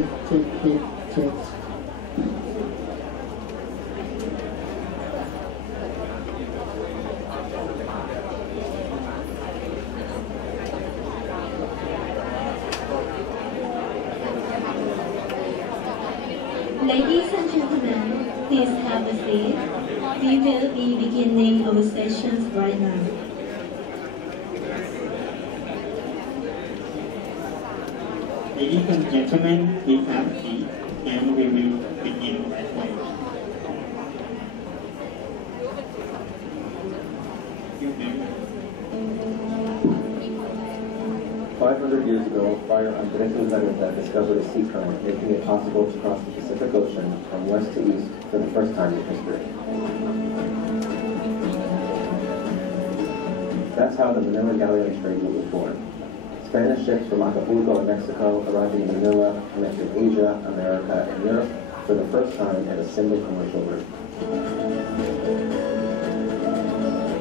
check. Ladies and gentlemen, please have a seat. We will be beginning our sessions right now. Ladies and gentlemen, please have a seat, and we will begin right away. 500 years ago, friar Andres Lazareta discovered a sea current, making it possible to cross the Pacific Ocean from west to east for the first time in history. That's how the Manila Galleon trade route was born. Spanish ships from Acapulco in Mexico arriving in Manila connected Asia, America, and Europe for the first time at a single commercial route.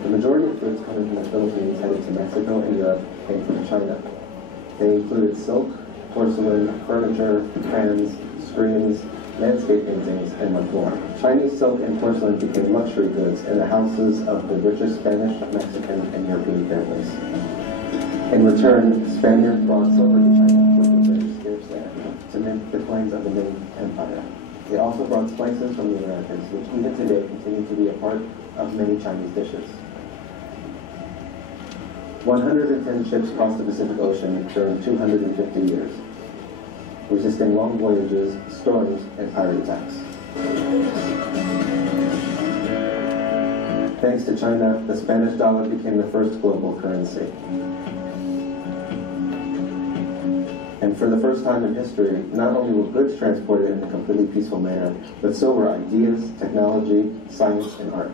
The majority of goods coming from the Philippines headed to Mexico and Europe came from China. They included silk, porcelain, furniture, fans, screens, landscape paintings, and much more. Chinese silk and porcelain became luxury goods in the houses of the richest Spanish, Mexican, and European families. In return, Spaniards brought silver to China, which was very scarce there, to mint the coins of the Ming Empire. They also brought spices from the Americas, which even today continue to be a part of many Chinese dishes. 110 ships crossed the Pacific Ocean during 250 years, resisting long voyages, storms, and pirate attacks. Thanks to China, the Spanish dollar became the first global currency. And for the first time in history, not only were goods transported in a completely peaceful manner, but so were ideas, technology, science, and art.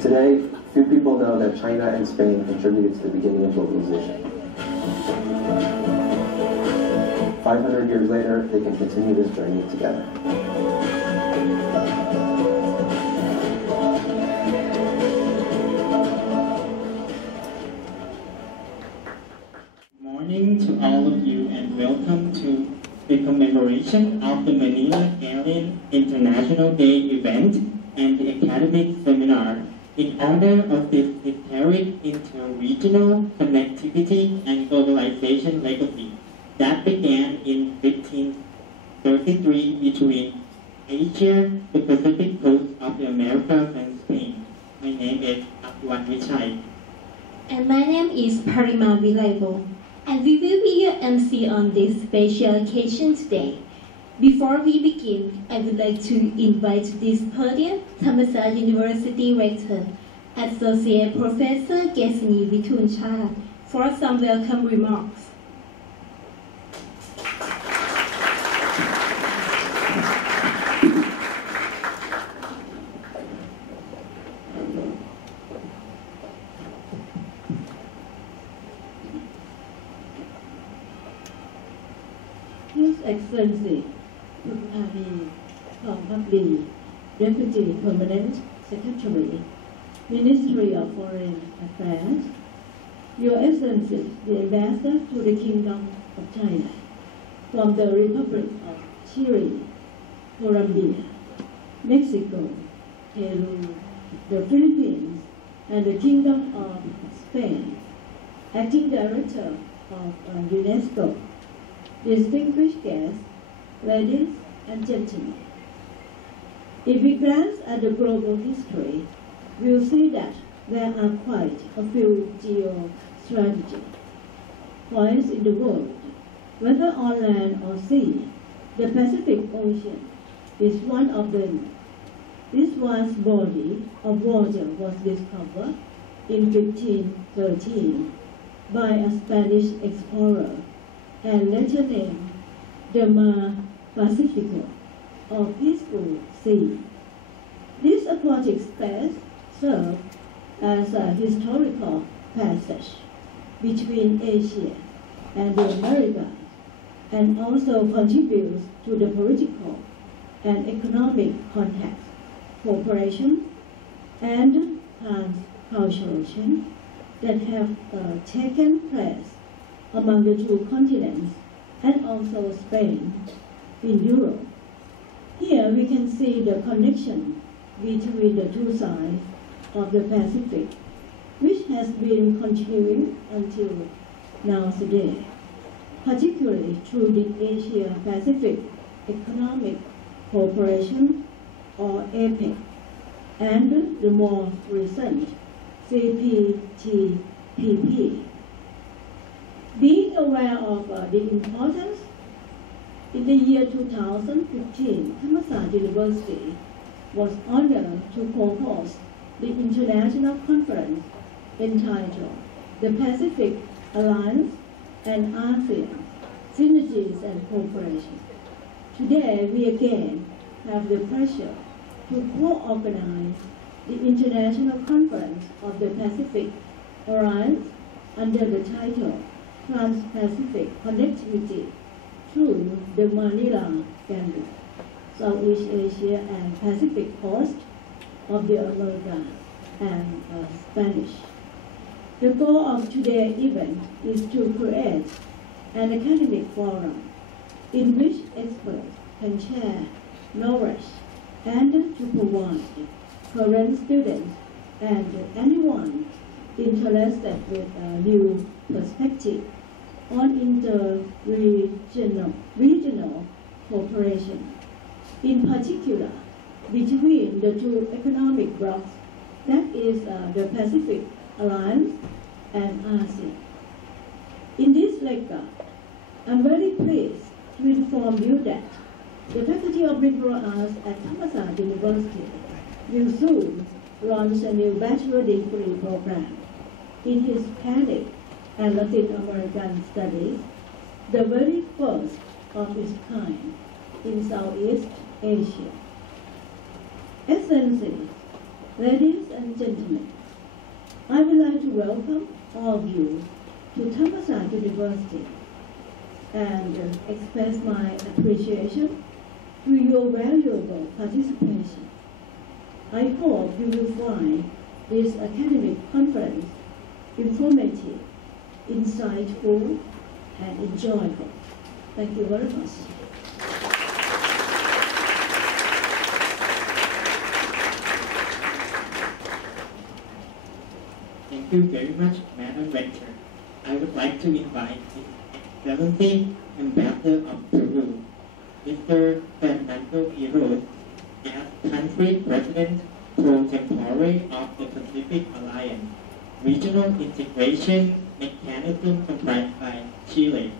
Today, few people know that China and Spain contributed to the beginning of globalization. 500 years later, they can continue this journey together. Good morning to all of you, and welcome to the commemoration of the Manila Galleon International Day event and the academic seminar in honor of this historic inter-regional connectivity and globalization legacy that began in 1533 between Asia, the Pacific coast of the Americas, and Spain. My name is Abduan Vichai. And my name is Parima Vilaibo, and we will be your MC on this special occasion today. Before we begin, I would like to invite to this podium Thammasat University Rector, Associate Professor Gesini Vituncha, for some welcome remarks. His Excellency, Prachan, Deputy Permanent Secretary, Ministry of Foreign Affairs, Your Excellency, the Ambassador to the Kingdom of China, from the Republic of Chile, Colombia, Mexico, Peru, the Philippines, and the Kingdom of Spain, Acting Director of UNESCO, distinguished guests, ladies and gentlemen. If we glance at the global history, we'll see that there are quite a few geostrategic points in the world. Whether on land or sea, the Pacific Ocean is one of them. This vast body of water was discovered in 1513 by a Spanish explorer and later named the Mar Pacifico, or Peaceful Sea. This aquatic space served as a historical passage between Asia and the Americas, and also contributes to the political and economic context, cooperation, and transculturation that have taken place among the two continents and also Spain in Europe. Here we can see the connection between the two sides of the Pacific, which has been continuing until now today, particularly through the Asia-Pacific Economic Cooperation, or APEC, and the more recent CPTPP. Being aware of the importance, in the year 2015, Thammasat University was honored to co-host the international conference entitled The Pacific Alliance and ASEAN Synergies and Cooperation. Today, we again have the pleasure to co-organize the International Conference of the Pacific Alliance under the title Transpacific Connectivity through the Manila Galleon, Southeast Asia and Pacific coast of the Americas and Spanish. The goal of today's event is to create an academic forum in which experts can share knowledge and to provide current students and anyone interested with a new perspective on regional cooperation, in particular between the two economic blocs, that is the Pacific Alliance and ASEAN. In this lecture, I'm very pleased to inform you that the Faculty of Liberal Arts at Thammasat University will soon launch a new bachelor degree program in Hispanic and Latin American Studies, the very first of its kind in Southeast Asia. Excellencies, ladies and gentlemen, I would like to welcome all of you to Thammasat University and express my appreciation to your valuable participation. I hope you will find this academic conference informative, insightful, and enjoyable. Thank you very much. Thank you very much, Madam Rector. I would like to invite His Excellency Ambassador of Peru, Mr. Fernando Quiroz, as Country President pro tempore of the Pacific Alliance, Regional Integration Mechanism comprised by Chile,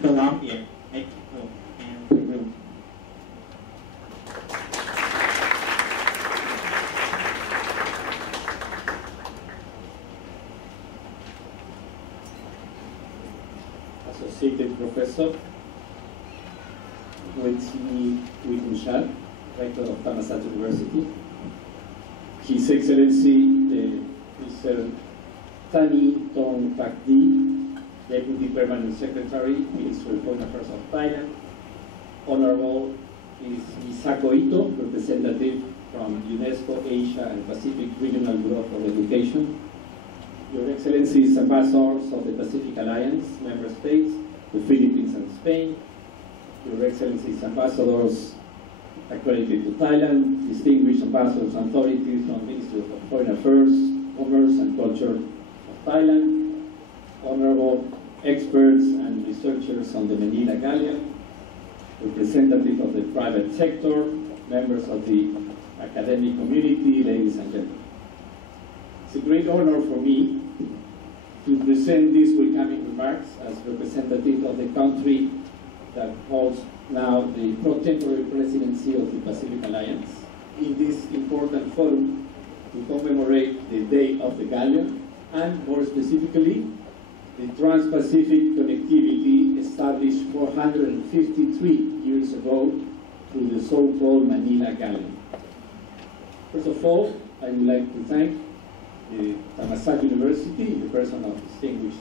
Colombia, Mexico, and Peru. Associated Professor Wensi Wikunshal, Rector of Thammasat University, His Excellency Mr. Tani Tong Takdi, Deputy Permanent Secretary, Ministry of Foreign Affairs of Thailand, Honorable Ms. Misako Ito, Representative from UNESCO Asia and Pacific Regional Bureau of Education, Your Excellencies, Ambassadors of the Pacific Alliance, Member States, the Philippines and Spain, Your Excellencies, Ambassadors accredited to Thailand, distinguished ambassadors and authorities from Ministry of Foreign Affairs, Commerce and Culture of Thailand, honorable experts and researchers on the Manila Galleon, representatives of the private sector, members of the academic community, ladies and gentlemen. It's a great honor for me to present these welcoming remarks as representative of the country that holds now the pro-tempore presidency of the Pacific Alliance in this important forum to commemorate the Day of the Galleon and, more specifically, the Trans-Pacific connectivity established 453 years ago through the so-called Manila Galleon. First of all, I would like to thank the Thammasat University, in the person of distinguished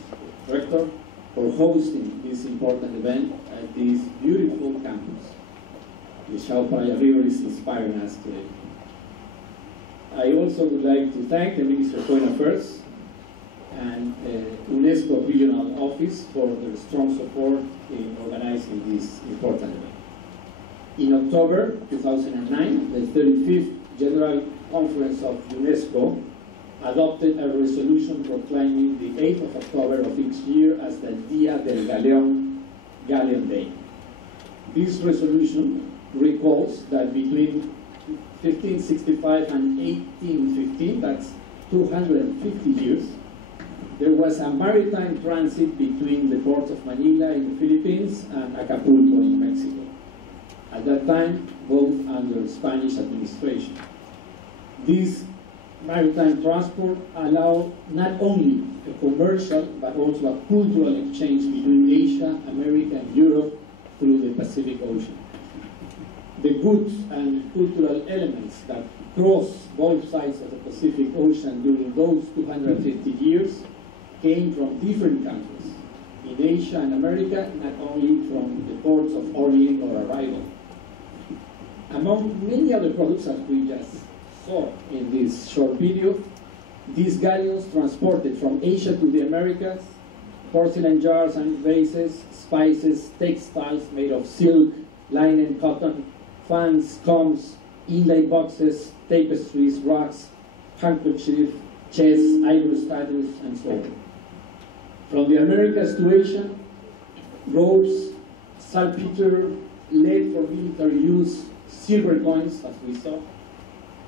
rector, for hosting this important event at this beautiful campus. The Chao Phraya River is inspiring us today. I also would like to thank the Ministry of Foreign Affairs and UNESCO Regional Office for their strong support in organizing this important event. In October 2009, the 35th General Conference of UNESCO adopted a resolution proclaiming the 8th of October of each year as the Día del Galleon, Galleon Day. This resolution recalls that between 1565 and 1815, that's 250 years, there was a maritime transit between the ports of Manila in the Philippines and Acapulco in Mexico. At that time, both under Spanish administration. This maritime transport allowed not only a commercial but also a cultural exchange between Asia, America, and Europe through the Pacific Ocean. The goods and cultural elements that crossed both sides of the Pacific Ocean during those 250 years came from different countries in Asia and America, not only from the ports of origin or arrival. Among many other products, as we just saw in this short video, these galleons transported from Asia to the Americas porcelain jars and vases, spices, textiles made of silk, linen, cotton, fans, combs, inlay boxes, tapestries, rugs, handkerchiefs, chests, ivory statues, and so on. From the Americas to Asia, robes, saltpeter, lead for military use, silver coins, as we saw,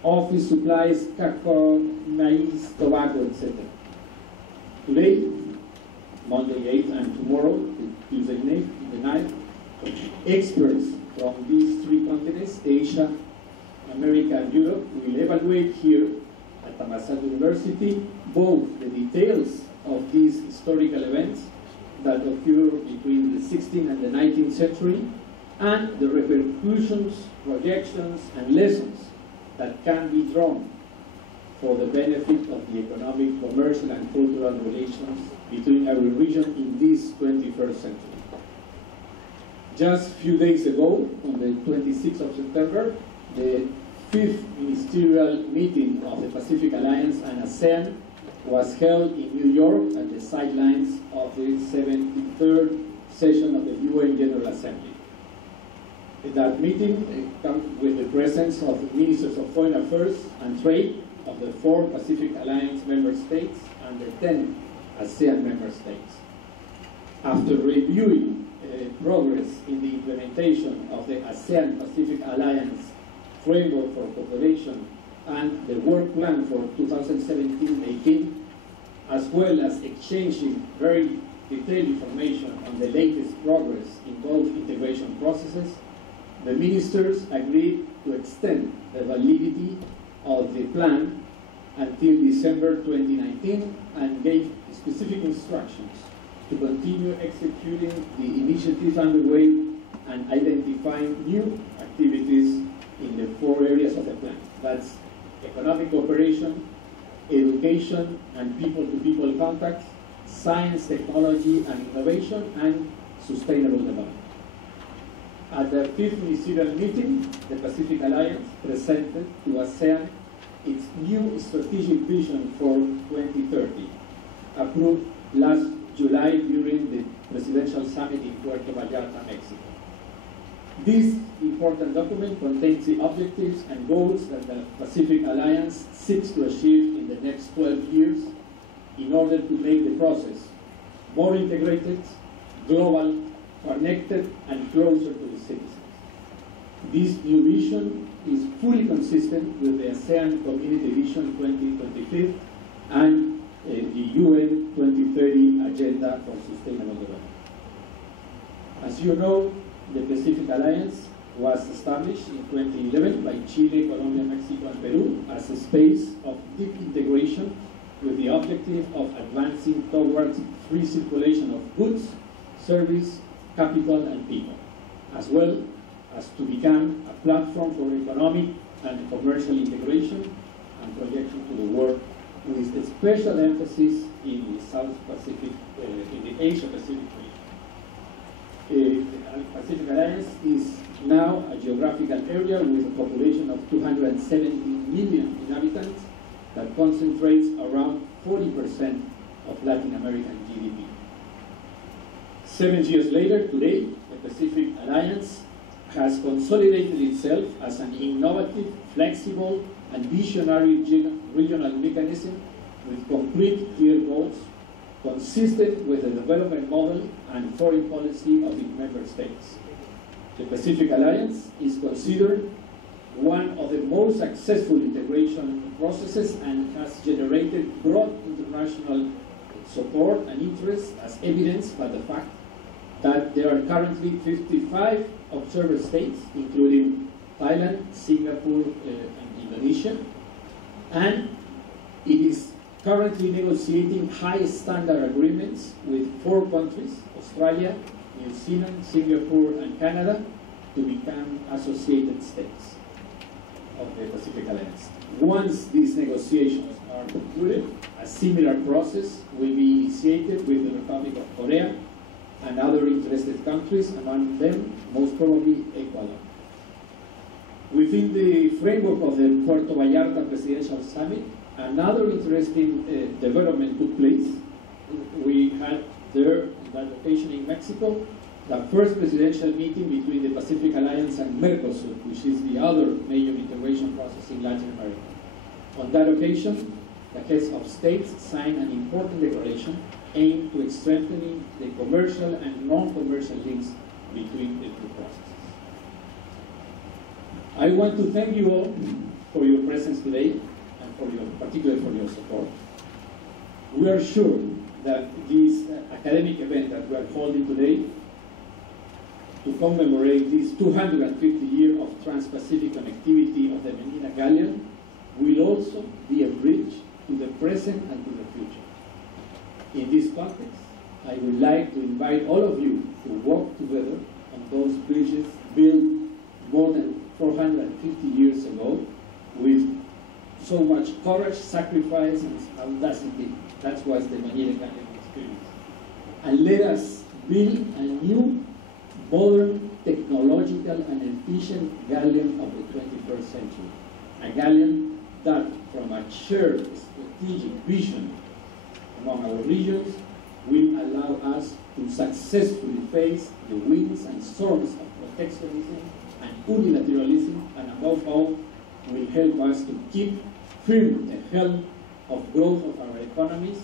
office supplies, cacao, maize, tobacco, etc. Today, Monday 8th, and tomorrow, Tuesday 9th, experts from these three continents, Asia, America, and Europe, will evaluate here at Thammasat University both the details of these historical events that occurred between the 16th and the 19th century, and the repercussions, projections, and lessons that can be drawn for the benefit of the economic, commercial, and cultural relations between our region in this 21st century. Just a few days ago, on the 26th of September, the 5th ministerial meeting of the Pacific Alliance and ASEAN was held in New York at the sidelines of the 73rd session of the UN General Assembly. At that meeting comes with the presence of the Ministers of Foreign Affairs and Trade of the 4 Pacific Alliance member states and the 10 ASEAN member states. After reviewing progress in the implementation of the ASEAN Pacific Alliance Framework for Cooperation and the work plan for 2017-18, as well as exchanging very detailed information on the latest progress in both integration processes, the ministers agreed to extend the validity of the plan until December 2019 and gave specific instructions to continue executing the initiatives underway and identifying new activities in the 4 areas of the plan. That's economic cooperation, education and people-to-people contacts, science, technology and innovation, and sustainable development. At the 5th ministerial meeting, the Pacific Alliance presented to ASEAN its new strategic vision for 2030, approved last July during the Presidential Summit in Puerto Vallarta, Mexico. This important document contains the objectives and goals that the Pacific Alliance seeks to achieve in the next 12 years in order to make the process more integrated, global, connected, and closer to the citizens. This new vision is fully consistent with the ASEAN Community Vision 2025 and the UN 2030 Agenda for Sustainable Development. As you know, the Pacific Alliance was established in 2011 by Chile, Colombia, Mexico, and Peru as a space of deep integration with the objective of advancing towards free circulation of goods, service, capital, and people, as well as to become a platform for economic and commercial integration and projection to the world, with a special emphasis in the South Pacific, in the Asia Pacific region. The Pacific Alliance is now a geographical area with a population of 270 million inhabitants that concentrates around 40% of Latin American GDP. 7 years later, today, the Pacific Alliance has consolidated itself as an innovative, flexible, and visionary regional mechanism with concrete, clear goals, consistent with the development model and foreign policy of its member states. The Pacific Alliance is considered one of the most successful integration processes and has generated broad international support and interest, as evidenced by the fact that there are currently 55 observer states, including Thailand, Singapore, and Indonesia, and it is currently negotiating high standard agreements with 4 countries, Australia, New Zealand, Singapore, and Canada, to become associated states of the Pacific Alliance. Once these negotiations are concluded, a similar process will be initiated with the Republic of Korea and other interested countries, among them, most probably, Ecuador. Within the framework of the Puerto Vallarta Presidential Summit, another interesting development took place. We had there, in that occasion in Mexico, the first presidential meeting between the Pacific Alliance and Mercosur, which is the other major integration process in Latin America. On that occasion, the heads of states signed an important declaration aimed to strengthening the commercial and non-commercial links between the two processes. I want to thank you all for your presence today and particularly for your support. We are sure that this academic event that we are holding today to commemorate this 250 years of Transpacific connectivity of the Manila Galleon will also be a bridge to the present and to the future. In this context, I would like to invite all of you to work together on those bridges built more than 450 years ago with so much courage, sacrifice, and audacity. That was the Manila Galleon experience. And let us build a new, modern, technological, and efficient galleon of the 21st century. A galleon that, from a shared strategic vision among our regions, will allow us to successfully face the winds and storms of protectionism and unilateralism, and above all, will help us to keep firm the helm of growth of our economies,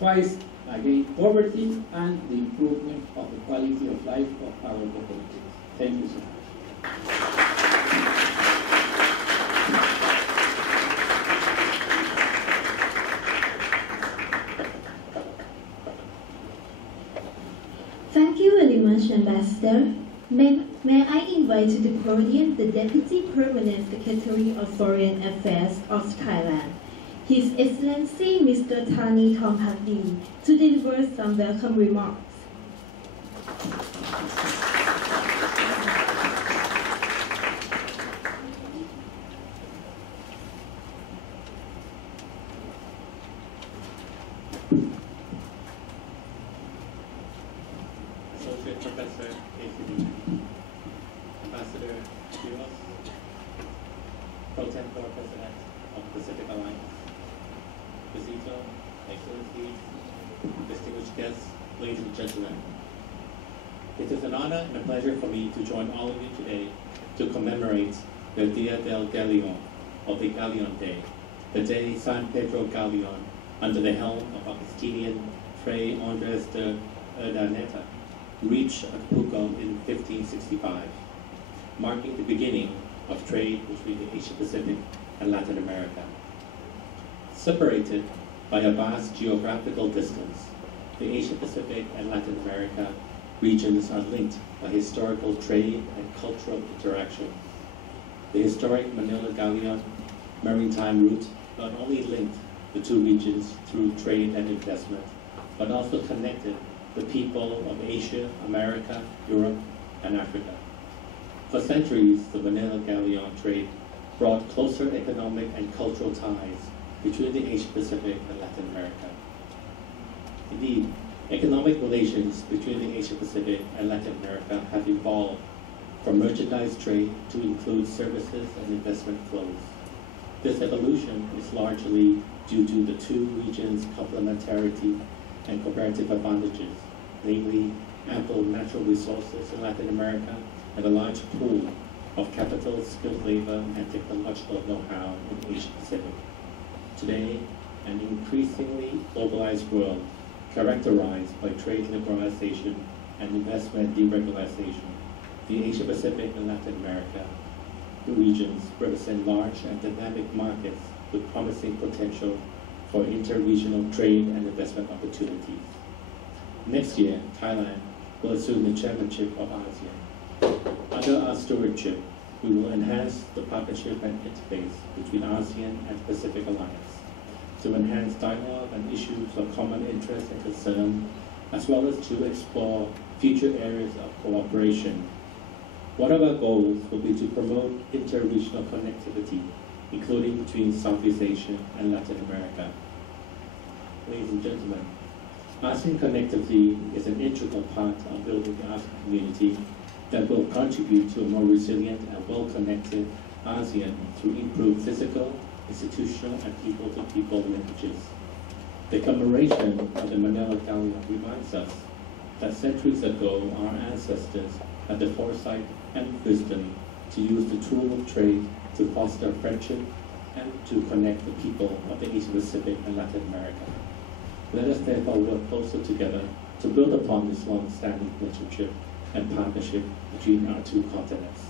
fight against poverty, and the improvement of the quality of life of our communities. Thank you so much. Thank you very much, Ambassador. May I invite to the podium the Deputy Permanent Secretary of Foreign Affairs of Thailand, His Excellency Mr. Thani Thongpakdi, to deliver some welcome remarks. Associate Professor, ACD, Ambassador Shiros, Pro Tempore President of Pacific Alliance, Visito, Excellencies, distinguished guests, ladies and gentlemen. It is an honor and a pleasure for me to join all of you today to commemorate the Dia del Galleon, or the Galleon Day, the day San Pedro Galleon, under the helm of Augustinian Fray Andres de Urdaneta, reached Acapulco in 1565, marking the beginning of trade between the Asia-Pacific and Latin America. Separated by a vast geographical distance, the Asia-Pacific and Latin America regions are linked by historical trade and cultural interaction. The historic Manila Galleon maritime route not only linked the two regions through trade and investment, but also connected the people of Asia, America, Europe, and Africa. For centuries, the Manila Galleon trade brought closer economic and cultural ties between the Asia-Pacific and Latin America. Indeed, economic relations between the Asia-Pacific and Latin America have evolved from merchandise trade to include services and investment flows. This evolution is largely due to the two regions' complementarity and comparative advantages, namely ample natural resources in Latin America and a large pool of capital, skilled labor, and technological know-how in Asia Pacific. Today, an increasingly globalized world characterized by trade liberalization and investment deregulation, the Asia Pacific and Latin America regions represent large and dynamic markets with promising potential for interregional trade and investment opportunities. Next year, Thailand will assume the chairmanship of ASEAN. Under our stewardship, we will enhance the partnership and interface between ASEAN and Pacific Alliance to enhance dialogue on issues of common interest and concern, as well as to explore future areas of cooperation. One of our goals will be to promote interregional connectivity, including between Southeast Asia and Latin America. Ladies and gentlemen, ASEAN connectivity is an integral part of building the ASEAN community that will contribute to a more resilient and well-connected ASEAN through improved physical, institutional, and people-to-people linkages. The commemoration of the Manila Galleon reminds us that centuries ago our ancestors had the foresight and wisdom to use the tool of trade to foster friendship and to connect the people of the Asia Pacific and Latin America. Let us therefore work closer together to build upon this long-standing relationship and partnership between our two continents.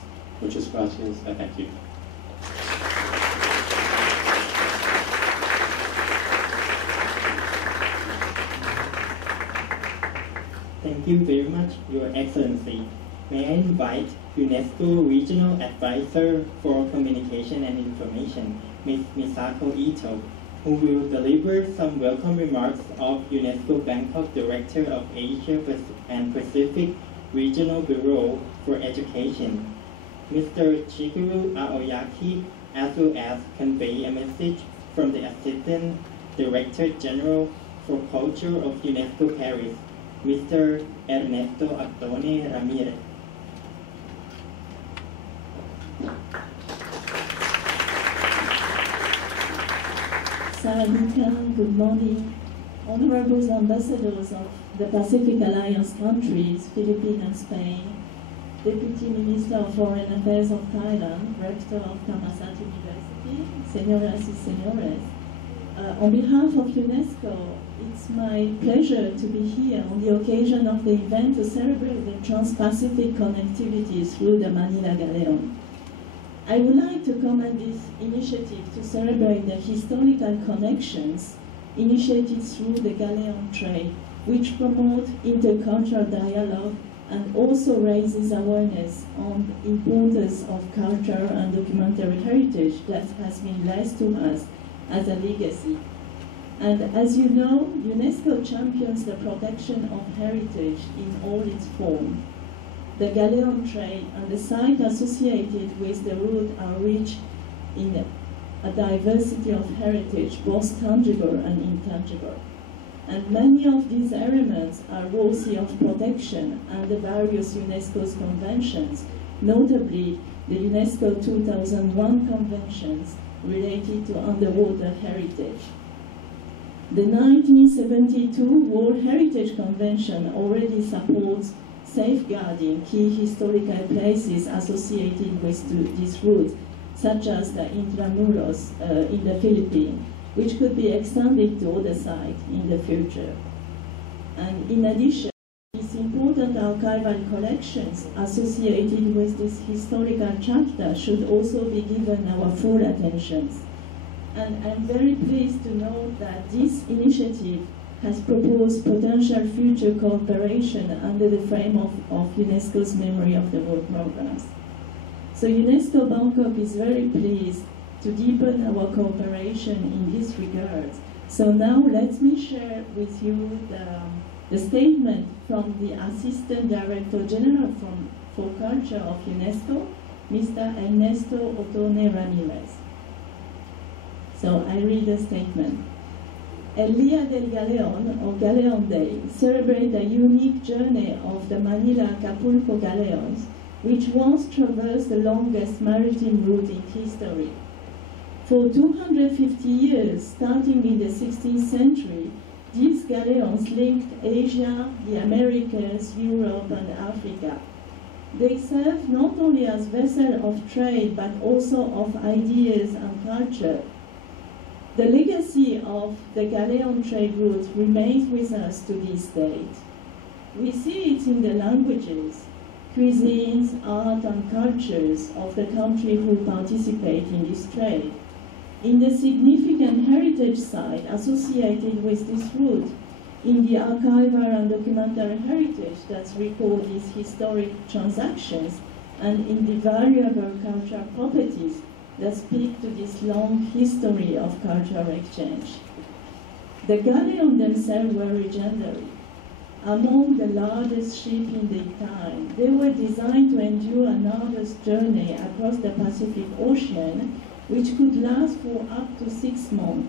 Muchas gracias, and thank you. Thank you very much, Your Excellency. May I invite UNESCO Regional Advisor for Communication and Information, Ms. Misako Ito, who will deliver some welcome remarks of UNESCO Bangkok Director of Asia and Pacific Regional Bureau for Education, Mr. Chikaru Aoyaki, as well as convey a message from the Assistant Director General for Culture of UNESCO Paris, Mr. Ernesto Antone Ramirez. Sawadee, good morning. Honorables ambassadors of the Pacific Alliance countries, Philippines and Spain, Deputy Minister of Foreign Affairs of Thailand, Rector of Thammasat University, Señoras y Señores. On behalf of UNESCO, it's my pleasure to be here on the occasion of the event to celebrate the Transpacific connectivity through the Manila Galleon. I would like to commend this initiative to celebrate the historical connections initiated through the Galleon trade, which promote intercultural dialogue and also raises awareness on the importance of culture and documentary heritage that has been left to us as a legacy. And as you know, UNESCO champions the protection of heritage in all its forms. The Galleon trade and the site associated with the route are rich in a diversity of heritage, both tangible and intangible. And many of these elements are worthy of protection under various UNESCO's conventions, notably the UNESCO 2001 conventions related to underwater heritage. The 1972 World Heritage Convention already supports safeguarding key historical places associated with this route, such as the Intramuros in the Philippines, which could be extended to other sites in the future. And in addition, these important archival collections associated with this historical chapter should also be given our full attention. And I'm very pleased to note that this initiative has proposed potential future cooperation under the frame of UNESCO's Memory of the World programs. So UNESCO Bangkok is very pleased to deepen our cooperation in this regard. So now let me share with you the statement from the Assistant Director General for Culture of UNESCO, Mr. Ernesto Antone Ramirez. So I read the statement. El Día del Galeón, or Galleon Day, celebrates the unique journey of the Manila-Acapulco Galleons, which once traversed the longest maritime route in history. For 250 years, starting in the 16th century, these galleons linked Asia, the Americas, Europe, and Africa. They served not only as vessels of trade, but also of ideas and culture. The legacy of the galleon trade route remains with us to this date. We see it in the languages, cuisines, art, and cultures of the country who participate in this trade, in the significant heritage site associated with this route, in the archival and documentary heritage that record these historic transactions, and in the valuable cultural properties that speak to this long history of cultural exchange. The galleons themselves were legendary. Among the largest ships in their time, they were designed to endure an arduous journey across the Pacific Ocean, which could last for up to 6 months.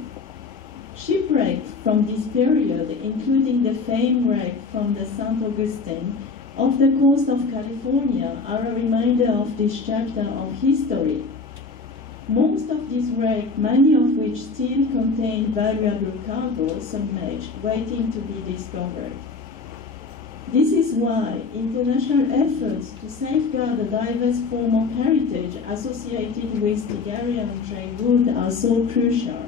Shipwrecks from this period, including the famed wreck from the St. Augustine off the coast of California, are a reminder of this chapter of history. Most of these wrecks, many of which still contain valuable cargo, submerged, waiting to be discovered. This is why international efforts to safeguard the diverse form of heritage associated with the galleon trade route are so crucial.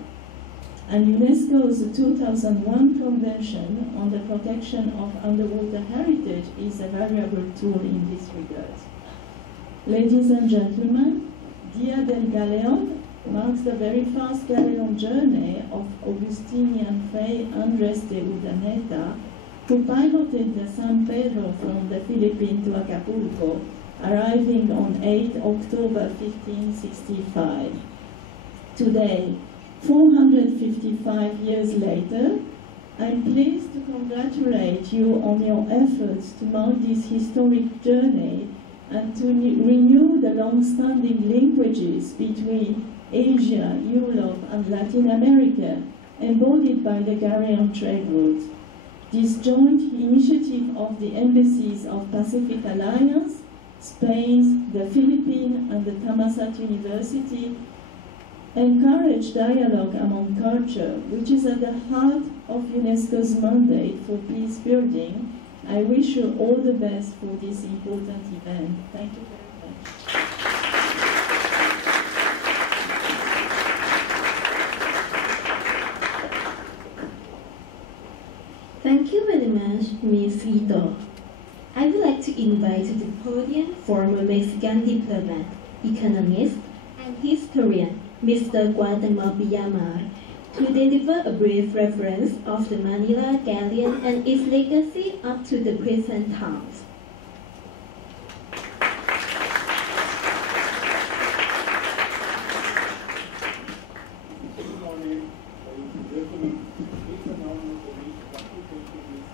And UNESCO's 2001 Convention on the Protection of Underwater Heritage is a valuable tool in this regard. Ladies and gentlemen, Dia del Galeon marks the very first galleon journey of Augustinian Fray Andres de Urdaneta, who piloted the San Pedro from the Philippines to Acapulco, arriving on 8 October 1565. Today, 455 years later, I'm pleased to congratulate you on your efforts to mark this historic journey and to renew the long-standing linkages between Asia, Europe, and Latin America, embodied by the galleon trade route. This joint initiative of the embassies of Pacific Alliance, Spain, the Philippines, and the Thammasat University encourage dialogue among culture, which is at the heart of UNESCO's mandate for peace building. I wish you all the best for this important event. Thank you very much. Thank you very much, Ms. Ito. I would like to invite to the podium former Mexican diplomat, economist, and historian, Mr. Guatemala Villamar, to deliver a brief reference of the Manila Galleon and its legacy up to the present times. Good morning, ladies and gentlemen. It's an honor for me to participate in this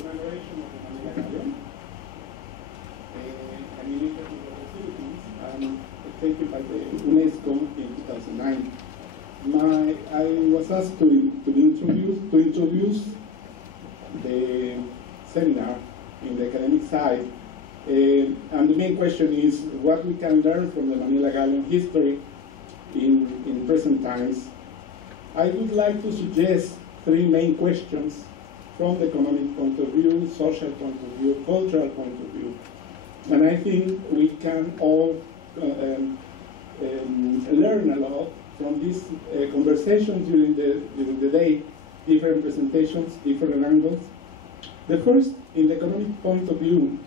commemoration of the Manila Galleon, an initiative of the Philippines and taken by the UNESCO in 2009. I was asked to introduce the seminar in the academic side, and the main question is what we can learn from the Manila Galleon history in present times. I would like to suggest 3 main questions from the economic point of view, social point of view, cultural point of view, and I think we can all learn a lot from these conversations during the day, different presentations, different angles. The first, in the economic point of view,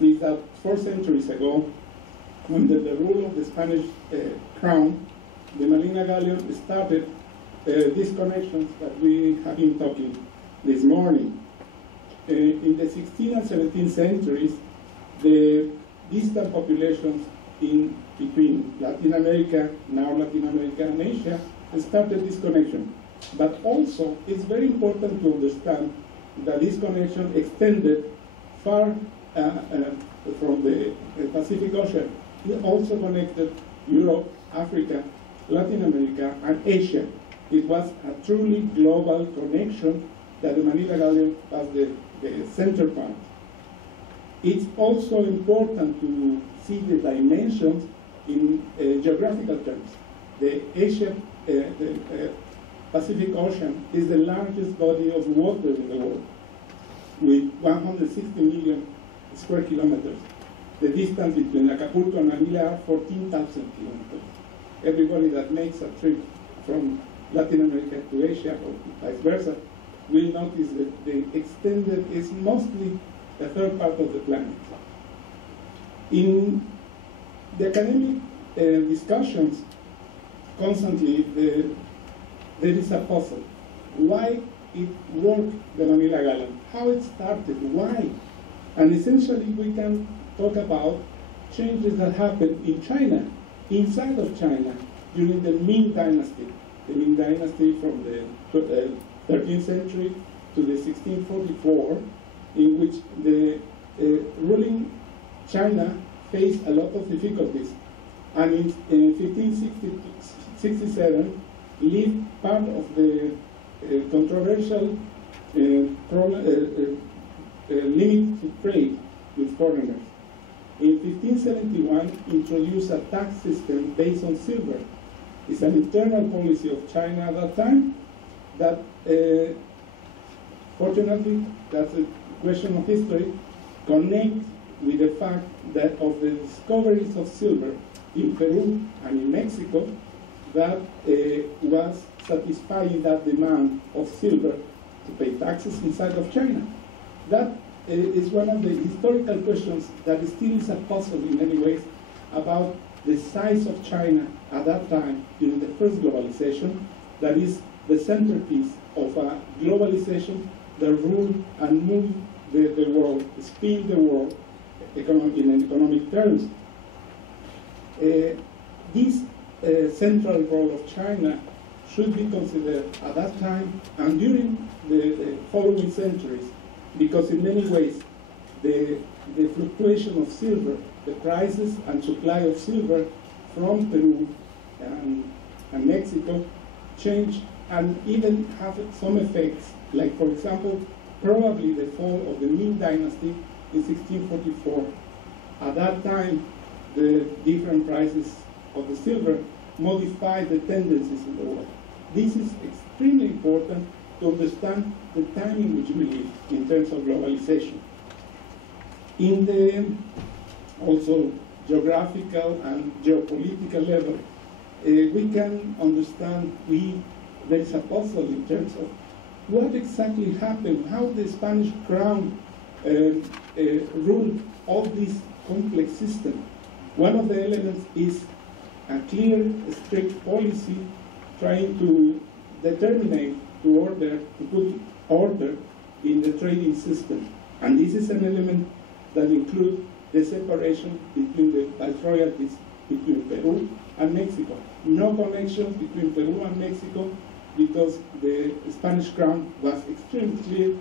is that 4 centuries ago, under the rule of the Spanish crown, the Manila Galleon started these connections that we have been talking this morning. In the 16th and 17th centuries, the distant populations in between Latin America, now Latin America and Asia, started this connection. But also, it's very important to understand that this connection extended far from the Pacific Ocean. It also connected Europe, Africa, Latin America, and Asia. It was a truly global connection that the Manila Galleon was the center part. It's also important to see the dimensions in geographical terms. the Pacific Ocean is the largest body of water in the world, with 160 million square kilometers. The distance between Acapulco and Manila are 14,000 kilometers. Everybody that makes a trip from Latin America to Asia or vice versa will notice that the extended is mostly a third part of the planet. In the academic discussions, constantly there is a puzzle. Why it worked, the Manila Galleon? How it started? Why? And essentially we can talk about changes that happened in China, inside of China, during the Ming Dynasty. The Ming Dynasty from the 13th century to the 1644, in which the ruling China faced a lot of difficulties. And in 1567, left part of the controversial limit to trade with foreigners. In 1571, introduced a tax system based on silver. It's an internal policy of China at that time that, fortunately, that's a question of history, connect with the fact that of the discoveries of silver in Peru and in Mexico, that was satisfying that demand of silver to pay taxes inside of China. That is one of the historical questions that still is a puzzle in many ways about the size of China at that time during the first globalization, that is the centerpiece of a globalization that ruled and moved the world, spin the world in economic terms. This central role of China should be considered at that time and during the following centuries, because in many ways the fluctuation of silver, the prices and supply of silver from Peru and Mexico changed and even have some effects, like for example, probably the fall of the Ming Dynasty in 1644. At that time, the different prices of the silver modified the tendencies in the world. This is extremely important to understand the time in which we live in terms of globalization. In the also geographical and geopolitical level, we can understand there is a puzzle in terms of what exactly happened, how the Spanish crown ruled all this complex system. One of the elements is a clear, strict policy trying to determine, to put order in the trading system. And this is an element that includes the separation between the viceroyalties between Peru and Mexico. No connections between Peru and Mexico, because the Spanish crown was extremely clear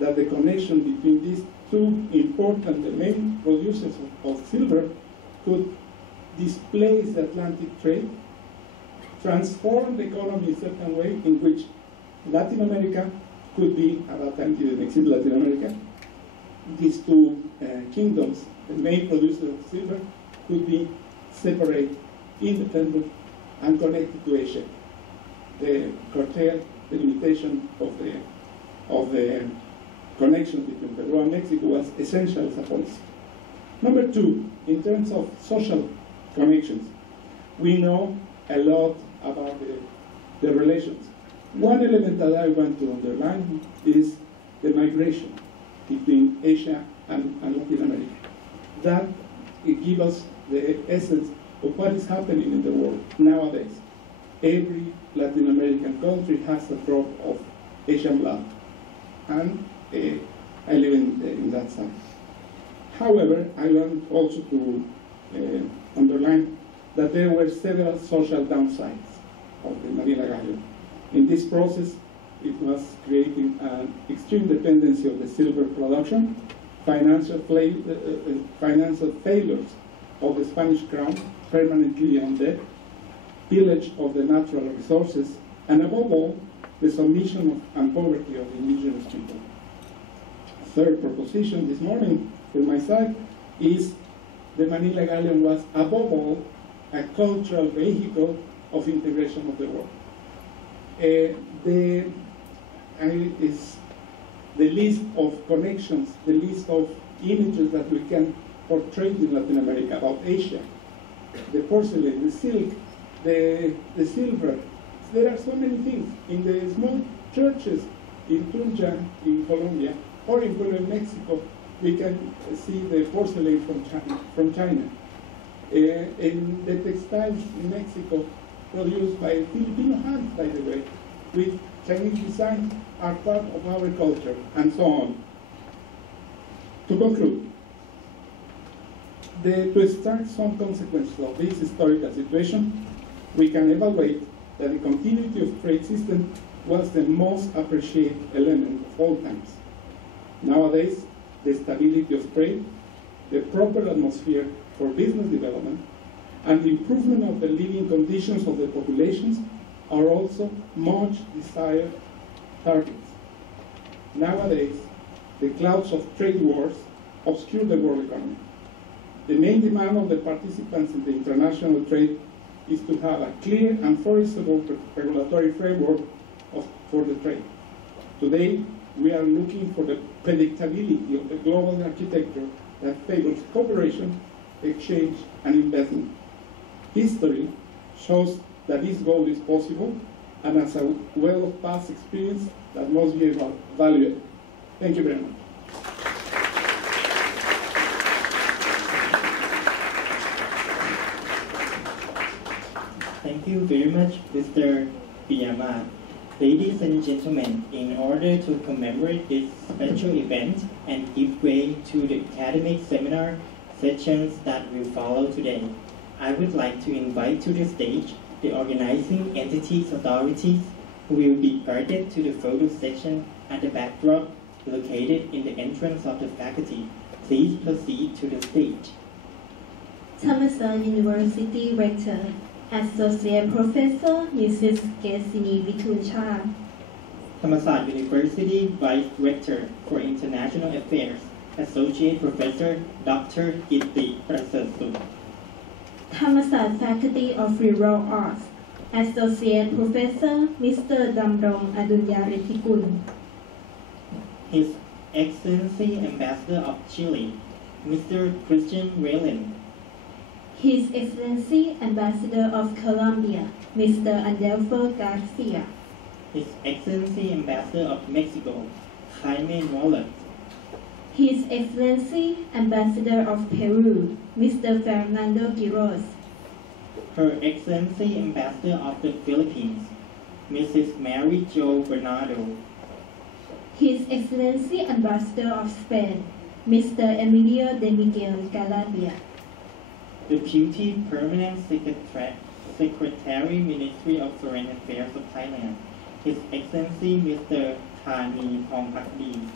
that the connection between these two important, the main producers of silver, could displace the Atlantic trade, transform the economy in a certain way in which Latin America could be, at that time didn't exist Latin America, these two kingdoms, the main producers of silver, could be separate, independent, and connected to Asia. The curtail, the limitation of the connection between Peru and Mexico was essential as a policy. Number two, in terms of social connections, we know a lot about the relations. One element that I want to underline is the migration between Asia and Latin America. That it gives us the essence of what is happening in the world nowadays. Every Latin American country has a drop of Asian blood, and I live in that side. However, I want also to underline that there were several social downsides of the Manila Galleon. In this process, it was creating an extreme dependency of the silver production, financial failures of the Spanish crown, permanently on debt, pillage of the natural resources, and above all, the submission and poverty of the indigenous people. Third proposition this morning from my side is the Manila Galleon was above all a cultural vehicle of integration of the world. Is the list of connections, the list of images that we can portray in Latin America about Asia, the porcelain, the silk, the silver. There are so many things. In the small churches in Tunja, in Colombia, or in Puebla, Mexico, we can see the porcelain from China. In the textiles in Mexico, produced by Filipino hands, by the way, with Chinese design, are part of our culture, and so on. To conclude, to extract some consequences of this historical situation, we can evaluate that the continuity of trade system was the most appreciated element of all times. Nowadays, the stability of trade, the proper atmosphere for business development, and the improvement of the living conditions of the populations are also much desired targets. Nowadays, the clouds of trade wars obscure the world economy. The main demand of the participants in the international trade is to have a clear and foreseeable regulatory framework for the trade. Today, we are looking for the predictability of the global architecture that favors cooperation, exchange, and investment. History shows that this goal is possible, and as a well of past experience that must be evaluated. Thank you very much. Thank you very much, Mr. Piyama. Ladies and gentlemen, in order to commemorate this special event and give way to the academic seminar sessions that will follow today, I would like to invite to the stage the organizing entities authorities who will be guided to the photo section at the backdrop located in the entrance of the faculty. Please proceed to the stage. Thammasat University Rector, Associate Professor Mrs. Gesini Vituncha. Thammasat University Vice Rector for International Affairs, Associate Professor Dr. Gitti Prasasut. Thammasat Faculty of Liberal Arts, Associate Professor Mr. Damrong Adunyaritikul. His Excellency Ambassador of Chile, Mr. Christian Whelan. His Excellency Ambassador of Colombia, Mr. Adelfo Garcia. His Excellency Ambassador of Mexico, Jaime Wallace. His Excellency Ambassador of Peru, Mr. Fernando Quiroz. Her Excellency Ambassador of the Philippines, Mrs. Mary Jo Bernardo. His Excellency Ambassador of Spain, Mr. Emilio de Miguel Galavia. Deputy Permanent Secretary, Ministry of Foreign Affairs of Thailand, His Excellency Mr. Thani Pongpakdi.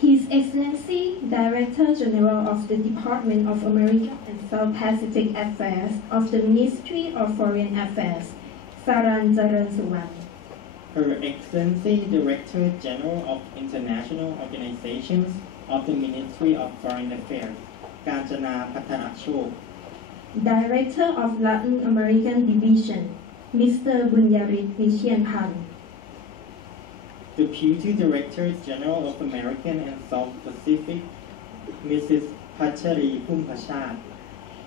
His Excellency Director General of the Department of American and South Pacific Affairs of the Ministry of Foreign Affairs, Saran Jaransuwan. Her Excellency Director General of International Organizations of the Ministry of Foreign Affairs, Kanchana Pattanachok. Director of Latin American Division, Mr. Bunyarit Nishianpan. Deputy Director General of American and South Pacific, Mrs. Pachari Pumpachat.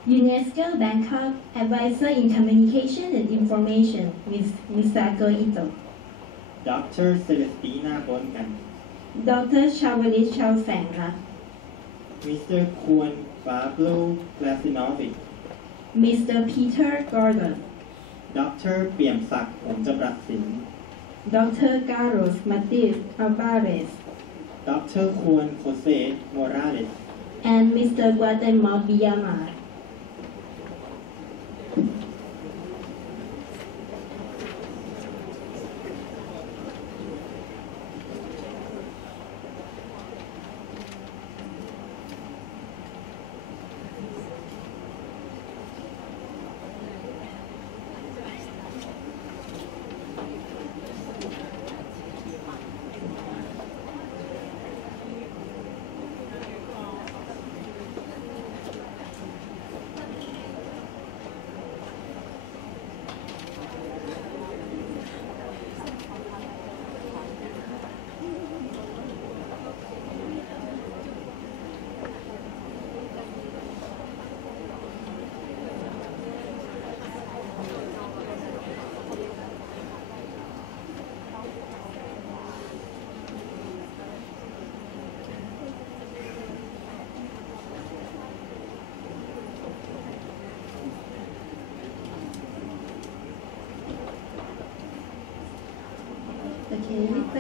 UNESCO Bangkok Advisor in Communication and Information, Ms. Misako Ito. Dr. Celestina Bongan. Dr. Chawali Chawsangla. Mr. Juan Pablo Plasinovic. Mr. Peter Gordon. Dr. Piamsak Pomjabratsin. Dr. Carlos Matiz Alvarez. Dr. Juan Jose Morales. And Mr. Guatemala Villamar.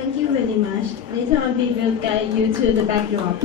Thank you very much. Later on, we will guide you to the backdrop.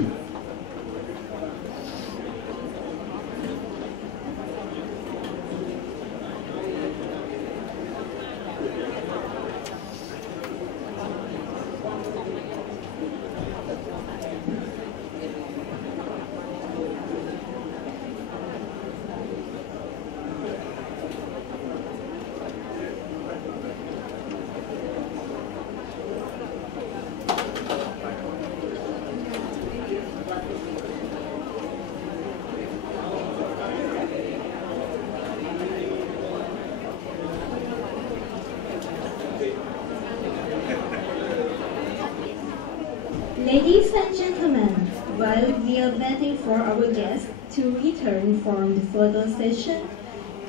Ladies and gentlemen, while we are waiting for our guests to return from the photo session,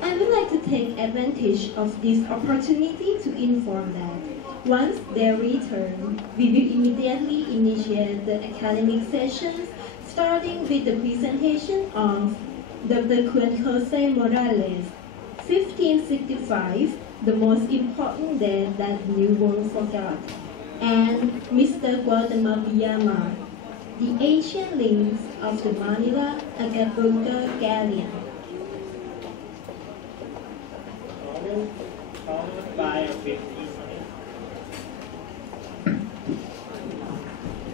I would like to take advantage of this opportunity to inform that once they return, we will immediately initiate the academic sessions, starting with the presentation of Dr. Juan Jose Morales, 1565, the most important day that the New World forgot, and Mr. Guatemala, the ancient links of the Manila Galleon.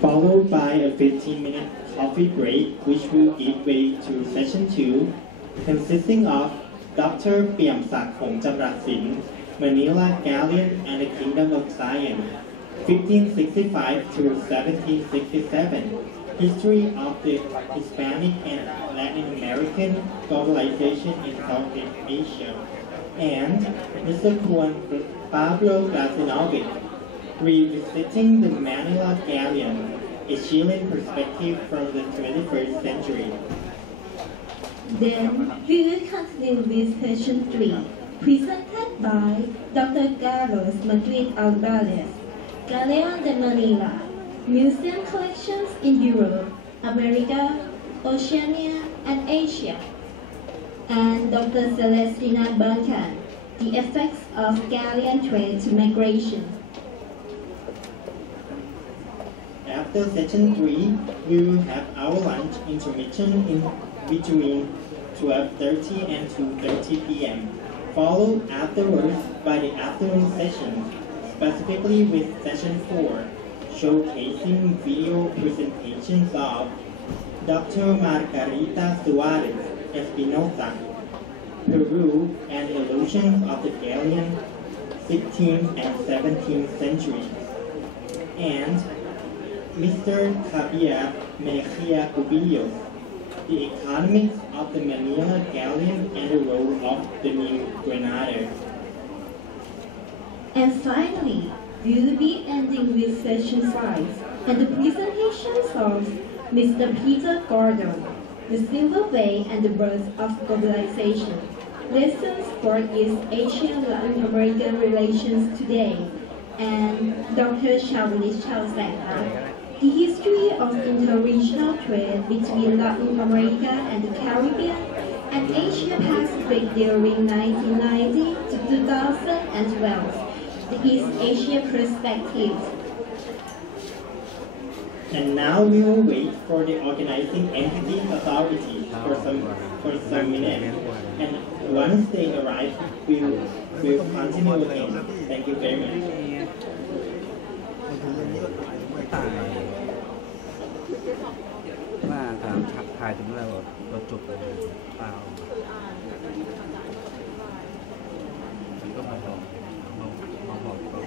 Followed by a 15-minute coffee break, which will give way to session 2, consisting of Dr. Thammasat Jamratsin, Manila Galleon and the Kingdom of Zion, 1565 to 1767, History of the Hispanic and Latin American Globalization in Southeast Asia, and Mr. Juan Pablo Gazinovic, Revisiting the Manila Galleon, a Chilean perspective from the 21st century. Then we will continue with session 3, presented by Dr. Carlos Madrid Alvarez, Galleon de Manila, Museum Collections in Europe, America, Oceania, and Asia, and Dr. Celestina Prachan, The Effects of Galleon Trade to Migration. After session 3, we will have our lunch intermission in between 12:30 and 2:30 p.m., followed afterwards by the afternoon session, specifically with session 4, showcasing video presentations of Dr. Margarita Suarez Espinosa, Peru and the Illusions of the Galleon, 16th and 17th centuries, and Mr. Javier Mejia Cubillos, The Economics of the Manila Galleon and the Role of the New Granada. And finally, we will be ending with session 5 and the presentations of Mr. Peter Gordon, The Silver Way and the Birth of Globalization, Lessons for East Asian Latin American Relations Today, and Dr. Shawnee Chao-Sang, The History of Interregional Trade between Latin America and the Caribbean and Asia Pacific during 1990 to 2012. The East Asia Perspective. And now we will wait for the organizing entity authorities for some minutes. And once they arrive, we will continue again. Thank you very much. ว่าถามถ่ายถึงเราจบเปล่าก็มาบอกมาบอกต่อ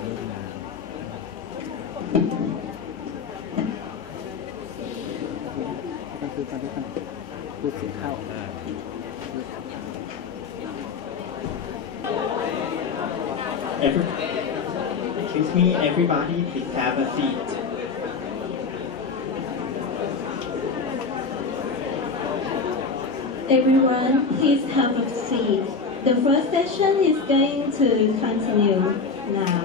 เรื่องงานก็คือตอนที่ท่านพูดถึงเข้า Excuse me, everybody, please have a seat. Everyone, please have a seat. The first session is going to continue now.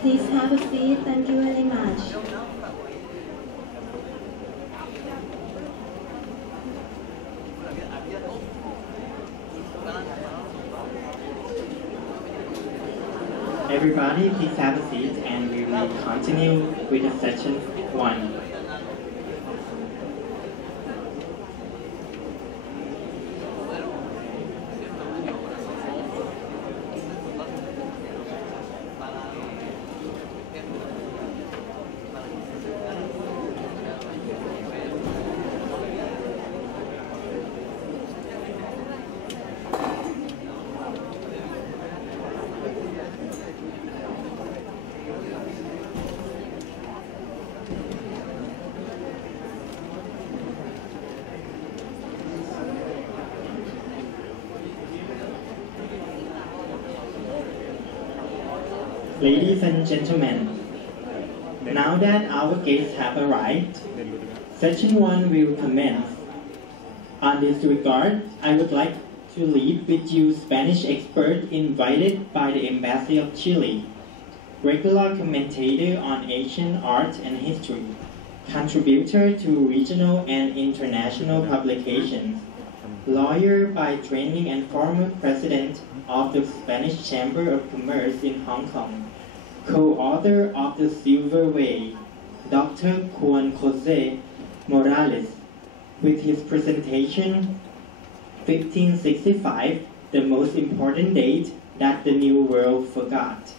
Please have a seat. Thank you very much. Everybody, please have a seat and we will continue with the session 1. Ladies and gentlemen, now that our guests have arrived, Session 1 will commence. On this regard, I would like to leave with you Spanish expert invited by the Embassy of Chile, regular commentator on Asian art and history, contributor to regional and international publications, lawyer by training and former president of the Spanish Chamber of Commerce in Hong Kong, co-author of The Silver Way, Dr. Juan Jose Morales, with his presentation 1565, the most important date that the New World forgot.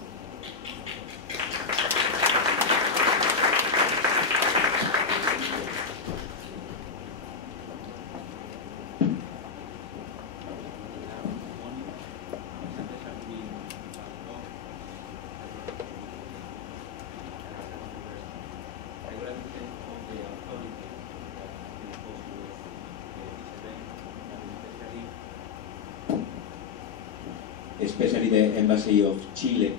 Especially the Embassy of Chile.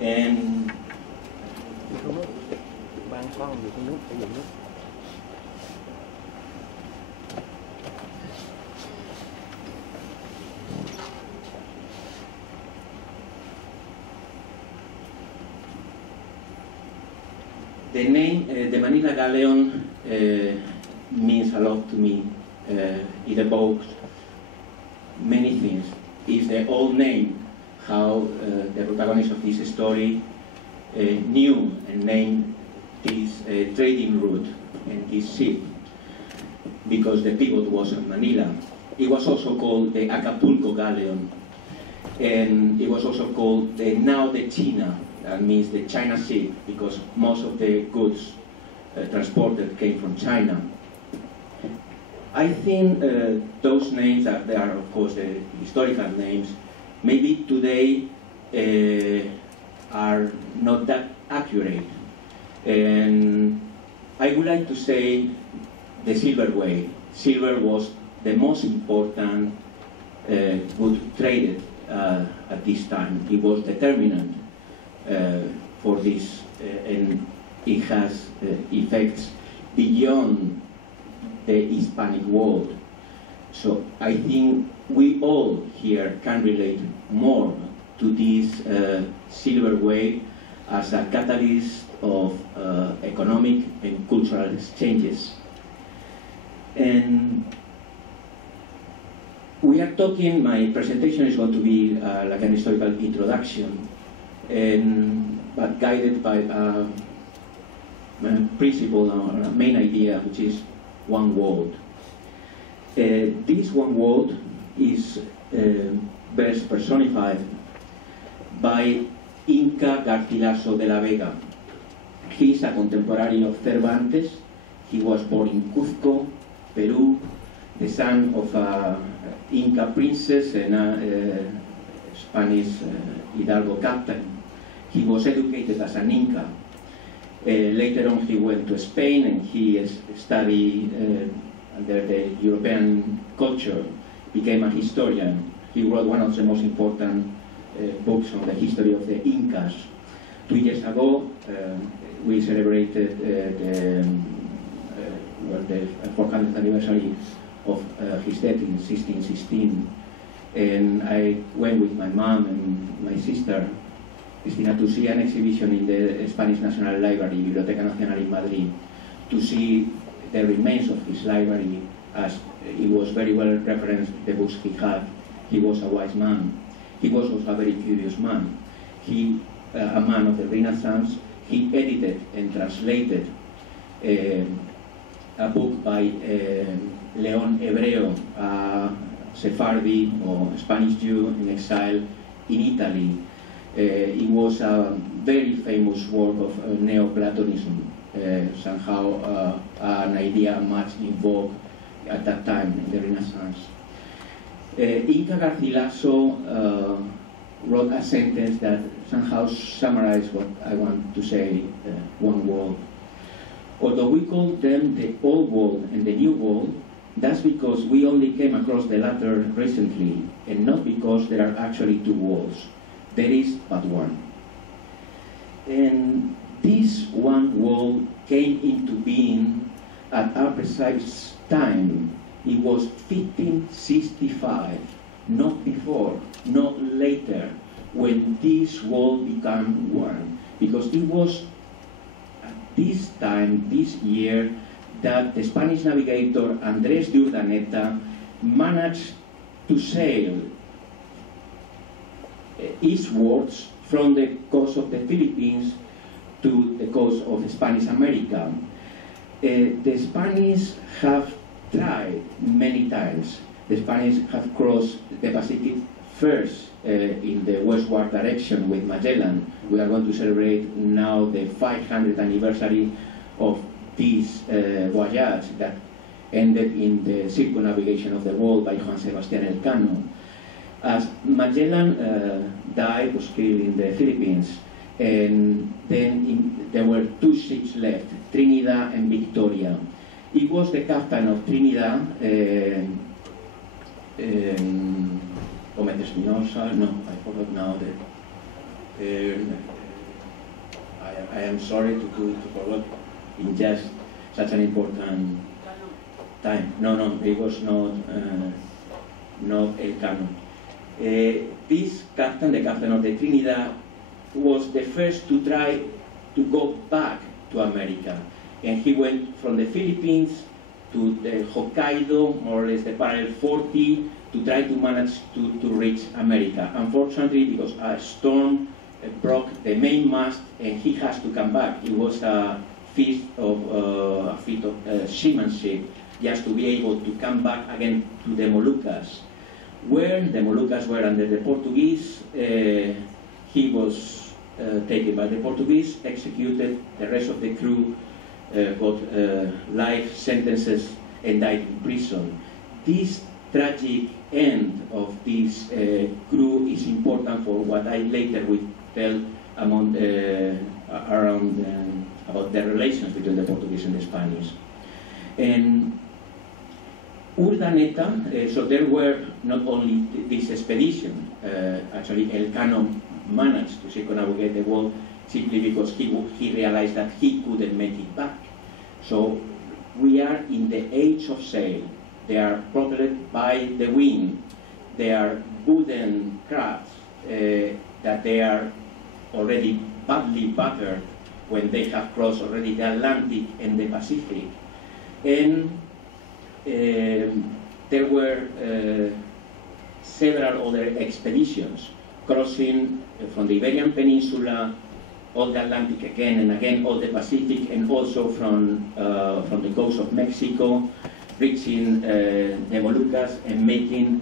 And the name, the Manila Galleon, means a lot to me. It evokes many things. It's the old name, how the protagonist of this story knew and named this trading route and this ship, because the pivot was in Manila. It was also called the Acapulco Galleon, and it was also called now the China, that means the China ship, because most of the goods transported came from China. I think those names, they are of course the historical names, maybe today are not that accurate. And I would like to say the Silver Way. Silver was the most important good traded at this time. It was determinant for this, and it has effects beyond the Hispanic world. So I think we all here can relate more to this Silver Way as a catalyst of economic and cultural exchanges. And we are talking, my presentation is going to be like an historical introduction, but guided by a principle or a main idea, which is one world. This one world is best personified by Inca Garcilaso de la Vega. He is a contemporary of Cervantes. He was born in Cuzco, Peru, the son of an Inca princess and a Spanish Hidalgo captain. He was educated as an Inca. Later on he went to Spain and he studied under the European culture, became a historian. He wrote one of the most important books on the history of the Incas. 2 years ago, we celebrated the 400th anniversary of his death in 1616. And I went with my mom and my sister, Cristina, to see an exhibition in the Spanish National Library, Biblioteca Nacional in Madrid, to see the remains of his library, as it was very well referenced, the books he had. He was a wise man. He was also a very curious man. He, a man of the Renaissance, he edited and translated a book by León Hebreo, a Sephardi or Spanish Jew in exile in Italy. It was a very famous work of Neoplatonism, somehow an idea much in vogue at that time in the Renaissance. Inca Garcilaso wrote a sentence that somehow summarized what I want to say, one word. Although we call them the Old World and the New World, that's because we only came across the latter recently, and not because there are actually two worlds. There is but one. And this one world came into being at a precise time. It was 1565, not before, not later, when this world became one. Because it was at this time, this year, that the Spanish navigator Andrés de Urdaneta managed to sail eastwards from the coast of the Philippines to the coast of Spanish America. The Spanish have tried many times. The Spanish have crossed the Pacific first in the westward direction with Magellan. We are going to celebrate now the 500th anniversary of this voyage that ended in the circumnavigation of the world by Juan Sebastián Elcano. As Magellan died, was killed in the Philippines, and then there were two ships left, Trinidad and Victoria. It was the captain of Trinidad, Gómez Espinosa, no, I forgot now I am sorry to forget in just such an important time. No, it was not Elcano. This captain, the captain of the Trinidad, was the first to try to go back to America. And he went from the Philippines to the Hokkaido, more or less the parallel 40, to try to manage to reach America. Unfortunately, because a storm broke the mainmast and he has to come back. It was a feat of seamanship just to be able to come back again to the Moluccas. Where the Moluccas were under the Portuguese, he was taken by the Portuguese, executed. The rest of the crew got life sentences and died in prison. This tragic end of this crew is important for what I later will tell among around about the relations between the Portuguese and the Spanish. And Urdaneta, so there were not only this expedition, actually Elcano managed to circumnavigate the world simply because he realized that he couldn't make it back. So we are in the age of sail. They are propelled by the wind. They are wooden crafts that they are already badly battered when they have crossed already the Atlantic and the Pacific. And there were several other expeditions crossing from the Iberian Peninsula, all the Atlantic again and again, all the Pacific, and also from the coast of Mexico, reaching the Moluccas and making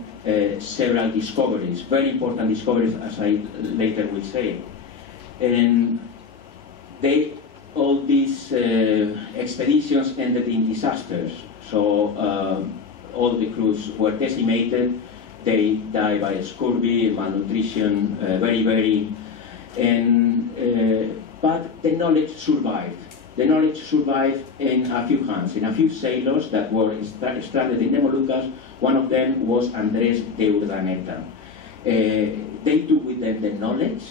several discoveries, very important discoveries, as I later will say. And all these expeditions ended in disasters. So all the crews were decimated. They died by scurvy, malnutrition, but the knowledge survived. The knowledge survived in a few hands, in a few sailors that were stranded in the Moluccas. One of them was Andrés de Urdaneta. They took with them the knowledge,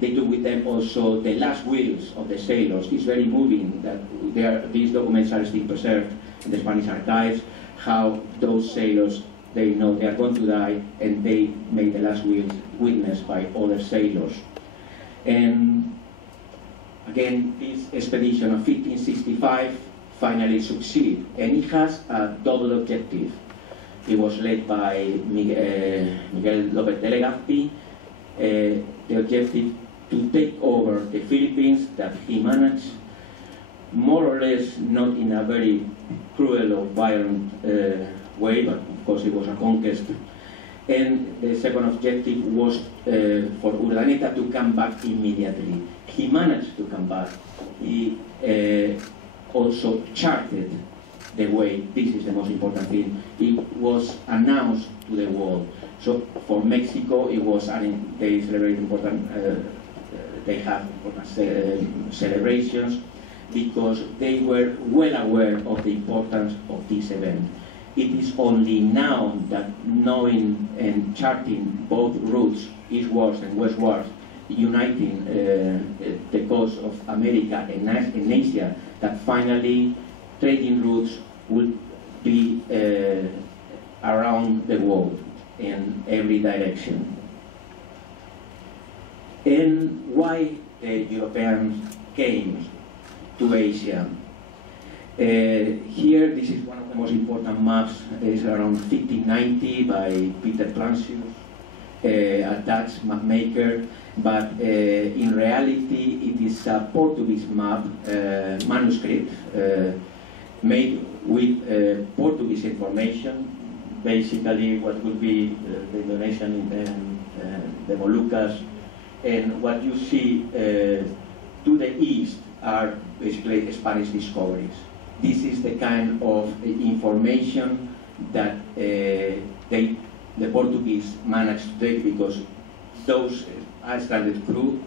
they took with them also the last wills of the sailors. It's very moving that these documents are still preserved in the Spanish archives, how those sailors, they know they are going to die, and they made the last wills witnessed by other sailors. And again, this expedition of 1565 finally succeeded, and it has a double objective. It was led by Miguel López de Legazpi. The objective to take over the Philippines, that he managed more or less not in a very cruel or violent way, but of course it was a conquest. And the second objective was for Urdaneta to come back immediately. He managed to come back. He also charted the way. This is the most important thing. It was announced to the world. So for Mexico, it was, they celebrate important, they have important celebrations because they were well aware of the importance of this event. It is only now that knowing and charting both routes, eastwards and westwards, uniting the coast of America and Asia, that finally trading routes will be around the world in every direction. And why the Europeans came to Asia? Here, this is one of the most important maps. It's around 1590 by Peter Plancius, a Dutch map maker. But in reality, it is a Portuguese map, manuscript, made with Portuguese information. Basically, what would be the Indonesian and the Moluccas. And what you see to the east are basically Spanish discoveries. This is the kind of information that the Portuguese managed to take, because those Icelandic crew,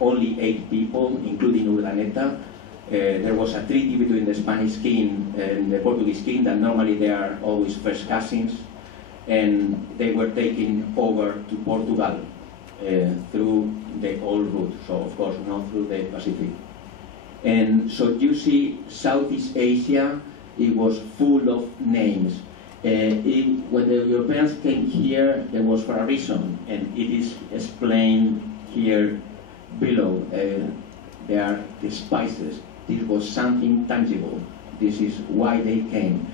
only 8 people, including Urdaneta. There was a treaty between the Spanish king and the Portuguese king that normally they are always first cousins, and they were taken over to Portugal through the old route, so of course not through the Pacific. And so you see Southeast Asia, it was full of names. When the Europeans came here, there was for a reason, and it is explained here below. There are the spices. This was something tangible. This is why they came.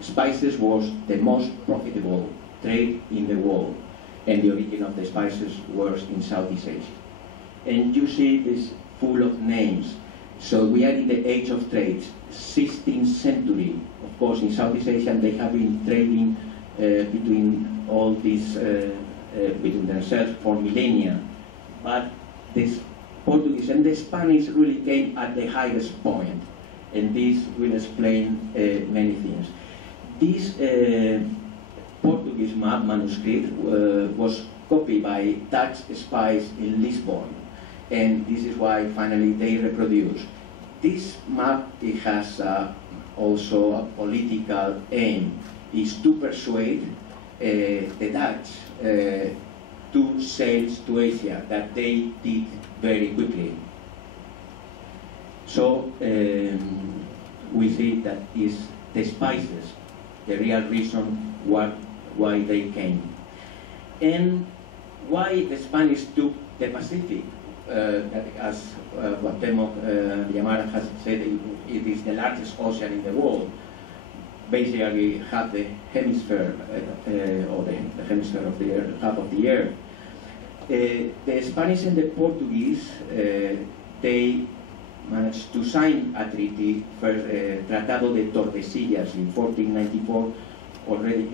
Spices was the most profitable trade in the world, and the origin of the spices was in Southeast Asia. And you see this full of names. So we are in the age of trade, 16th century. Of course, in Southeast Asia, they have been trading between all these, between themselves for millennia. But this Portuguese and the Spanish really came at the highest point, and this will explain many things. This Portuguese map manuscript was copied by Dutch spies in Lisbon, and this is why finally they reproduce. This map, it has also a political aim, is to persuade the Dutch to sail to Asia, that they did very quickly. So we see that is the spices, the real reason why they came. And why the Spanish took the Pacific, as Cuauhtémoc Villamar has said, it is the largest ocean in the world. Basically half the hemisphere, or the hemisphere of the earth, half of the earth. The Spanish and the Portuguese, they managed to sign a treaty, first Tratado de Tordesillas in 1494. Already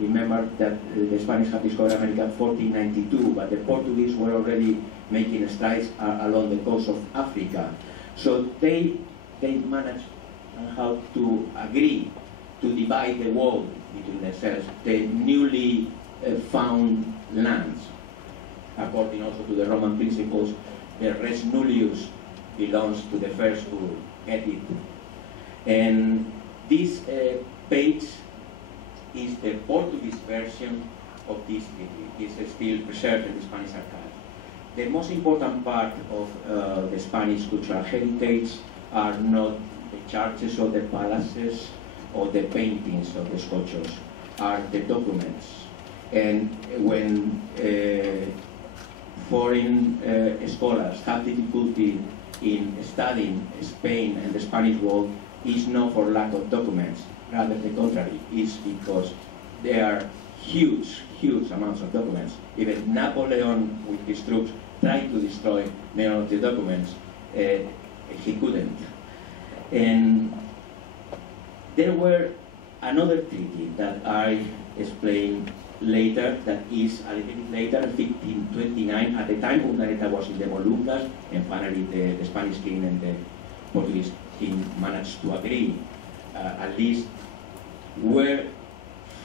remember that the Spanish had discovered America in 1492, but the Portuguese were already making strides along the coast of Africa. So they managed how to agree to divide the world between themselves, the newly found lands. According also to the Roman principles, the res nullius belongs to the first who get it. And this page is the Portuguese version of this treaty. It's still preserved in the Spanish archive. the most important part of the Spanish cultural heritage are not the churches or the palaces or the paintings or the sculptures, are the documents. And when foreign scholars have difficulty in studying Spain and the Spanish world, is not for lack of documents, rather the contrary, is because there are huge amounts of documents. Even Napoleon with his troops tried to destroy many of the documents, he couldn't. And there were another treaty that I explained later, that is a little bit later, 1529. At the time, Urdaneta was in the Moluccas, and finally the Spanish king and the Portuguese king managed to agree, at least where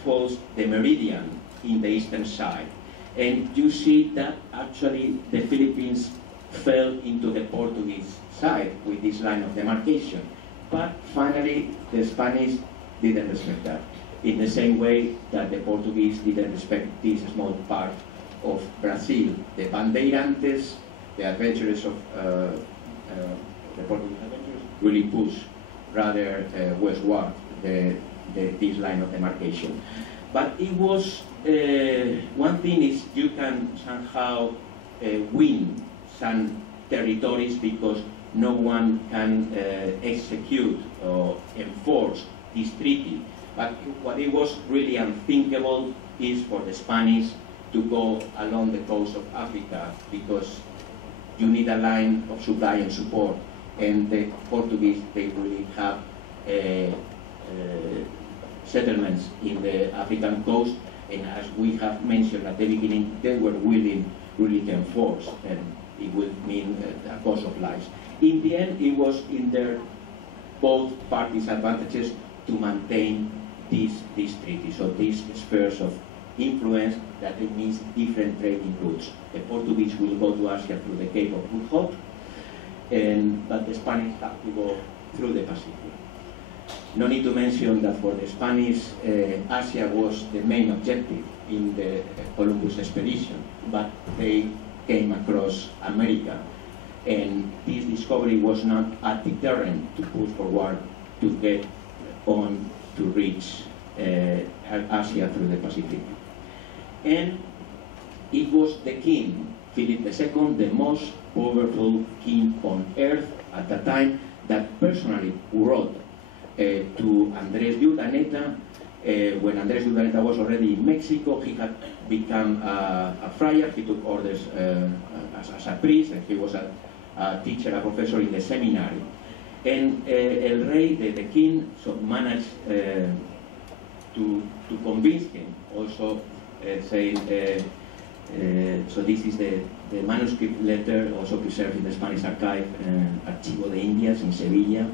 falls the meridian in the eastern side. And you see that actually the Philippines fell into the Portuguese side with this line of demarcation. But finally, the Spanish didn't respect that, in the same way that the Portuguese didn't respect this small part of Brazil. The Bandeirantes, the adventurers of the Portuguese adventurers, really push rather westward this line of demarcation. But it was, one thing is you can somehow win some territories because no one can execute or enforce this treaty. But what it was really unthinkable is for the Spanish to go along the coast of Africa, because you need a line of supply and support, and the Portuguese, they really have settlements in the African coast, and as we have mentioned at the beginning, they were willing really to enforce, and it would mean a cost of lives. In the end, it was in their both parties' advantages to maintain this treaty. So these spheres of influence, that it means different trading routes. The Portuguese will go to Asia through the Cape of Good Hope, but the Spanish have to go through the Pacific. No need to mention that for the Spanish, Asia was the main objective in the Columbus expedition, but they came across America, and this discovery was not a deterrent to push forward to get on to reach Asia through the Pacific. And it was the king, Philip II, the most powerful king on earth at that time, that personally wrote to Andrés de Urdaneta. When Andrés de Urdaneta was already in Mexico, he had become a friar. He took orders as a priest, and he was a teacher, a professor in the seminary. And El Rey, the king, so managed to convince him, also saying, so this is the manuscript letter, also preserved in the Spanish archive, Archivo de Indias in Sevilla.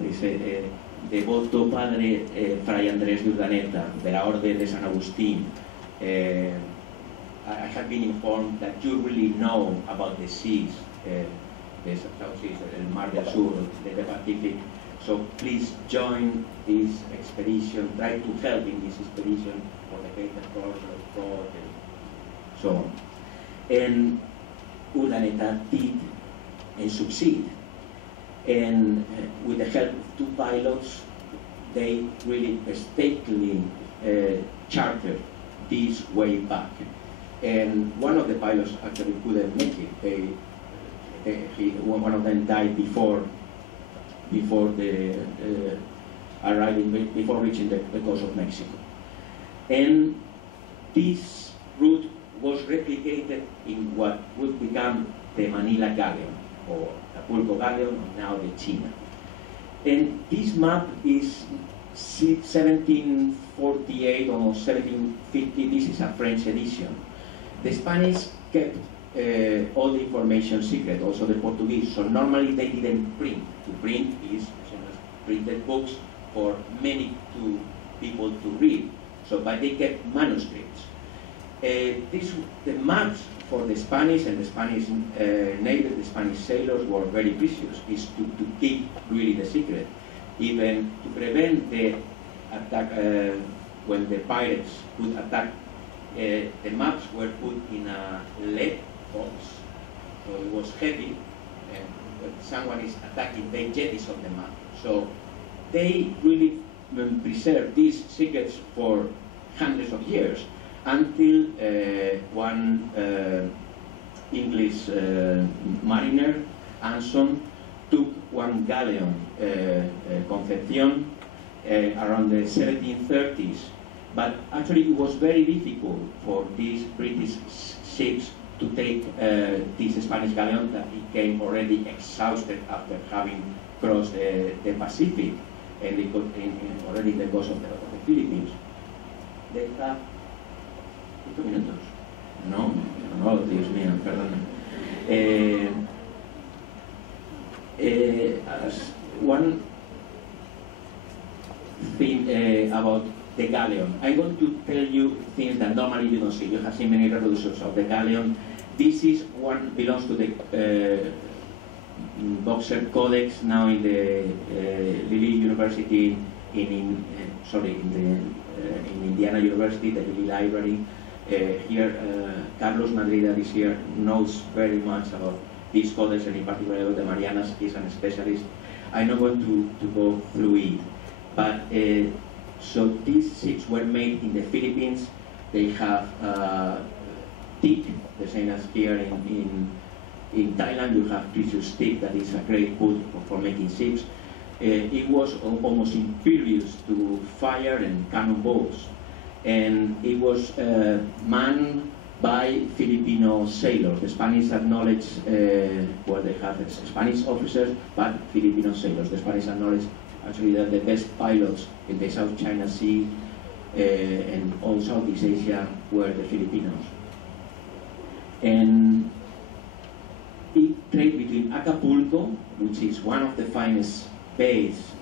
Dice, devoto padre Fray Andrés de Urdaneta, de la Orden de San Agustín, I have been informed that you really know about the seas, the South Seas, El Mar del Sur, the Pacific, so please join this expedition, try to help in this expedition for the Cape of Fraud, and so on. And Urdaneta did and succeed. And with the help of two pilots, they really mistakenly chartered this way back. And one of the pilots actually couldn't make it. One of them died before reaching the coast of Mexico. And this route was replicated in what would become the Manila Galleon, or Acapulco Galleon, now the China. And this map is 1748, almost 1750. This is a French edition. The Spanish kept all the information secret, also the Portuguese, so normally they didn't print. To print is printed books for many people to read, so but they kept manuscripts. The maps for the Spanish and the Spanish navy, the Spanish sailors, were very precious, is to keep really the secret, even to prevent the attack when the pirates would attack The maps were put in a lead box, so it was heavy, and when someone is attacking, they jettison the map. So they really preserved these secrets for hundreds of years until one English mariner, Anson, took one galleon, Concepcion, around the 1730s. But actually it was very difficult for these British ships to take this Spanish galleon that became already exhausted after having crossed the Pacific and they got already in the coast of the Philippines. They have 5 minutos. No, no, Dios mío, perdona. As one thing about the galleon, I'm going to tell you things that normally you don't see. You have seen many reproductions of the galleon. This is one belongs to the Boxer Codex, now in the Lily University in Indiana University, the Lily Library. Here, Carlos Madrida this year knows very much about these codex and in particular about the Marianas. He's a specialist. I'm not going to go through it, but so these ships were made in the Philippines. They have teak, the same as here in Thailand. You have precious teak, that is a great wood for making ships. It was almost impervious to fire and cannonballs, and it was manned by Filipino sailors. The Spanish acknowledged, well, they have Spanish officers, but Filipino sailors. The Spanish acknowledged actually that the best pilots in the South China Sea and all Southeast Asia were the Filipinos. And it traded between Acapulco, which is one of the finest bays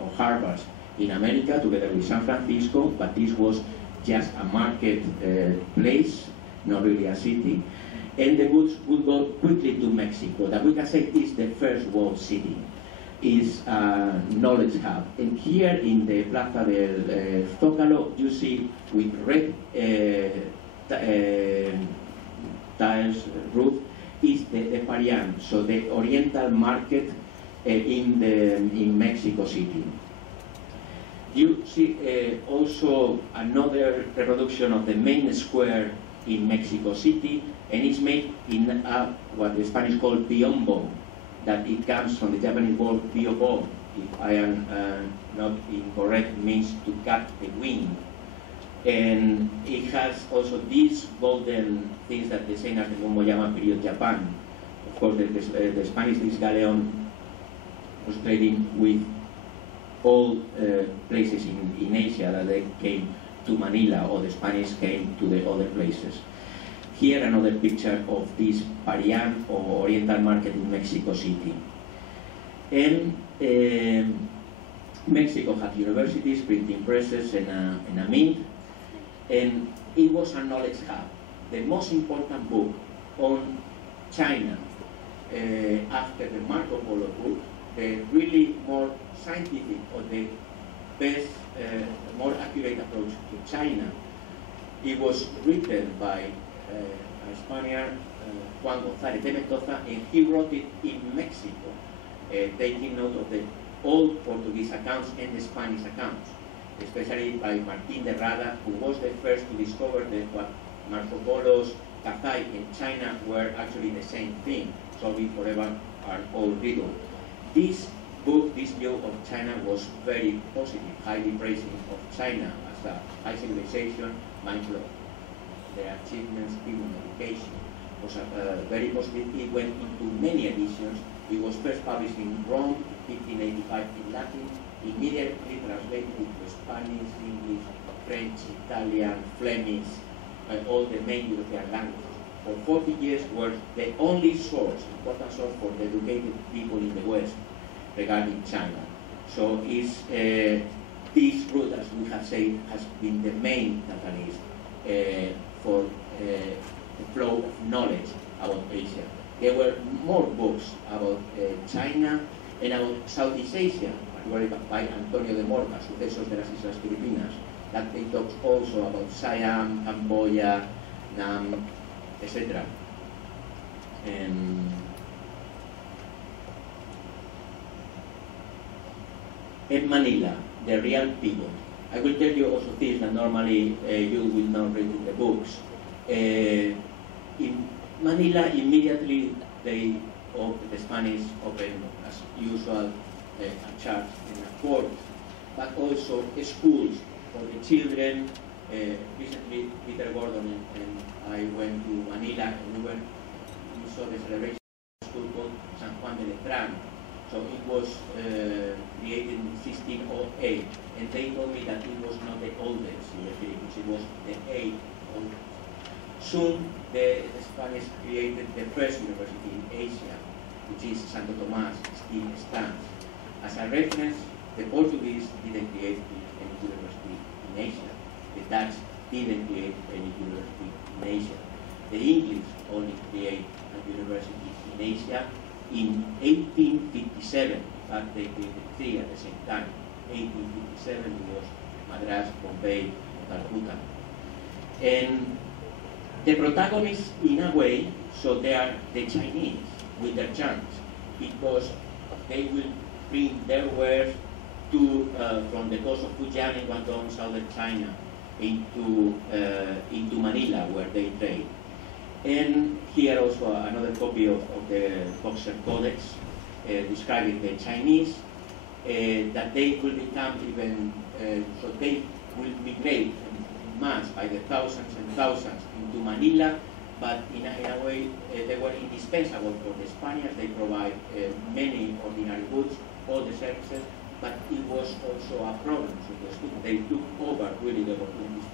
or harbors in America, together with San Francisco, but this was just a market place, not really a city. And the goods would go quickly to Mexico, that we can say is the first world city, is a knowledge hub. And here in the Plaza del Zócalo, you see with red tiles roof is the Prachan, so the Oriental market in Mexico City. You see also another reproduction of the main square in Mexico City, and it's made in what the Spanish call piombo, that it comes from the Japanese word piobo, if I am not incorrect, means to cut the wing. And it has also these golden things that the same as the Momoyama period Japan. Of course, the Spanish this galleon was trading with all places in Asia that they came to Manila, or the Spanish came to the other places. Here another picture of this Prachan or Oriental market in Mexico City. And Mexico had universities, printing presses, and a mint. And it was a knowledge hub. The most important book on China after the Marco Polo book, the really more scientific or the best, more accurate approach to China, it was written by a Spaniard, Juan González de Mendoza, and he wrote it in Mexico, taking note of the old Portuguese accounts and the Spanish accounts, especially by Martín de Rada, who was the first to discover that what Marco Polo's Cathay and China were actually the same thing, solving forever our old riddle. This book, this view of China was very positive, highly praising of China as a high civilization, mindful of their achievements, human education. Was very positive. It went into many editions. It was first published in Rome, 1585 in Latin, immediately translated into Spanish, English, French, Italian, Flemish, all the main European languages. For 40 years were the only source, important source for the educated people in the West regarding China. So is this route, as we have said, has been the main catalyst for the flow of knowledge about Asia. There were more books about China and about Southeast Asia, particularly by Antonio de Morga, Sucesos de las Islas Filipinas. that they talk also about Siam, Cambodia, Nam, etc. And in Manila, the real people. I will tell you also things that normally you will not read in the books. In Manila, immediately the Spanish opened, as usual, a church in a port, but also schools for the children. Recently, Peter Gordon and I went to Manila, and we saw the celebration of a school called San Juan de Letrán. So it was created in 1608, and they told me that it was not the oldest in the Philippines, it was the 8th oldest. Soon, the Spanish created the first university in Asia, which is Santo Tomas, still stands. As a reference, the Portuguese didn't create any university in Asia. The Dutch didn't create any university in Asia. The English only create a university in Asia in 1857. In fact, they created 3 at the same time. 1857 was Madras, Bombay, Calcutta. And the protagonists, in a way, so they are the Chinese with their charms, because they will bring their wares to from the coast of Fujian in Guangdong, southern China, into Manila, where they trade. And here also another copy of the Boxer Codex describing the Chinese, that they will become even, so they will migrate in mass by the thousands and thousands into Manila, but in a way they were indispensable for the Spaniards. They provide many ordinary goods, all the services, but it was also a problem. So they took over really the opportunities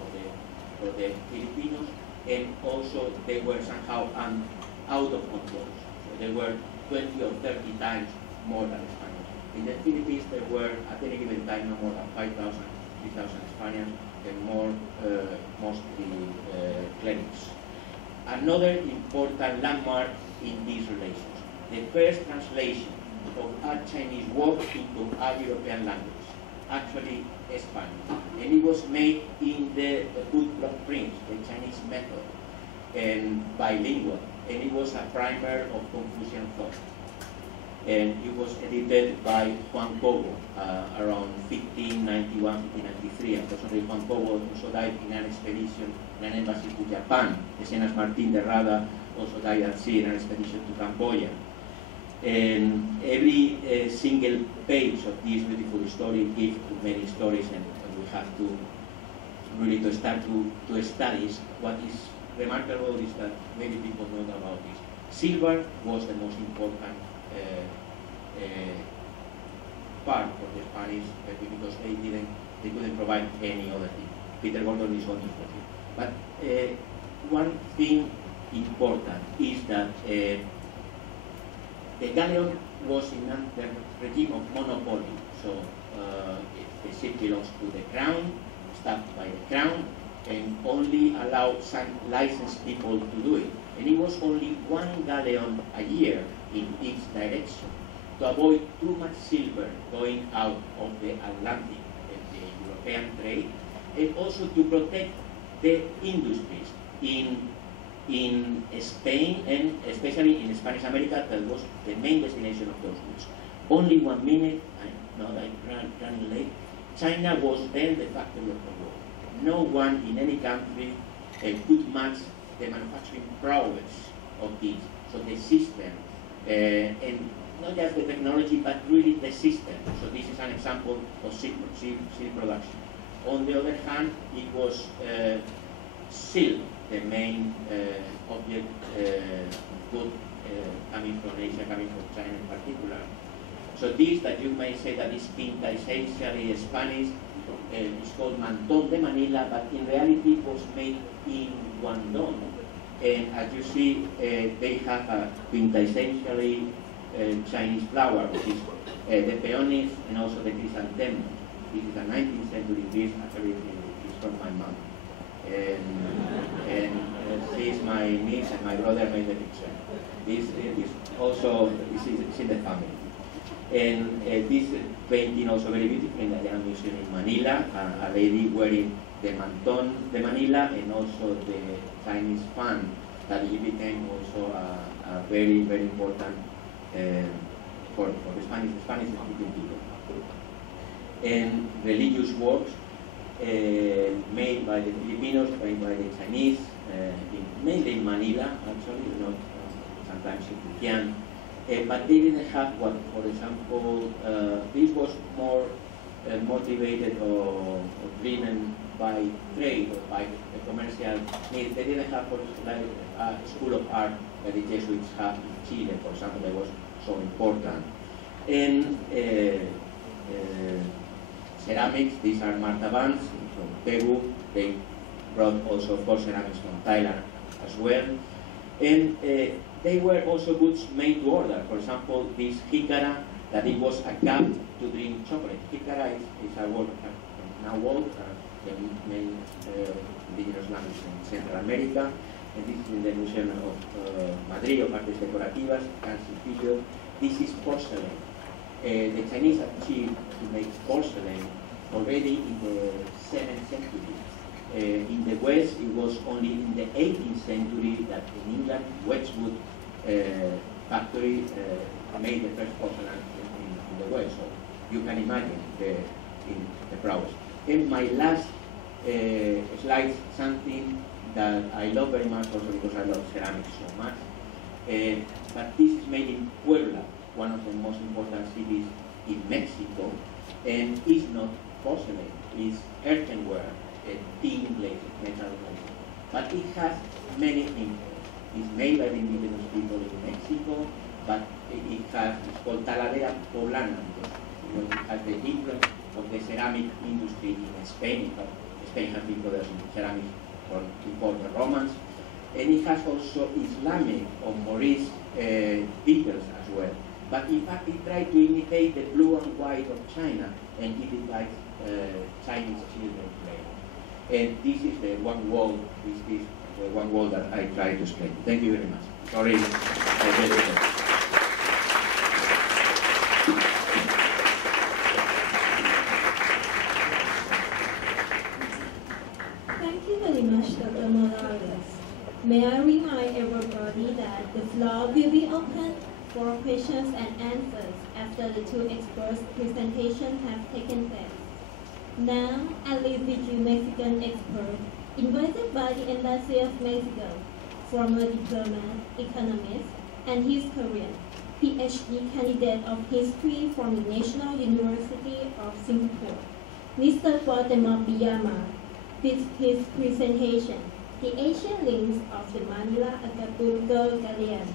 for the Filipinos, and also they were somehow out of control. So they were 20 or 30 times more than Spaniards. In the Philippines, there were at any given time no more than 5,000, 3,000 Spaniards, and more mostly clerics. Another important landmark in these relations, the first translation of a Chinese work into a European language, actually Spanish, and it was made in the woodblock prints, the Chinese method, and bilingual, and it was a primer of Confucian thought. And it was edited by Juan Cobo around 1591, 1593. Unfortunately, Juan Cobo also died in an expedition, in an embassy to Japan. Escenas Martín de Rada also died at sea in an expedition to Cambodia. And every single page of this beautiful story gives many stories, and we have to really to start to study. What is remarkable is that many people know about this. Silver was the most important part for the Spanish because they couldn't provide any other thing. Peter Gordon is going to put it. But one thing important is that the galleon was in the regime of monopoly. So the ship belongs to the crown, staffed by the crown, and only allowed some licensed people to do it. And it was only 1 galleon a year in each direction to avoid too much silver going out of the Atlantic and the European trade, and also to protect the industries in Spain, and especially in Spanish America, that was the main destination of those goods. Only 1 minute, I know I ran late. China was then the factory of the world. No one in any country could match the manufacturing prowess of this. So the system, and not just the technology, but really the system. So this is an example of silk production. On the other hand, it was silk, the main object good coming from Asia, coming from China in particular. So this, that you may say that is quintessentially Spanish, is called Mantón de Manila, but in reality it was made in Guangdong. And as you see, they have a quintessentially Chinese flower, which is the peonies and also the chrysanthemum. This is a 19th century piece, actually it's from my mom. And she is my niece, and my brother made the picture. This is also, this is in the family. And this painting also very beautiful in the Galleon Museum in Manila, a lady wearing the manton de Manila and also the Chinese fan that it became also a very, very important for the Spanish-speaking people. And religious works made by the Filipinos, made by the Chinese, mainly in Manila, actually, not sometimes in Prachan. But they didn't have what, for example, this was more motivated or driven by trade or by commercial needs. They didn't have, like, a school of art that the Jesuits have in Chile, for example, that was so important. And ceramics, these are martabans from Peru. They brought also, of course, ceramics from Thailand as well. And they were also goods made to order. For example, this jicara, that it was a cup to drink chocolate. Jicara is a word from the main indigenous language in Central America. And this is in the Museum of Madrid, of Artes Decorativas, Transpacific. This is porcelain. The Chinese achieved to make porcelain already in the 7th century. In the West, it was only in the 18th century that in England, Wedgwood factory made the first porcelain in the West. So you can imagine the prowess. And my last slide, something that I love very much also because I love ceramics so much. But this is made in Puebla, one of the most important cities in Mexico, and it's not porcelain, it's earthenware, tin glazed, metal glazed. But it has many things. It's made by the indigenous people in Mexico, but it's called taladera poblana because it has the influence of the ceramic industry in Spain. But Spain has been producing ceramics before the Romans. And it has also Islamic or Maurice details as well. But in fact, it tried to imitate the blue and white of China, and it is like Chinese children play. And this is the one wall. This is the one wall that I try to explain. Thank you very much. Sorry. Thank you very much, Dr. Morales. May I remind everybody that the floor will be open for questions and answers after the two experts' presentations have taken place. Now, I leave with you Mexican expert, invited by the Embassy of Mexico, former diplomat, economist, and historian, PhD candidate of history from the National University of Singapore, Mr. Guatemala Biyama, with his presentation, The Ancient Links of the Manila Galleon.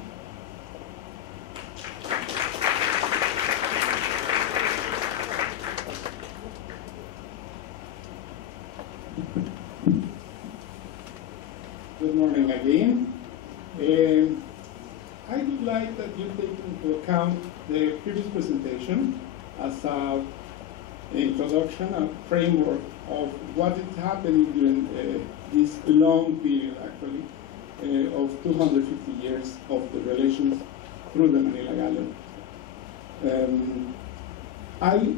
Good morning again. I would like that you take into account the previous presentation as an introduction, a framework of what is happening during this long period, actually, of 250 years of the relations through the Manila Galleon. I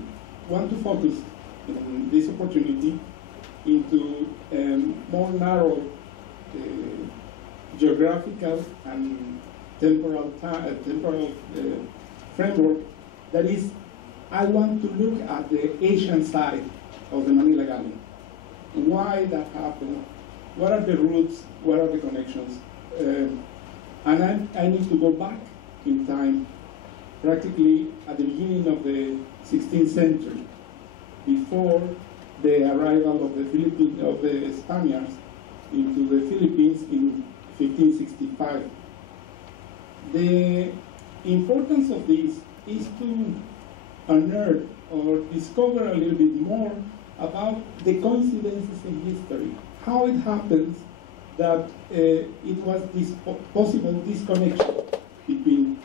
want to focus in this opportunity into more narrow geographical and temporal framework. That is, I want to look at the Asian side of the Manila Galleon. Why that happened, what are the roots, what are the connections, and I need to go back in time, practically at the beginning of the 16th century, before the arrival of the Spaniards into the Philippines in 1565. The importance of this is to unearth or discover a little bit more about the coincidences in history, how it happens that it was this possible disconnection between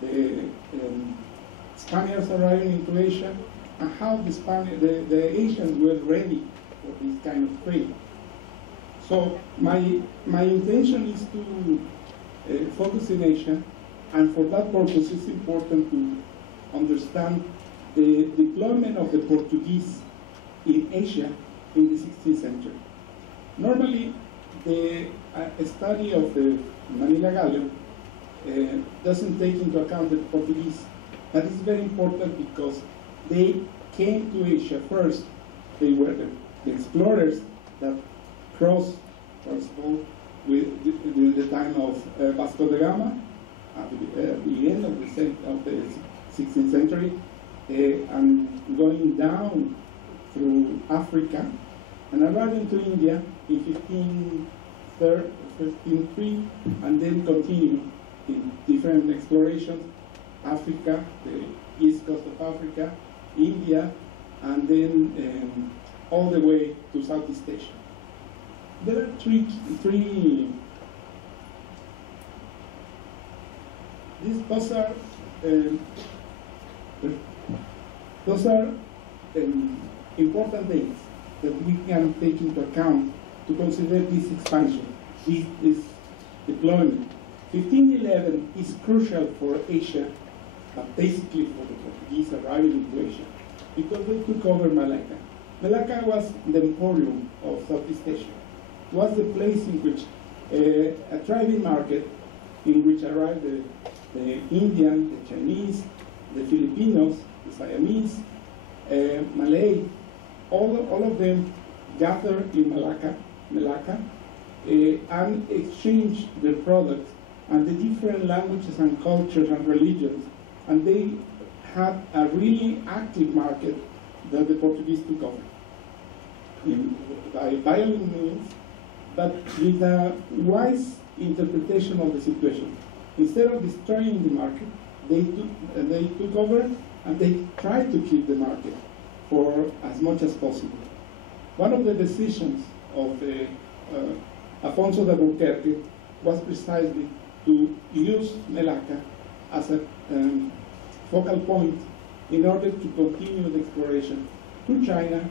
the Spaniards arriving into Asia and how the Asians were ready for this kind of trade. So my intention is to focus in Asia, and for that purpose it's important to understand the deployment of the Portuguese in Asia in the 16th century. Normally, the study of the Manila Galleon doesn't take into account the Portuguese. That is very important because they came to Asia first. They were the explorers that crossed, first of all, during the time of Vasco da Gama, at the end of the 16th century, and going down through Africa, and arriving to India in 1503, and then continue in different explorations, Africa, the east coast of Africa, India, and then all the way to Southeast Asia. There are those are important dates that we can take into account to consider this expansion, this deployment. 1511 is crucial for Asia, but basically for the Portuguese arriving into Asia, because they took over Malacca. Malacca was the emporium of Southeast Asia. It was the place in which a thriving market in which arrived the Indian, the Chinese, the Filipinos, the Siamese, Malay, all of them gathered in Malacca, and exchanged their products and the different languages and cultures and religions. And they had a really active market that the Portuguese took over by violent means, but with a wise interpretation of the situation. Instead of destroying the market, they took over and they tried to keep the market for as much as possible. One of the decisions of Afonso de Albuquerque was precisely to use Malacca as a focal point in order to continue the exploration to China.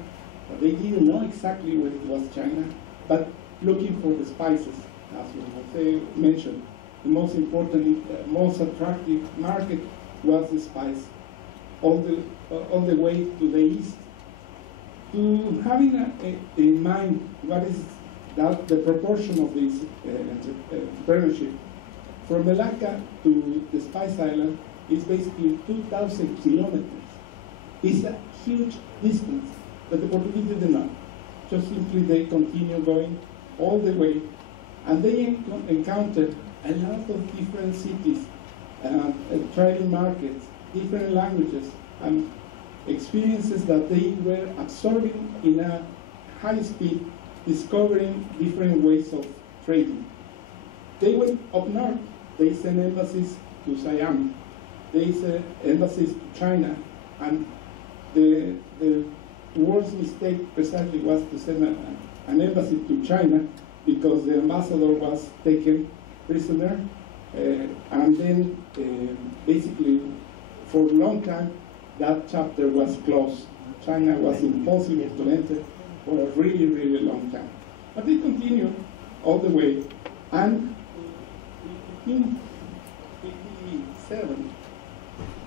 They didn't know exactly where it was China, but looking for the spices, as Jose mentioned. The most importantly, most attractive market was the spice, all the way to the east. To having in mind what is the proportion of this entrepreneurship, from Malacca to the Spice Island is basically 2,000 kilometers. It's a huge distance, but the Portuguese did not. Just simply they continue going all the way, and they encountered a lot of different cities, trading markets, different languages, and experiences that they were absorbing in a high speed, discovering different ways of trading. They went up north. They sent embassies to Siam. They sent embassies to China. And the worst mistake precisely was to send an embassy to China, because the ambassador was taken prisoner. And then basically for a long time that chapter was closed. China was impossible to enter for a really, really long time. But they continued all the way, and in 1857,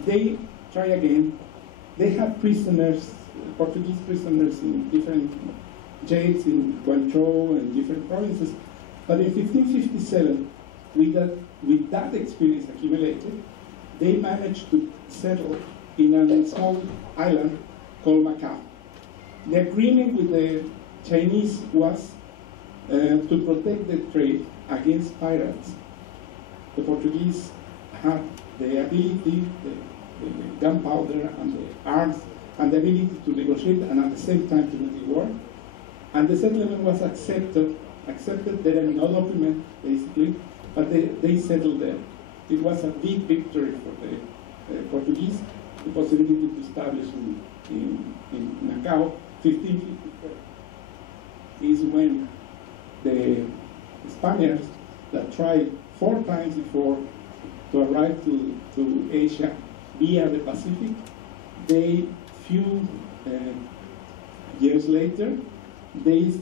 they try again. They have prisoners, Portuguese prisoners in different jails in Guangzhou and different provinces. But in 1557, with that experience accumulated, they managed to settle in a small island called Macau. The agreement with the Chinese was to protect the trade against pirates. The Portuguese had the ability, the gunpowder and the arms, and the ability to negotiate and at the same time to make it work. And the settlement was accepted. There are no documents, basically, but they settled there. It was a big victory for the Portuguese, the possibility to establish in Macau. 1554 is when the Spaniards that tried 4 times before to arrive to Asia via the Pacific, few years later, they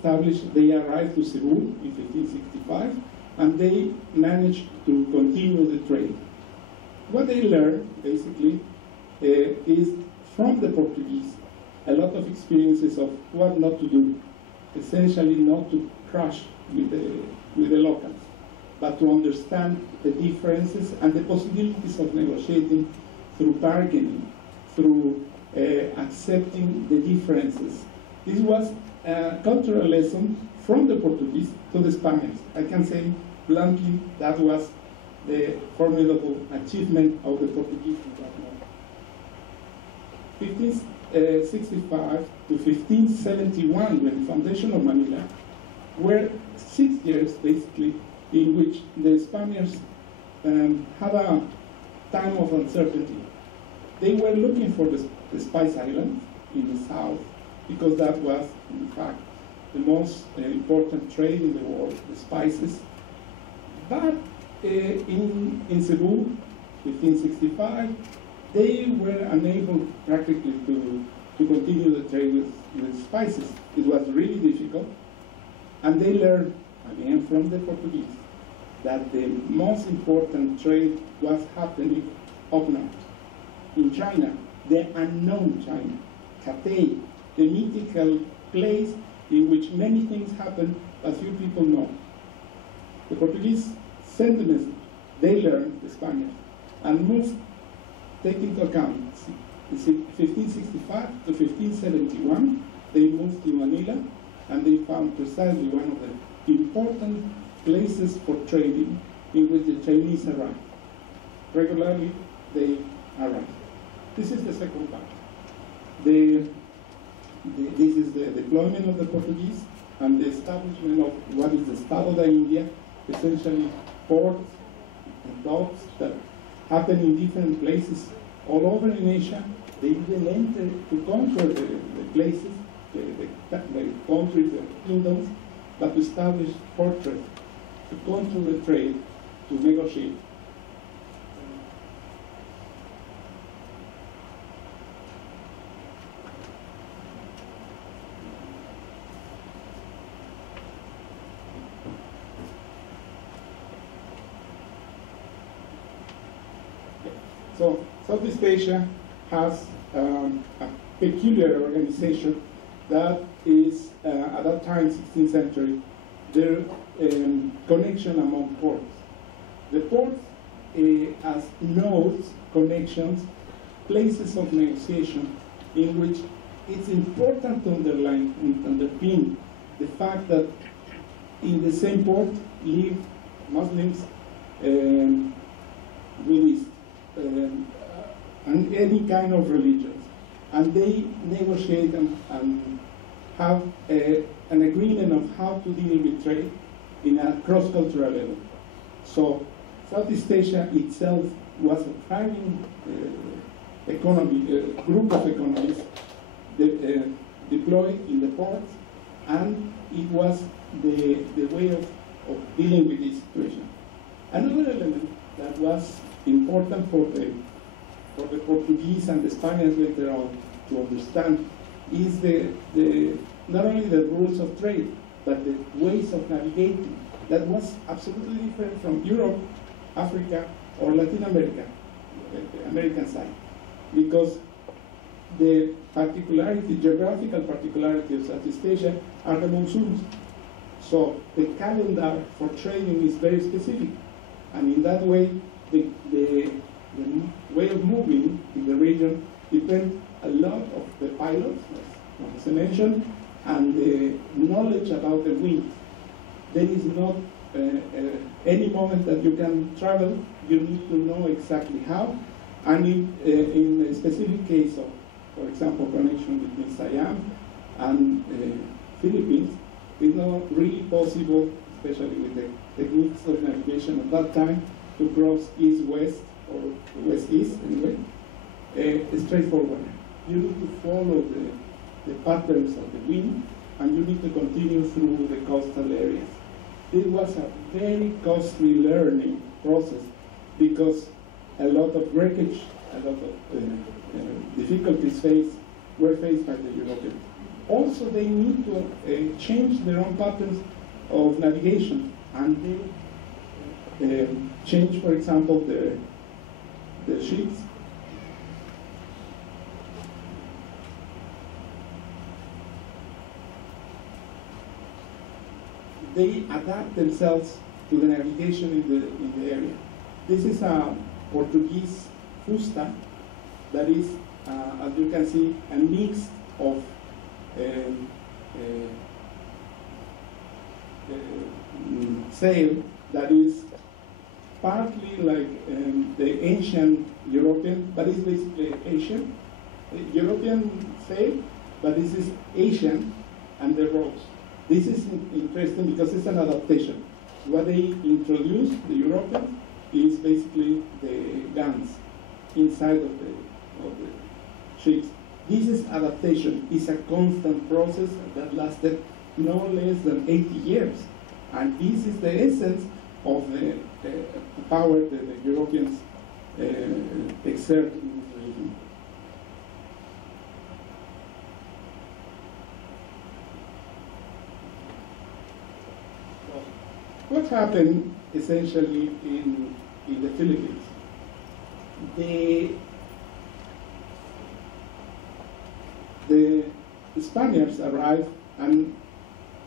arrived to Cebu in 1565, and they managed to continue the trade. What they learned, basically, is from the Portuguese a lot of experiences of what not to do, essentially not to crush with the locals, but to understand the differences and the possibilities of negotiating through bargaining, through accepting the differences. This was a cultural lesson from the Portuguese to the Spaniards. I can say bluntly that was the formidable achievement of the Portuguese in that moment. 1565 to 1571, when the foundation of Manila, were 6 years basically in which the Spaniards had a time of uncertainty. They were looking for the Spice Islands in the south, because that was, in fact, the most important trade in the world, the spices. But in Cebu, 1565, they were unable practically to continue the trade with spices. It was really difficult, and they learned, again from the Portuguese, that the most important trade was happening up north, in China, the unknown China, Cathay, the mythical place in which many things happen but few people know. The Portuguese sent the message, they learned, the Spaniards, and moved, take into account, 1565 to 1571, they moved to Manila, and they found precisely one of the important places for trading in which the Chinese arrived. Regularly, they arrived. This is the second part. This is the deployment of the Portuguese and the establishment of what is the Estado de India, essentially ports and docks that happen in different places all over in Asia. They even enter to conquer the places, the countries, the kingdoms, but to establish port trade, to control the trade, to negotiate. So Southeast Asia has a peculiar organization that is, at that time, 16th century, their connection among ports. The ports as nodes, connections, places of negotiation in which it's important to underline and underpin the fact that in the same port live Muslims, Buddhists, and any kind of religions. And they negotiate and have an agreement of how to deal with trade in a cross-cultural level. So Southeast Asia itself was a thriving economy, group of economies deployed in the ports, and it was the way of dealing with this situation. Another element that was important for the Portuguese and the Spaniards later on to understand is not only the rules of trade, but the ways of navigating that was absolutely different from Europe, Africa, or Latin America, the American side, because the geographical particularity of Southeast Asia are the monsoons. So the calendar for trading is very specific, and in that way, the way of moving in the region depends a lot of the pilots, as I mentioned, and the knowledge about the wind. There is not any moment that you can travel, you need to know exactly how, and in a specific case of, for example, connection between Siam and Philippines, it's not really possible, especially with the techniques of navigation at that time, to cross east-west or west-east anyway, straightforward. You need to follow the patterns of the wind, and you need to continue through the coastal areas. It was a very costly learning process because a lot of wreckage, a lot of difficulties were faced by the Europeans. Also, they need to change their own patterns of navigation, and they change, for example, the ships they adapt themselves to the navigation in the area. This is a Portuguese fusta that is, as you can see, a mix of sail that is partly like the ancient European, but it's basically Asian. European sail, but this is Asian, and the ropes. This is interesting because it's an adaptation. What they introduced, the Europeans, is basically the guns inside of the ships. This is adaptation. It's a constant process that lasted no less than 80 years. And this is the essence of the power that the Europeans exert in this region. What happened essentially in the Philippines? The Spaniards arrived, and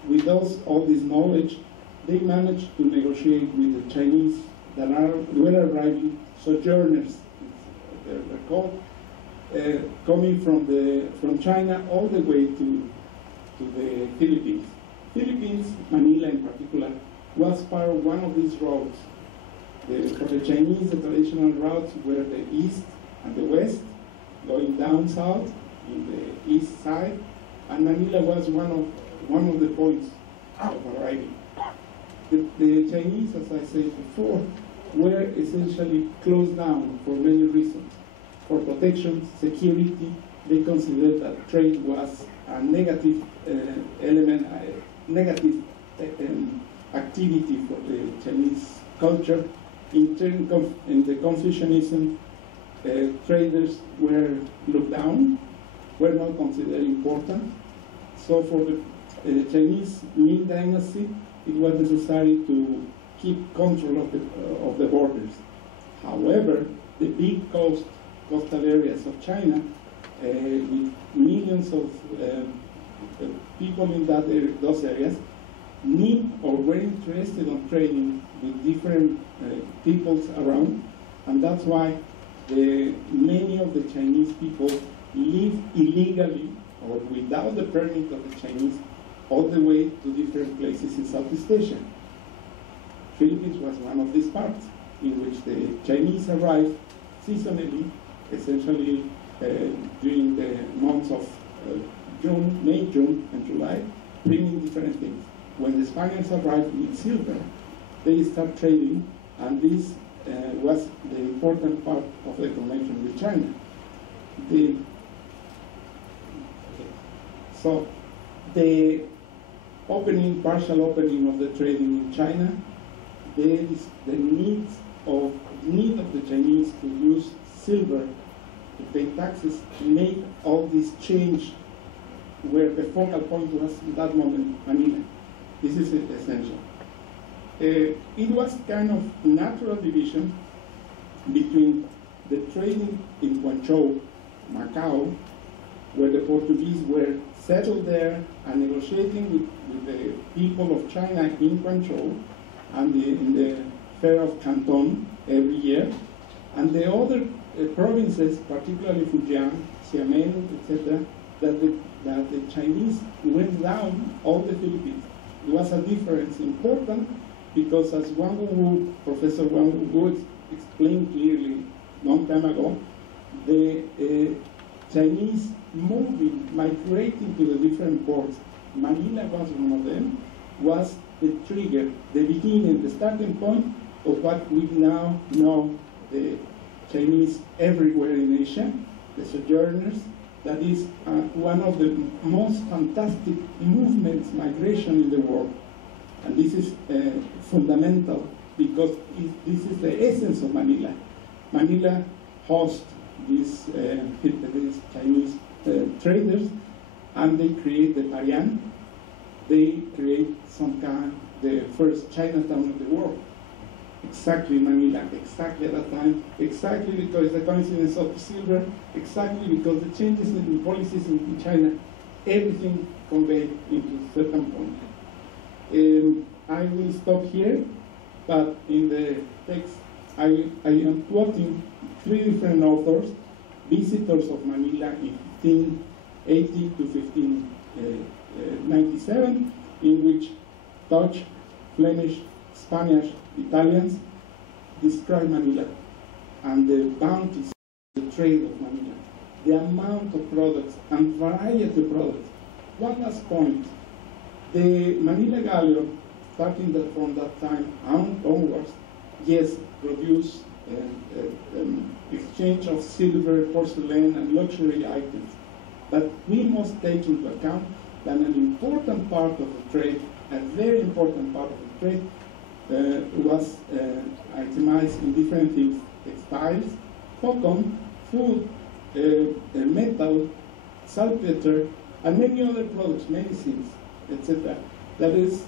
with all this knowledge, they managed to negotiate with the Chinese that were arriving, sojourners, they're called, coming from China all the way to the Philippines. Philippines, Manila in particular, was part of one of these routes. For the Chinese, the traditional routes were the east and the west, going down south in the east side, and Manila was one of the points of arriving. The Chinese, as I said before, were essentially closed down for many reasons. For protection, security, they considered that trade was a negative element, a negative activity for the Chinese culture. In the Confucianism, traders were looked down, were not considered important. So for the Chinese Ming Dynasty, it was necessary to keep control of the borders. However, the big coastal areas of China, with millions of people in those areas, need or were interested in trading with different peoples around, and that's why many of the Chinese people live illegally or without the permit of the Chinese all the way to different places in Southeast Asia. Philippines was one of these parts in which the Chinese arrived seasonally, essentially during the months of May, June, and July, bringing different things. When the Spaniards arrived with silver, they start trading, and this was the important part of the connection with China. So the partial opening of the trading in China, there is the need of the Chinese to use silver to pay taxes to make all this change, where the focal point was in that moment Manila. This is essential. It was kind of natural division between the trading in Guangzhou, Macau, where the Portuguese were settled there and negotiating with the people of China in Guangzhou and in the fair of Canton every year, and the other provinces, particularly Fujian, Xiamen, etc., that the Chinese went down all the Philippines. It was a difference important because, as Professor Wang Wu explained clearly long time ago, the Chinese moving, migrating to the different ports, Manila was one of them, was the trigger, the beginning, the starting point of what we now know the Chinese everywhere in Asia, the sojourners. That is one of the most fantastic movements, migration in the world. And this is fundamental because this is the essence of Manila. Manila hosts these Chinese traders, and they create the Parian. They create the first Chinatown of the world. Exactly Manila, exactly at that time, exactly because the coincidence of silver, exactly because the changes in the policies in China, everything conveyed into a certain point. I will stop here, but in the text I am quoting three different authors, visitors of Manila in 1580 to 1597, in which Dutch, Flemish, Spanish, Italians describe Manila and the bounties, the trade of Manila, the amount of products and variety of products. One last point, the Manila Galleon, starting from that time onwards, yes, produced exchange of silver, porcelain, and luxury items. But we must take into account that an important part of the trade, a very important part of the trade, was itemized in different things: textiles, cotton, food, metal, saltpeter, and many other products, medicines, etc. That is,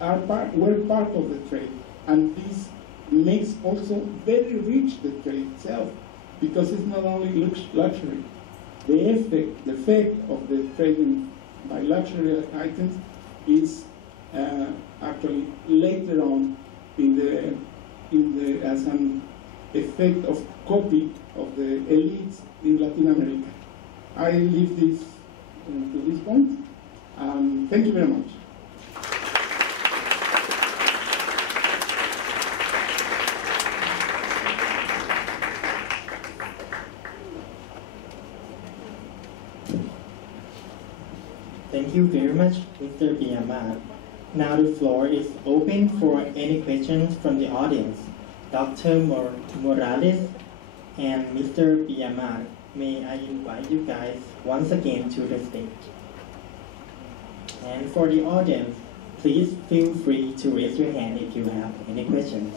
were part of the trade, and this makes also very rich the trade itself, because it's not only luxury. The effect of the trading by luxury items is actually later on as an effect of copy of the elites in Latin America. I leave this to this point. Thank you very much. Thank you very much, Mr. Biamar. Now the floor is open for any questions from the audience. Dr. Morales and Mr. Biamar, may I invite you guys once again to the stage. And for the audience, please feel free to raise your hand if you have any questions.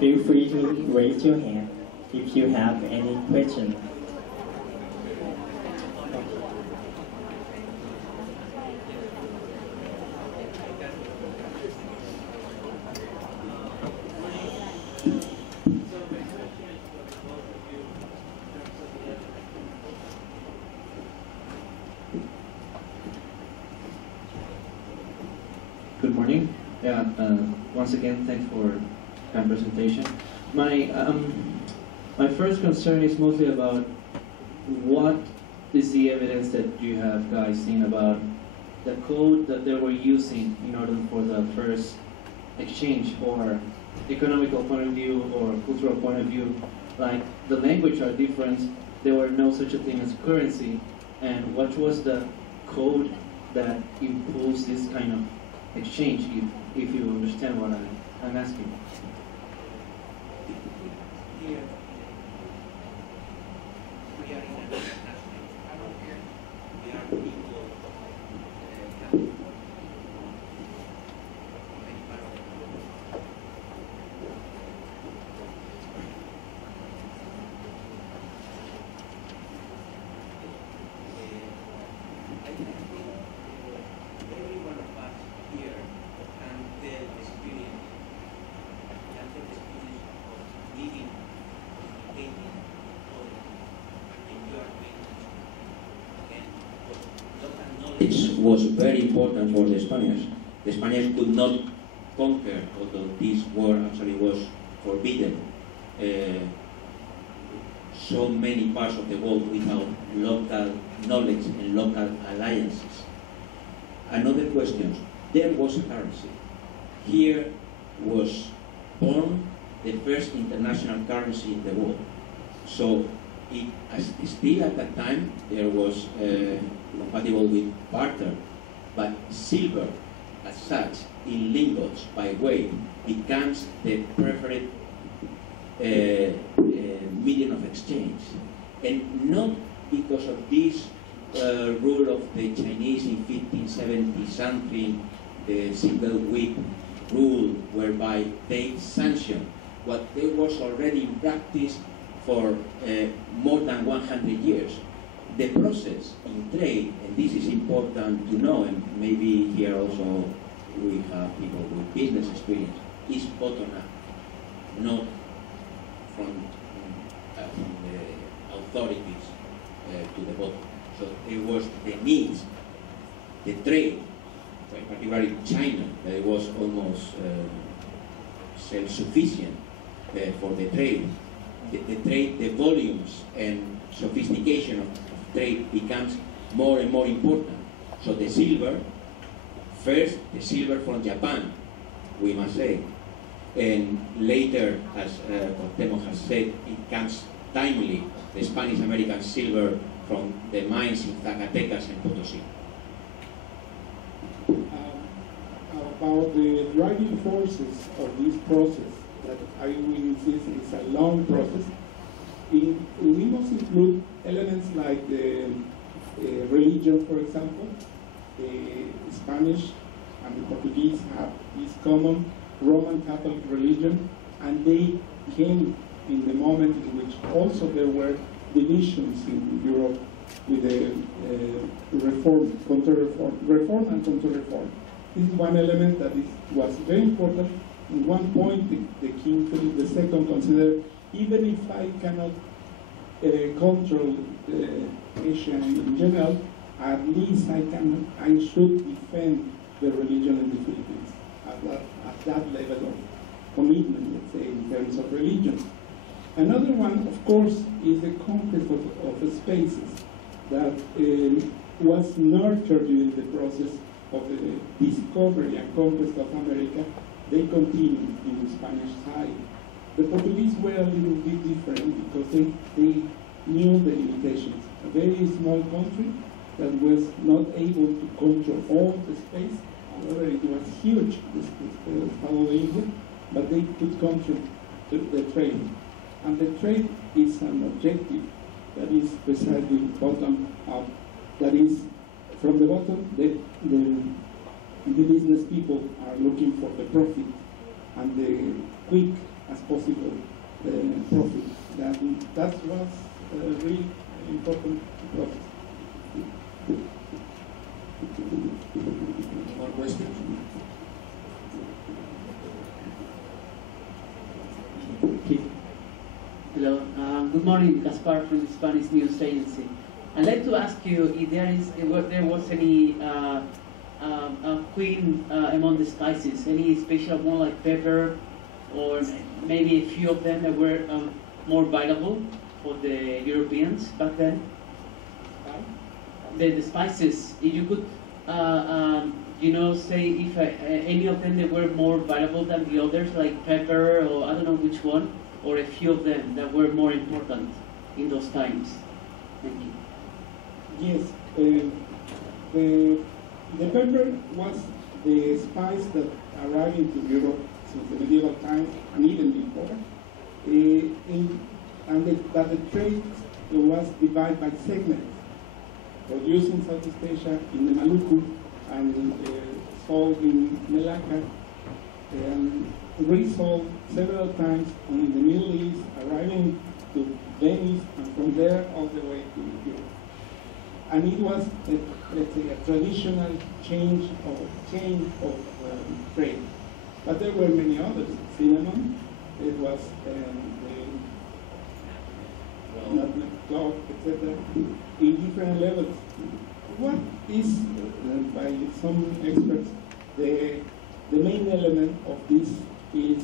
Feel free to raise your hand if you have any questions. Good morning. Once again, thanks for kind presentation. My first concern is mostly about what is the evidence that you have guys seen about the code that they were using in order for the first exchange, or economical point of view or cultural point of view. Like the language are different, there were no such a thing as currency, and what was the code that imposed this kind of exchange, if you understand what I'm asking. Here, we are in a national. We are equal country. I think every one of us here can tell the experience of living. It was very important for the Spaniards. The Spaniards could not conquer, although this war actually was forbidden, so many parts of the world without local knowledge and local alliances. Another question, there was a currency. Here was born the first international currency in the world. So still at that time there was compatible with barter, but silver as such in lingots by weight becomes the preferred medium of exchange. And not because of this rule of the Chinese in 1570 something, the single whip rule, whereby they sanctioned what there was already in practice for more than 100 years. The process in trade, and this is important to know, and maybe here also we have people with business experience, is bottom up, not from the authorities to the bottom. So it was the needs, the trade, particularly China, that was almost self-sufficient for the trade. The trade, the volumes and sophistication of trade becomes more and more important. So the silver, first the silver from Japan, we must say, and later, as Cuauhtémoc has said, it comes timely, the Spanish-American silver from the mines in Zacatecas and Potosí. About the driving forces of this process, that I will insist is a long process, we must include elements like the religion, for example. The Spanish and the Portuguese have this common Roman Catholic religion, and they came in the moment in which also there were divisions in Europe with the reform, reform and counter-reform. This is one element that was very important. At one point, the King Philip II considered, even if I cannot control Asia in general, at least I should defend the religion in the Philippines at that level of commitment, let's say, in terms of religion. Another one, of course, is the conquest of spaces that was nurtured during the process of the discovery and conquest of America. They continued in the Spanish side. The Portuguese were a little bit different because they knew the limitations. A very small country that was not able to control all the space. However, it was huge, this Estado de India, but they could control the trade. And the trade is an objective that is precisely bottom up. That is, from the bottom, the business people are looking for the profit and the quick as possible profit. That was a really important process. More questions? Okay. Hello. Good morning, Gaspar from the Spanish News Agency. I'd like to ask you if there was any queen among the spices, any special one like pepper, or maybe a few of them that were more valuable for the Europeans back then? The spices, if you could, say if any of them that were more valuable than the others, like pepper, or I don't know which one, or a few of them that were more important in those times. Thank you. Yes, the pepper was the spice that arrived into Europe since the medieval times and even before, that the trade was divided by segments. Produced in Southeast Asia, in the Maluku, and sold in Malacca, and resold several times in the Middle East, arriving to Venice, and from there all the way to Europe. And it was, let's say, a traditional change of trade. But there were many others. Cinnamon, it was nutmeg, clove, etc. in different levels. What is, by some experts, the main element of this is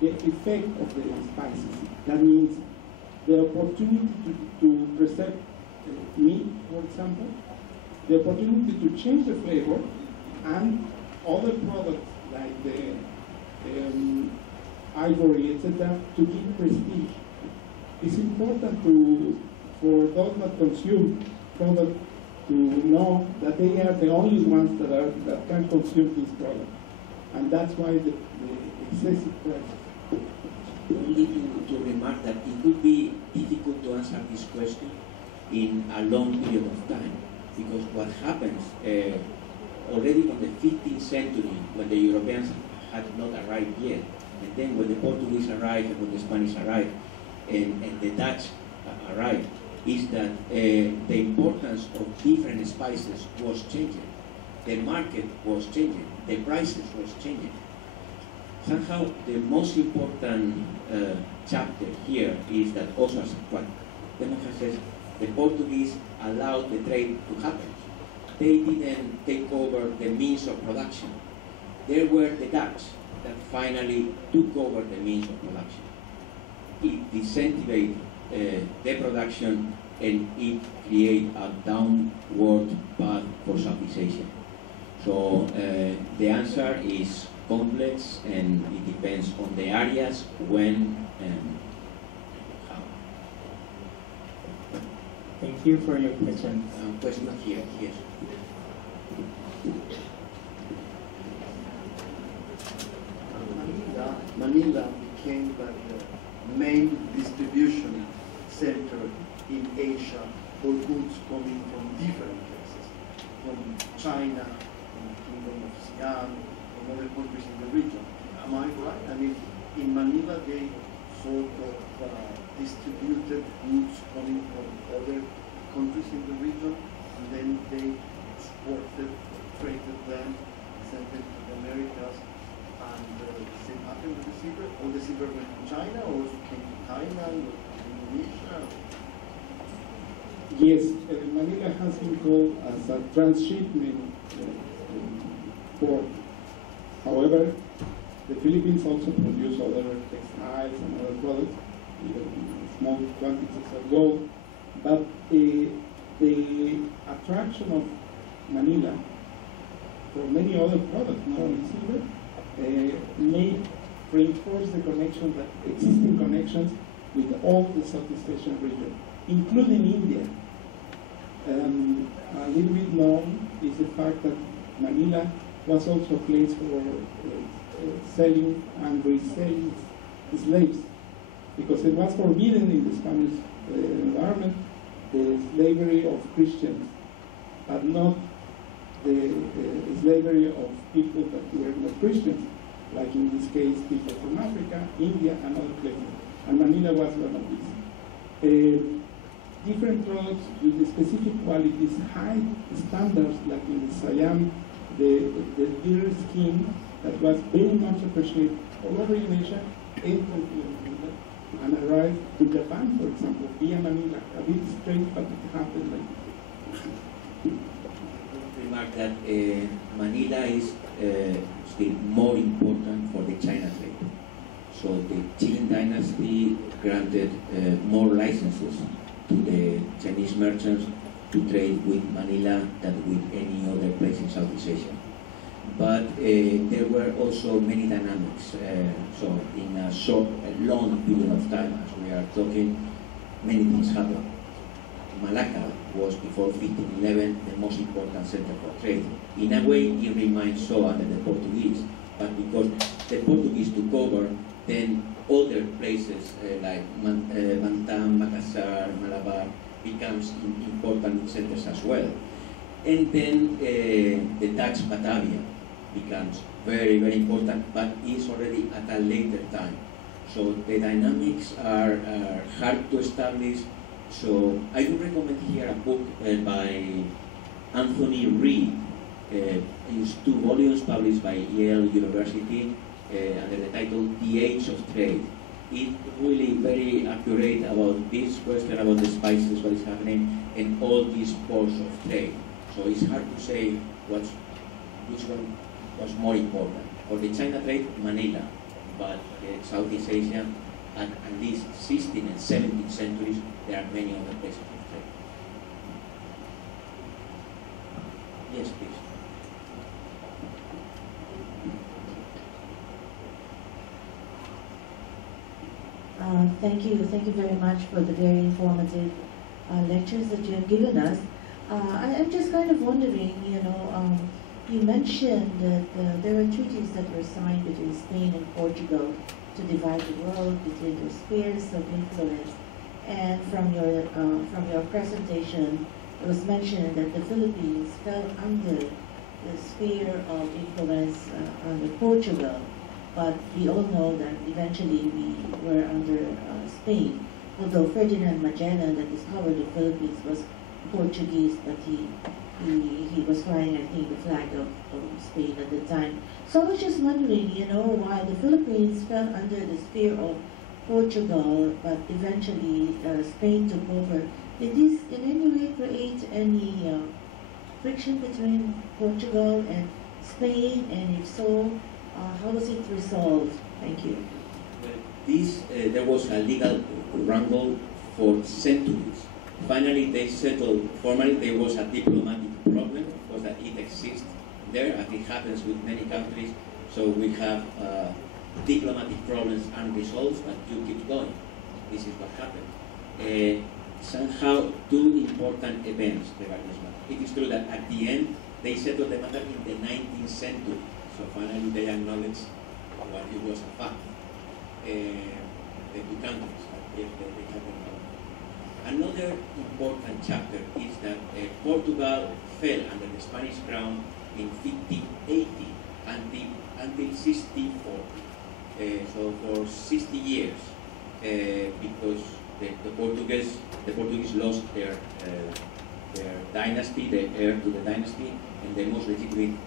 the effect of the spices. That means the opportunity to preserve meat, for example, the opportunity to change the flavor, and other products like the ivory, etc., to give prestige. It's important for those that consume product to know that they are the only ones that can consume this product, and that's why the excessive price. Only to remark that it would be difficult to answer this question in a long period of time, because what happens already from the 15th century, when the Europeans had not arrived yet, and then when the Portuguese arrived and when the Spanish arrived, and the Dutch arrived, is that the importance of different spices was changing. The market was changing. The prices was changing. Somehow, the most important chapter here is that also, as what says the Portuguese allowed the trade to happen. They didn't take over the means of production. There were the Dutch that finally took over the means of production. It disintegrated the production and it created a downward path for Southeast Asia. So the answer is complex and it depends on the areas, when, and how. Thank you for your question. Question here, yes. Manila became like the main distribution center in Asia for goods coming from different places, from China, from the Kingdom of Siam, from other countries in the region. Am I right? I mean, in Manila they sort of distributed goods coming from other countries in the region, and then they exported, traded them, sent them to the Americas, and the same happened with the silver. All the silver went to China, or came to Thailand, or to Indonesia. Yes, Manila has been called as a transshipment port. However, the Philippines also produce other textiles and other products, in small quantities of gold. But the attraction of Manila for many other products, not only silver, may reinforce the connection, the existing connections with all the Southeast Asian region, including India. A little bit known is the fact that Manila was also a place for selling and reselling slaves, because it was forbidden in the Spanish environment the slavery of Christians, but not the slavery of people that were not Christians, like in this case people from Africa, India, and other places. And Manila was one of these. Different products with the specific qualities, high standards, like in the Siam, the deer skin that was very much appreciated all over in Asia, entered to Manila and arrived to Japan, for example, via Manila. A bit strange, but it happened like that. Remark that Manila is still more important for the China trade. So the Qing dynasty granted more licenses to the Chinese merchants to trade with Manila than with any other place in Southeast Asia. But there were also many dynamics. So in a long period of time, as we are talking, many things happened. Malacca was, before 1511, the most important center for trade. In a way, it remained so under the Portuguese, but because the Portuguese took over, then other places like Bantam, Makassar, Malabar becomes important centers as well. And then the Dutch Batavia becomes very, very important, but is already at a later time. So the dynamics are hard to establish. So I would recommend here a book by Anthony Reed. It's 2 volumes published by Yale University under the title The Age of Trade. It's really very accurate about this question about the spices, what is happening, and all these ports of trade. So it's hard to say which one was more important. For the China trade, Manila, but Southeast Asia, and at least 16th and 17th centuries, there are many other places of trade. Yes, please. Thank you very much for the very informative lectures that you have given us. I'm just kind of wondering, you mentioned that there were treaties that were signed between Spain and Portugal to divide the world between their spheres of influence. And from your presentation, it was mentioned that the Philippines fell under the sphere of influence under Portugal. But we all know that eventually we were under Spain. Although Ferdinand Magellan that discovered the Philippines was Portuguese, but he was flying, I think, the flag of Spain at the time. So I was just wondering, while the Philippines fell under the sphere of Portugal, but eventually Spain took over. Did this in any way create any friction between Portugal and Spain, and if so, how was it resolved? Thank you. There was a legal wrangle for centuries. Finally, they settled formally. There was a diplomatic problem, of course, that it exists there, as it happens with many countries. So we have diplomatic problems unresolved, but you keep going. This is what happened. Somehow, two important events regarding this matter. It is true that at the end, they settled the matter in the 19th century. So finally, they acknowledged what it was a fact. The two countries that they have in common. Another important chapter is that Portugal fell under the Spanish crown in 1580 until 64. So for 60 years, because the Portuguese lost their dynasty, the heir to the dynasty, and the most legitimate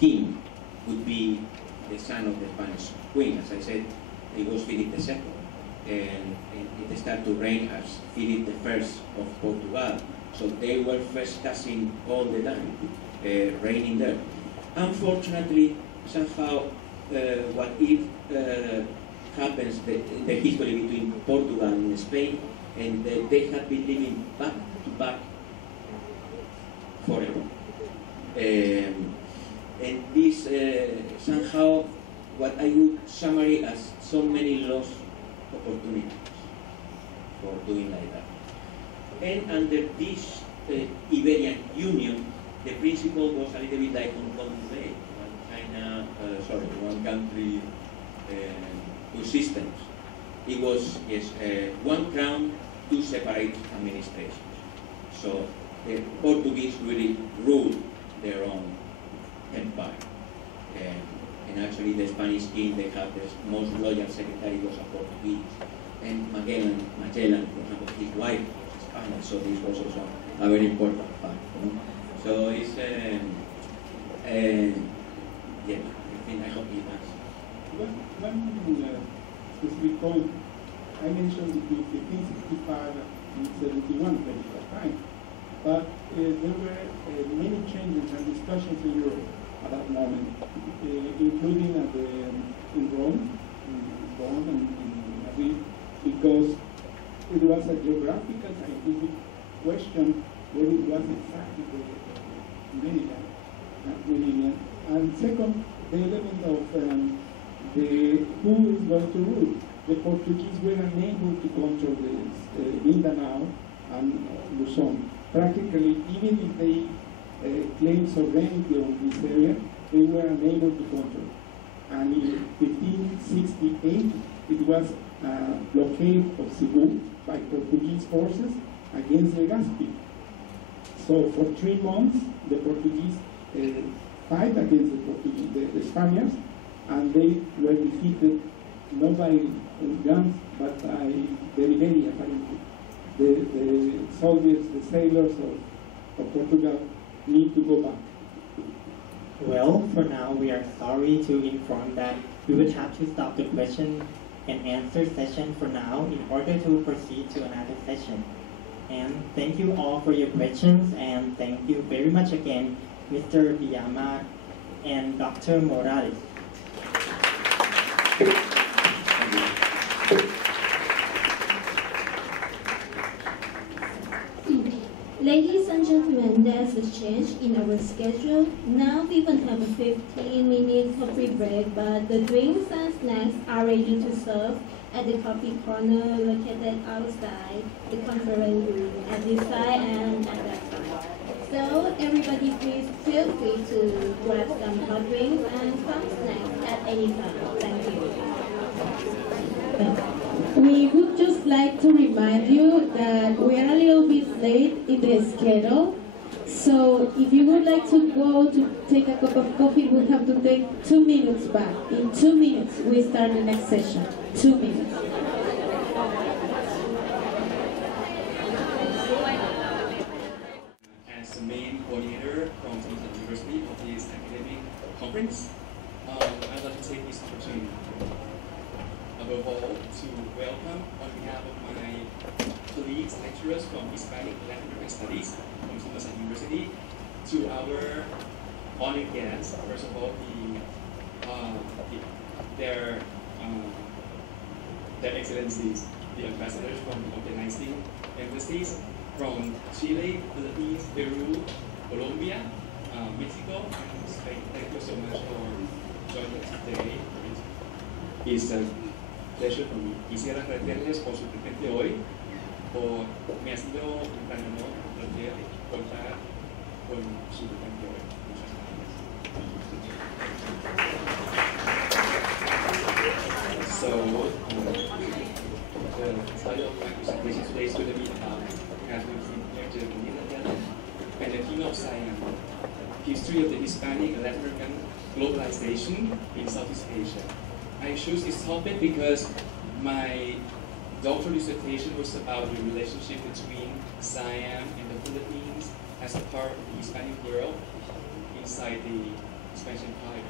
king would be the son of the Spanish queen. As I said, it was Philip II, and it started to reign as Philip I of Portugal. So they were first cousins all the time, reigning there. Unfortunately, somehow, what happens in the history between Portugal and Spain, and they have been living back to back forever. And this somehow, what I would summarize as so many lost opportunities for doing like that. And under this Iberian Union, the principle was a little bit like Hong Kong today. One country, two systems. It was, yes, one crown, two separate administrations. So the Portuguese really ruled their own empire. And actually the Spanish king, they have the most loyal secretary was a Portuguese. And Magellan, for example, his wife was Spanish, so this was also a very important fact. So it's, yeah, I hope it answers. One specific point, I mentioned between 1565 and 71, very short time, but there were many changes and discussions in Europe at that moment, including in Rome and in Madrid, because it was a geographical scientific question where it was exactly the Manila. And second, the element of who is going to rule. The Portuguese were unable to control the Mindanao and Luzon. Practically, even if they claimed sovereignty on this area, they were unable to control. And in 1568, it was a blockade of Cebu by Portuguese forces against Legazpi. So for 3 months, the Portuguese fight against the Spaniards, and they were defeated not by guns, but by the Liberia, apparently. The soldiers, the sailors of Portugal need to go back. Well, for now, we are sorry to inform that we would have to stop the question and answer session for now in order to proceed to another session. And thank you all for your questions, and thank you very much again, Mr. Biyama and Dr. Morales. Ladies and gentlemen, there's a change in our schedule. Now we will have a 15 minutes coffee break, but the drinks and snacks are ready to serve at the coffee corner located outside the conference room at this side and at that side. So everybody please feel free to grab some hot drinks and some snacks at any time. Thank you. We would just like to remind you that we are a little bit late in the schedule. So if you would like to go to take a cup of coffee, we have to take 2 minutes back. In 2 minutes, we start the next session. 2 minutes. As the main coordinator from Thammasat University of this academic conference, I'd like to take this opportunity above all, to welcome on behalf of my colleagues, lecturers from Hispanic and Latin American Studies from Thammasat University, to our honored guests. First of all, their Excellencies, the ambassadors from the organizing embassies from Chile, Philippines, Peru, Colombia, Mexico, and Spain. Thank you so much for joining us today. It's a pleasure for me. Quisiera agradecerles por su presencia hoy. Me ha sido un gran honor poder contar con su presencia hoy. Muchas gracias. So, the title of my presentation today is going to be about Catholic here to Manila Galleon and the theme of Siam, history of the Hispanic and Latin American globalization in Southeast Asia. I chose this topic because my doctoral dissertation was about the relationship between Siam and the Philippines as a part of the Hispanic world inside the Spanish Empire.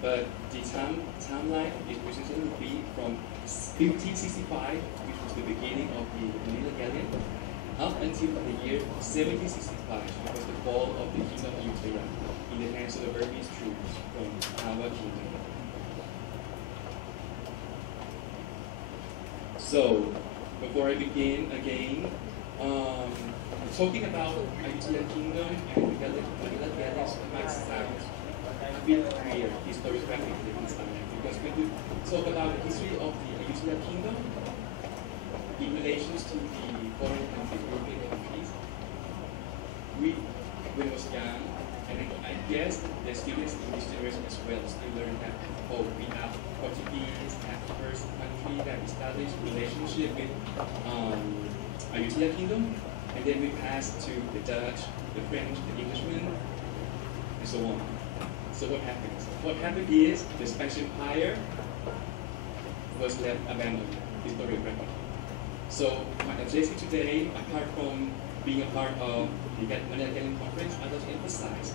But the timeline of this presentation would be from 1565, which was the beginning of the Manila Galleon, up until the year 1765, which was the fall of the Kingdom of Ayutthaya in the hands of the Burmese troops from Awa Kingdom. So, before I begin again, talking about Ayutthaya Kingdom and the Manila Galleon might sound a bit weird historiographically in China, because when we talk about the history of the Ayutthaya Kingdom in relation to the foreign countries, European countries, when I was young, and I guess the students in this generation as well still learn that, we have Portuguese as the first country that established relationship with Ayutthaya Kingdom, and then we passed to the Dutch, the French, the Englishmen, and so on. So what happens? What happened is the Spanish Empire was left abandoned historiographically. So my objective today, apart from being a part of the Manila Galleon Conference, I want to emphasize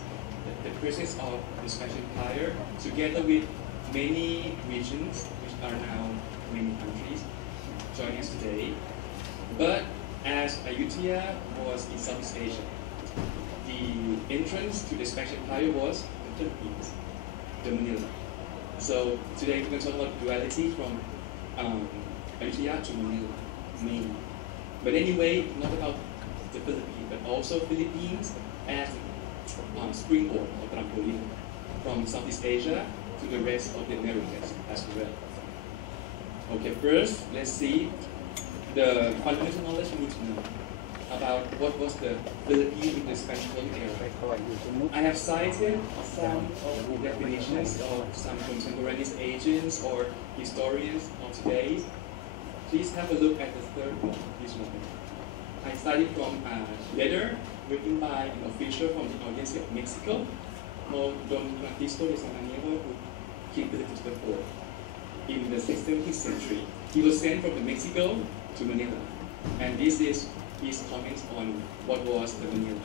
the presence of the Spanish Empire together with many regions, which are now many countries, joining us today. But as Ayutthaya was in Southeast Asia, the entrance to the Spanish Empire was the Philippines, the Manila. So today we're going to talk about duality from Ayutthaya to Manila, mainly. But anyway, not about the Philippines, but also Philippines as a springboard or trampoline from Southeast Asia to the rest of the Americas as well. Okay, first, let's see the fundamental knowledge we need to know about what was the Philippines in the Spanish colonial era. I have cited some of the definitions of some contemporaneous agents or historians of today. Please have a look at the third one, this one. I studied from a letter written by an official from the Audiencia of Mexico, called Don Francisco de Samaniego, who came to the fore in the 16th century. He was sent from Mexico to Manila, and this is his comments on what was the Manila.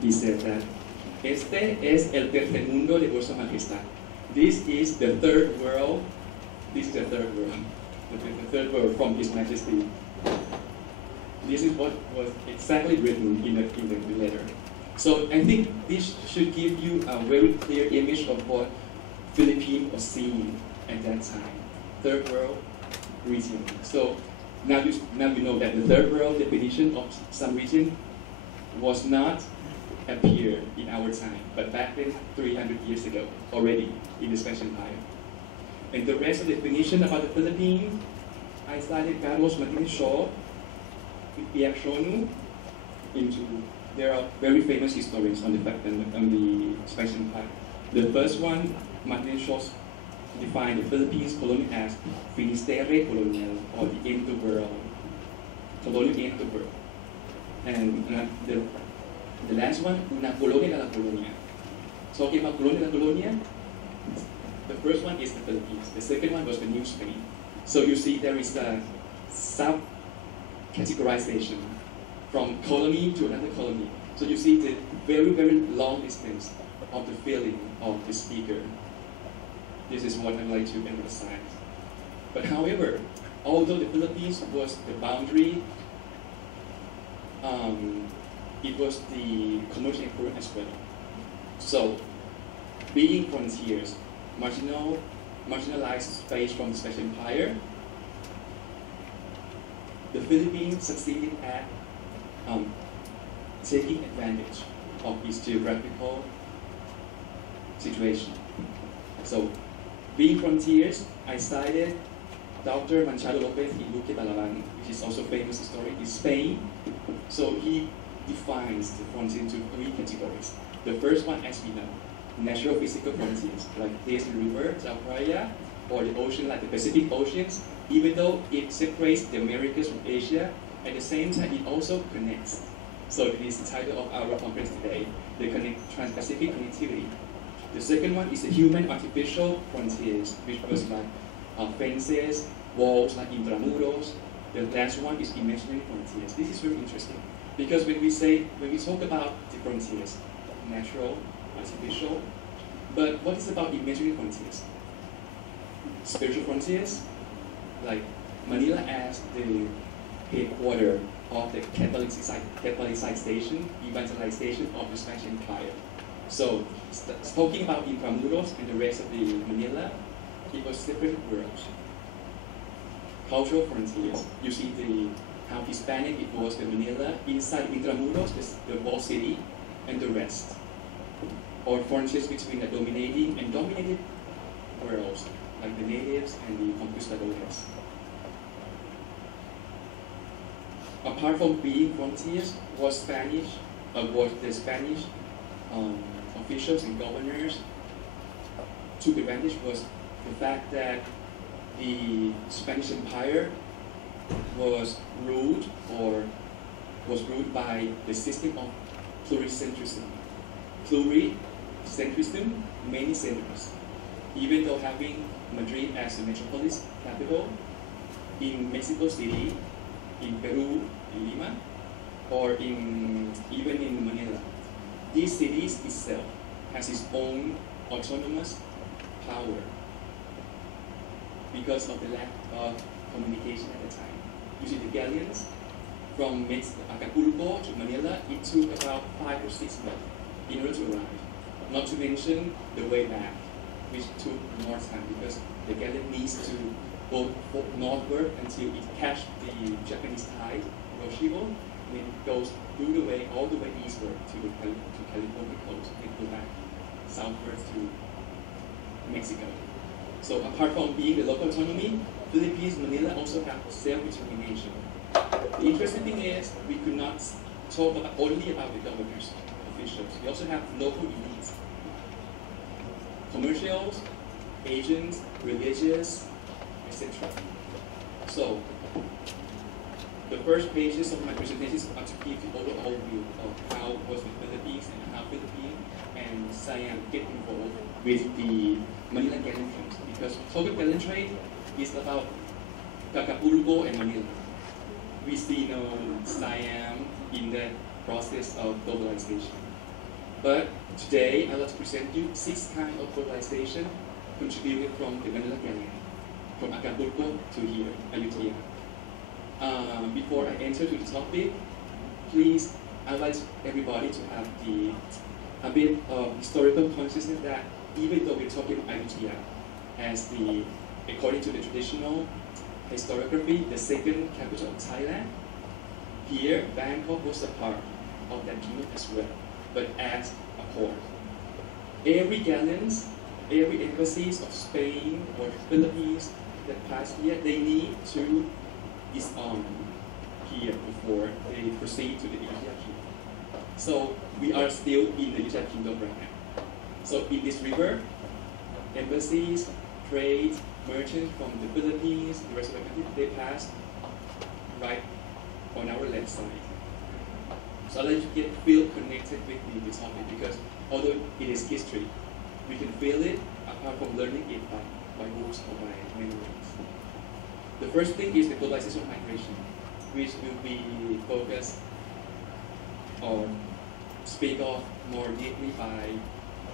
He said that este es el tercer mundo de vuestra majestad. This is the third world. This is the third world. The third world from His Majesty. This is what was exactly written in the letter. So I think this should give you a very clear image of what Philippines was seeing at that time. Third world region. So now you know that the third world definition of some region was not appear in our time, but back then 300 years ago already in the Spanish Empire. And the rest of the definition about the Philippines, I studied Carlos Martinez Shaw, Pierre Chonu, there are very famous historians on the Spanish Empire. The first one, Martinez Shaw, defined the Philippines colony as Finisterre colonial, or the end of the world, colonial end of the world. And the last one, una colonia de la colonia. Talking about colonia de la colonia, the first one is the Philippines. The second one was the New Spain. So you see there is a sub-categorization from colony to another colony. So you see the very, very long distance of the feeling of the speaker. This is what I'd like to emphasize. But however, although the Philippines was the boundary, it was the commercial empire as well. So, being frontiers, marginalized space from the Spanish Empire, the Philippines succeeded at taking advantage of its geographical situation. So, being frontiers, I cited Dr. Manchado Lopez in Luque Talaban, which is also famous story in Spain. So he defines the frontier into 3 categories. The first one, as we know, natural physical frontiers, like this river, Praia, or the ocean, like the Pacific Oceans. Even though it separates the Americas from Asia, at the same time it also connects. So it is the title of our conference today, the Transpacific connectivity. The second one is the human artificial frontiers, which was like fences, walls like intramuros. The last one is imaginary frontiers. This is very interesting because when we talk about the frontiers, natural, artificial, but what is about imaginary frontiers? Spiritual frontiers, like Manila as the headquarters of the Catholicization, evangelization of the Spanish Empire. So, talking about Intramuros and the rest of the Manila, it was separate worlds. Cultural frontiers. You see how Hispanic it was in Manila, inside Intramuros, the whole city, and the rest. Or frontiers between the dominating and dominated worlds, like the natives and the conquistadores. Apart from being frontiers, was the Spanish officials and governors took advantage was the fact that the Spanish Empire was ruled by the system of pluricentrism. Pluricentrism, many centers. Even though having Madrid as the metropolis capital, in Mexico City, in Peru, in Lima, or even in Manila, these cities itself has its own autonomous power because of the lack of communication at the time. You see the galleons from Acapulco to Manila, it took about 5 or 6 months in order to arrive. Not to mention the way back, which took more time because the galleon needs to go northward until it catches the Japanese tide, Roshibo, and then it goes all the way eastward to California coast, and go back southward to Mexico. So apart from being the local autonomy, Philippines, Manila also have self-determination. The interesting thing is we could not talk only about the governors, officials. We also have local elites, commercials, agents, religious, etc. So the first pages of my presentations are to give the overall view of how was the Philippines and how Philippines and Siam get involved with the Manila Galleon trade. Because total galleon trade is about Acapulco and Manila. We see no Siam in that process of globalization. But today, I'd like to present you 6 kinds of globalization contributed from the Manila Galleon, from Acapulco to here, Ayutthaya. Before I enter to the topic, please, I'd like everybody to have a bit of historical consciousness that even though we're talking about Ayutthaya as according to the traditional historiography, the second capital of Thailand, here Bangkok was a part of that kingdom as well, but as a port. Every galleons, every embassies of Spain or the Philippines that pass here, they need to disarm here before they proceed to the Ayutthaya kingdom. So we are still in the Ayutthaya kingdom right now. So in this river, embassies, trade, merchants from the Philippines, the rest of the country, they pass right on our left side. So I'd like to feel connected with the topic because although it is history, we can feel it apart from learning it by books or by memories. The first thing is the globalization of migration, which will be focused or speak of more deeply by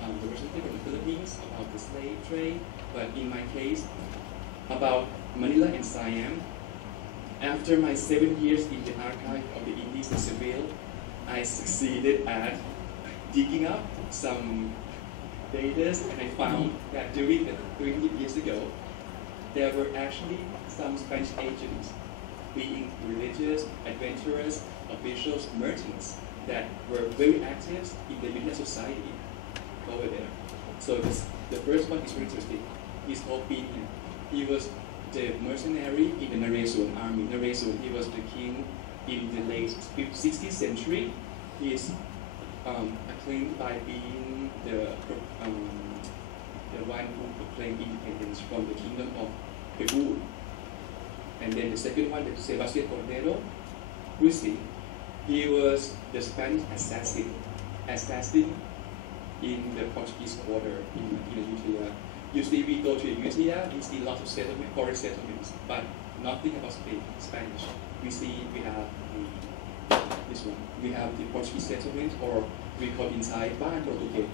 the representative from the Philippines about the slave trade. But in my case, about Manila and Siam. After my 7 years in the archive of the Indies in Seville, I succeeded at digging up some data, and I found that during 20 years ago, there were actually some Spanish agents, being religious, adventurous, officials, merchants, that were very active in the Union society over there. So the first one is very interesting. He's called Pina. He was the mercenary in the Nazarene army. Nazarene, he was the king in the late 16th century. He is acclaimed by being the one who proclaimed independence from the kingdom of Peru. And then the second one, the Sebastian Cordero, he was the Spanish assassin in the Portuguese quarter in Ayutthaya. Usually we go to Ayutthaya, we see lots of foreign settlements, but nothing about Spanish. We have this one. We have the Portuguese settlement, or we call in Thai, Ban Portuguese.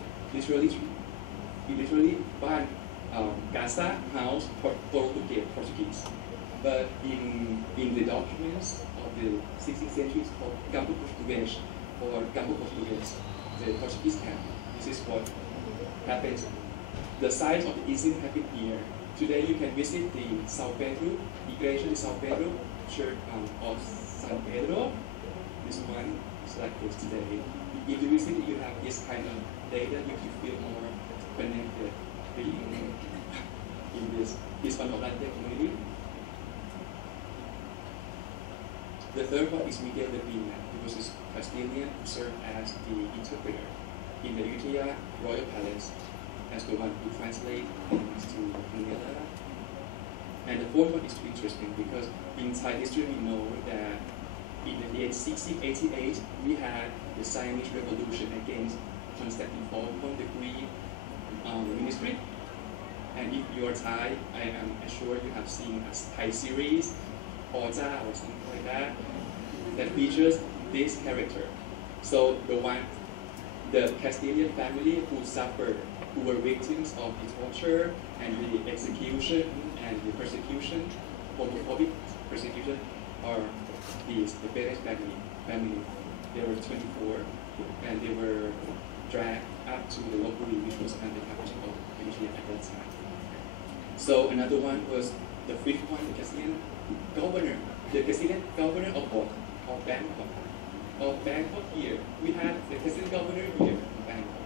Literally, Ban, casa, house, Portuguese. But in the documents of the 16th century, it's called Campo Português, or Campo Português, the Portuguese camp. This is what happens. The size of the incident happened here. Today you can visit the São Pedro, Igreja de São Pedro, Church of San Pedro. This one is like this today. If you visit it, you have this kind of data, you can feel more connected being in this Hispano-Atlantic community. The third one is Miguel de Pina. He was a Castilian who served as the interpreter in the Ayutthaya Royal Palace, as the one who translates things to Manila. And the fourth one is interesting because in Thai history we know that in the year 1688 we had the Siamese Revolution against Constantinople from the Greek ministry. And if you are Thai, I am sure you have seen a Thai series, Oja or something like that, that features this character. So the Castilian family who suffered, who were victims of the torture and the execution and the persecution, homophobic persecution, are the Perez family. They were 24 and they were dragged up to the Lopburi, which was the capital of Indonesia at that time. So another one was the fifth one, the Castilian governor, the Castilian governor of what? Of Bangkok. Of Bangkok here. We had the Castilian governor here in Bangkok.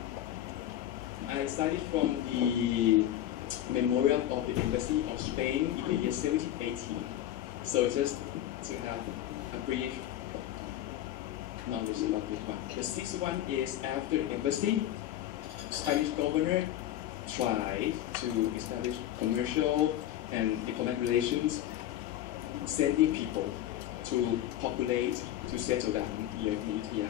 I studied from the memorial of the Embassy of Spain in the year 1718. So just to have a brief knowledge about this one. The sixth one is after the embassy, Spanish governor tried to establish commercial and diplomatic relations, sending people to populate, to settle down here in Ayutthaya.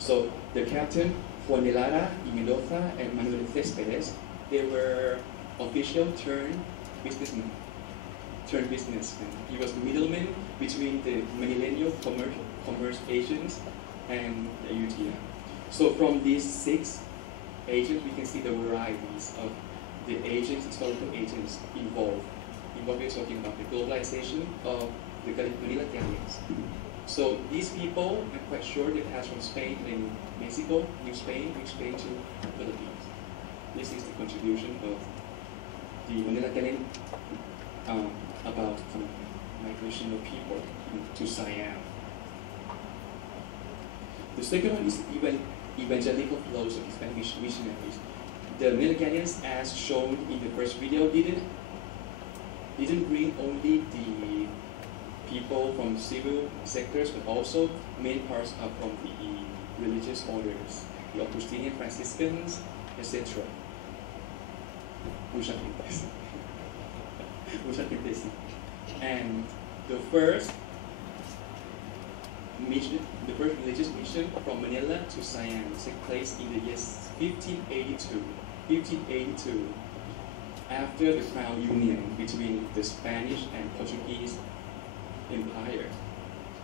So the captain, Juan de Lara y Mendoza and Manuel Céspedes, they were official turned businessmen. He was the middleman between the Manileño commerce agents and the Ayutthaya. So from these 6 agents, we can see the varieties of the agents, historical agents involved in what we're talking about, the globalization of the Manila Galleons. So these people, I'm quite sure they passed from Spain and Mexico, New Spain to Philippines. This is the contribution of the Manila Galleon about migration of people to Siam. The second one is evangelical flows of Spanish missionaries. The Manila Galleons, as shown in the first video, didn't bring only the people from civil sectors, but also main parts are from the religious orders, the Augustinian Franciscans, etc. And the first religious mission from Manila to Siam took place in the year 1582. 1582, after the crown union between the Spanish and Portuguese empire,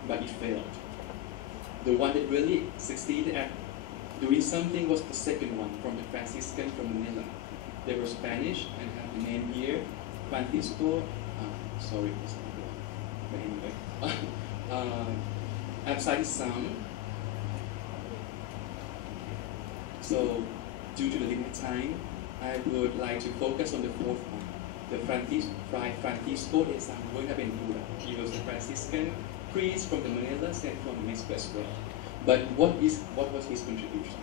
but it failed. The one that really succeeded at doing something was the second one, from the Franciscan from Manila. They were Spanish and have the name here, Francisco, sorry, but anyway, I've cited some. So, due to the limited time, I would like to focus on the fourth one, the Francisco de San Buenaventura. He was a Franciscan priest from the Manila, sent from Mexico as well. But what was his contribution?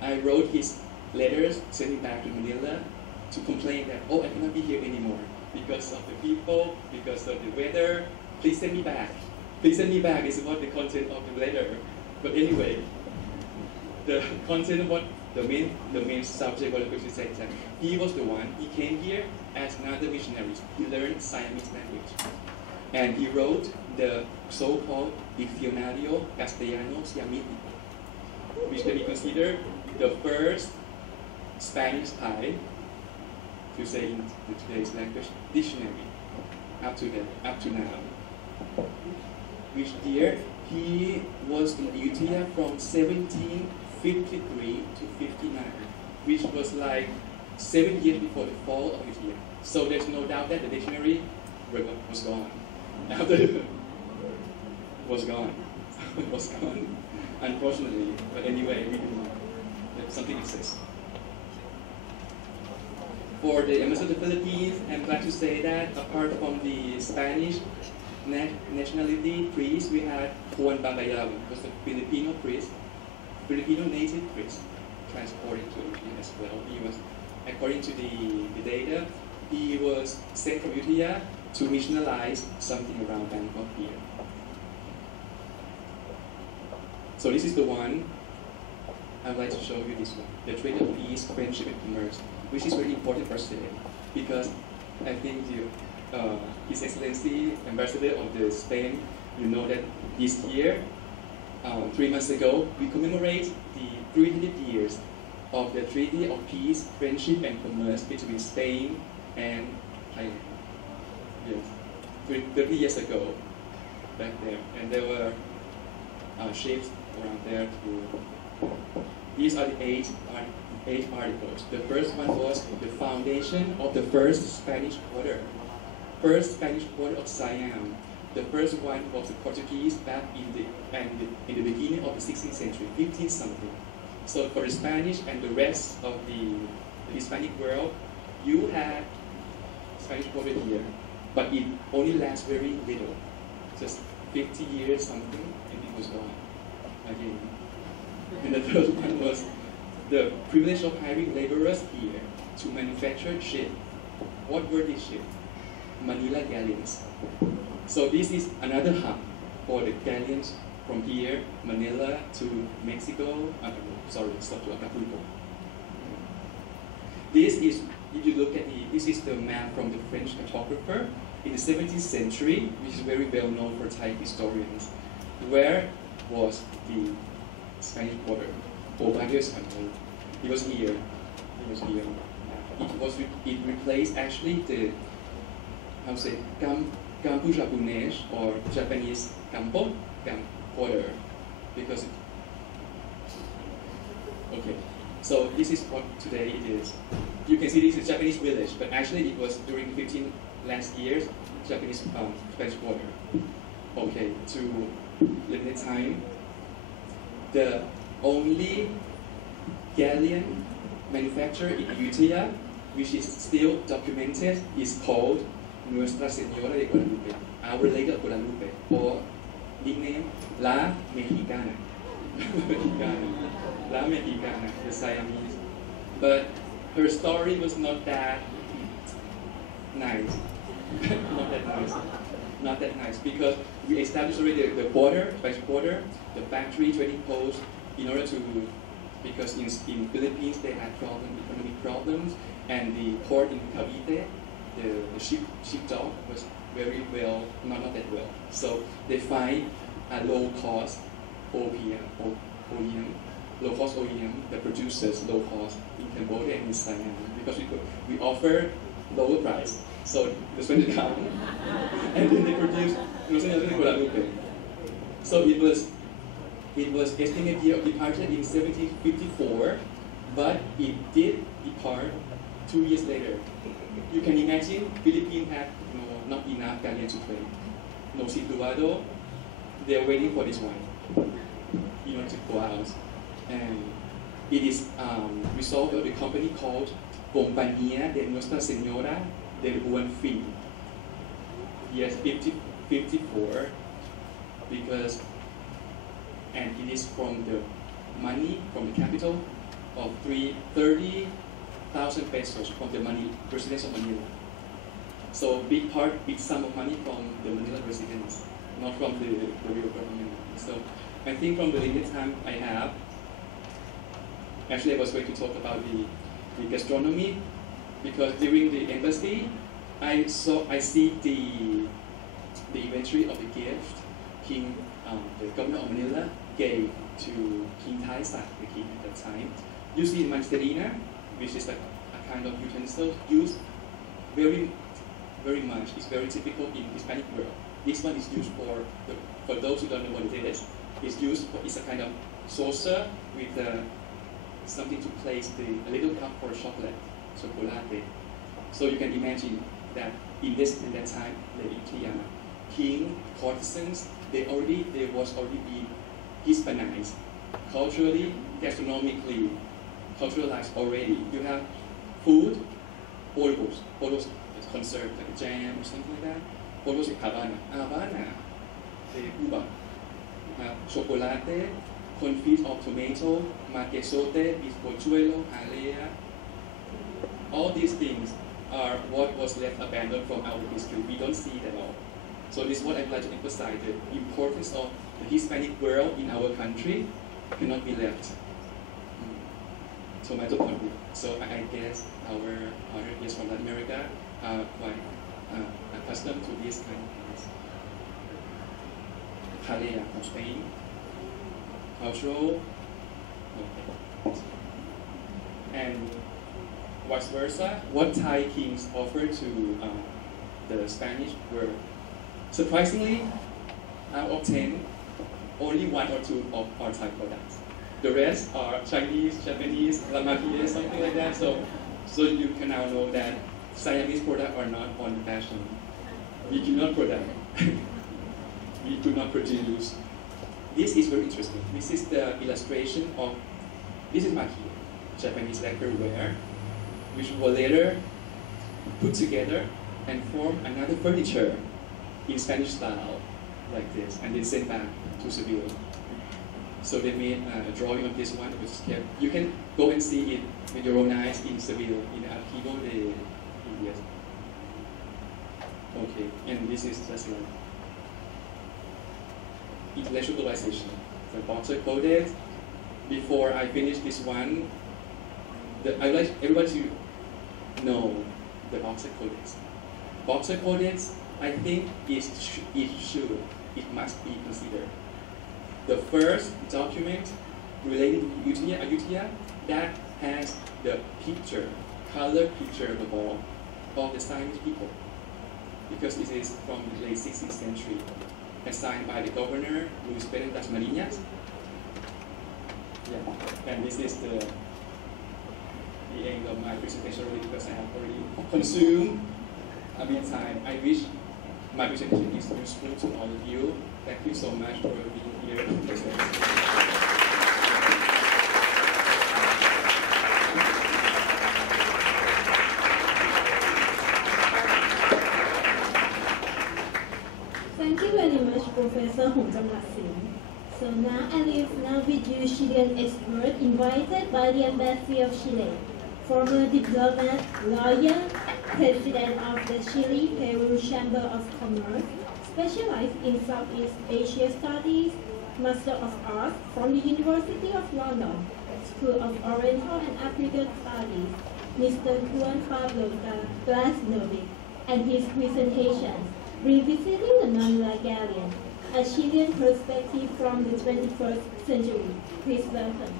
I wrote his letters sending back to Manila to complain that, oh, I cannot be here anymore because of the people, because of the weather. Please send me back. Please send me back is what the content of the letter. But anyway, the content of what the main subject, what I was to say is that he was the one. He came here as another missionary. He learned Siamese language, and he wrote the so-called Diccionario Castellano Siamítico, which can be considered the first Spanish type, to say in today's language, dictionary up to now. Which year he was in Utah from 1753 to 59, which was like 7 years before the fall of Utah. So there's no doubt that the dictionary was gone. was gone. Unfortunately. But anyway, we do know that something exists. For the Embassy of the Philippines, I'm glad to say that apart from the Spanish nationality priest, we had Juan Bagayawan, who was a Filipino priest, Filipino native priest, transported to Utah as well. He was, according to the data, he was sent from Utah to missionalize something around Bangkok here. So this is the one. I'd like to show you this one, the Trade of Peace, Friendship and Commerce, which is very important for us today, because I think His Excellency, Ambassador of the Spain, you know that this year, 3 months ago, we commemorate the 300 years of the Treaty of Peace, Friendship and Commerce between Spain and Thailand. Yes, 30 years ago, back there, and there were ships around there too. These are the eight articles. The first one was the foundation of the first Spanish quarter. First Spanish quarter of Siam. The first one was the Portuguese back in the beginning of the 16th century, 15 something. So for the Spanish and the rest of the Hispanic world, you had Spanish quarter here, but it only lasts very little, just 50 years something, and it was gone again. And the third one was the privilege of hiring laborers here to manufacture ships. What were these ships? Manila Galleons. So this is another hub for the galleons from here, Manila to Mexico, to Acapulco. This is, if you look at this is the map from the French cartographer in the 17th century, which is very well known for Thai historians. Where was the Spanish border? It was here. It was here. It replaced actually the Campo Japonês or Japanese campo border, because okay. So this is what today it is. You can see this is Japanese village, but actually it was during 15 last years Japanese Spanish border. Okay, to limited time. The only galleon manufactured in Utah, which is still documented, is called Nuestra Señora de Guadalupe, Our Lady of Guadalupe, or nickname La Mexicana. La Mexicana, the Siamese. But her story was not that nice. Not that nice, because we established already the border, Spanish border, the factory trading post, in order to, because in Philippines they had economic problems, and the port in Cavite, the ship dock was very well, not that well. So they find a low-cost OEM that produces low cost in Cambodia and in Siam, because we offer lower price. So they spend it down, and then they produce Guadalupe. So it was estimated year of departure in 1754, but it did depart 2 years later. You can imagine Philippines had not enough galleon to trade. No situado. They're waiting for this one, to go out. And it is resolved of a company called Compañía de Nuestra Señora del Buen Fin. Yes, 54, and it is from the money, from the capital of 30,000 pesos from the residents of Manila. So big sum of money from the Manila residents, not from the real government. So I think from the limited time I have, actually I was going to talk about the gastronomy, because during the embassy, I see the inventory of the gift the governor of Manila gave to King Thammasat, the king at that time. You see mandarina, which is a kind of utensil used very much. It's very typical in Hispanic world. This one is used for those who don't know what it is. It's a kind of saucer with something to place a little cup for chocolate. So you can imagine that in that time, the king, courtesans, they was already being Hispanized, culturally, gastronomically, culturalized already. You have food, polvos is conserved like a jam or something like that. Polvos in Habana, Cuba. Chocolate, confit of tomato, maquesote, bizcochuelo, jalea. All these things are what was left abandoned from our history. We don't see it at all. So this is what I'd like to emphasize, the importance of the Hispanic world in our country cannot be left. Tomato country. So I guess our other guests from Latin America are quite accustomed to this kind of things. Jalea from Spain. Cultural. Okay. And vice versa, what Thai kings offered to the Spanish were, surprisingly, out of 10, only 1 or 2 of our Thai products. The rest are Chinese, Japanese, Lamaki, something like that. So you can now know that Siamese products are not on fashion. We do not produce. We do not produce. This is very interesting. This is the illustration of, this is maki, Japanese lacquerware, which were later put together and form another furniture in Spanish style, like this, and they sent back to Seville. So they made a drawing of this one, which is kept. You can go and see it with your own eyes in Seville, in Archivo de Indias. Okay, and this is just like intellectualization. The boxer coded. Before I finish this one, I'd like everybody to know the boxer codex. Boxer codex, I think, it must be considered the first document related to Ayutthaya that has the picture, color picture of the wall of the Siamese people, because it is from the late 16th century, assigned by the governor Luis Perez das Mariñas. Yeah, and this is the end of my presentation already, because I have already consumed a bit of time. I wish my presentation is useful to all of you. Thank you so much for being here. Thank you very much, Professor Hong Jang-Lat-Sin. So now I leave now with you Chilean expert invited by the Embassy of Chile, former diplomat, lawyer, president of the Chile-Peru Chamber of Commerce, specialized in Southeast Asia Studies, Master of Arts from the University of London, School of Oriental and African Studies, Mr. Juan Pablo Glasnovic, and his presentations, Revisiting the Manila Galleon, a Chilean perspective from the 21st century. Please welcome.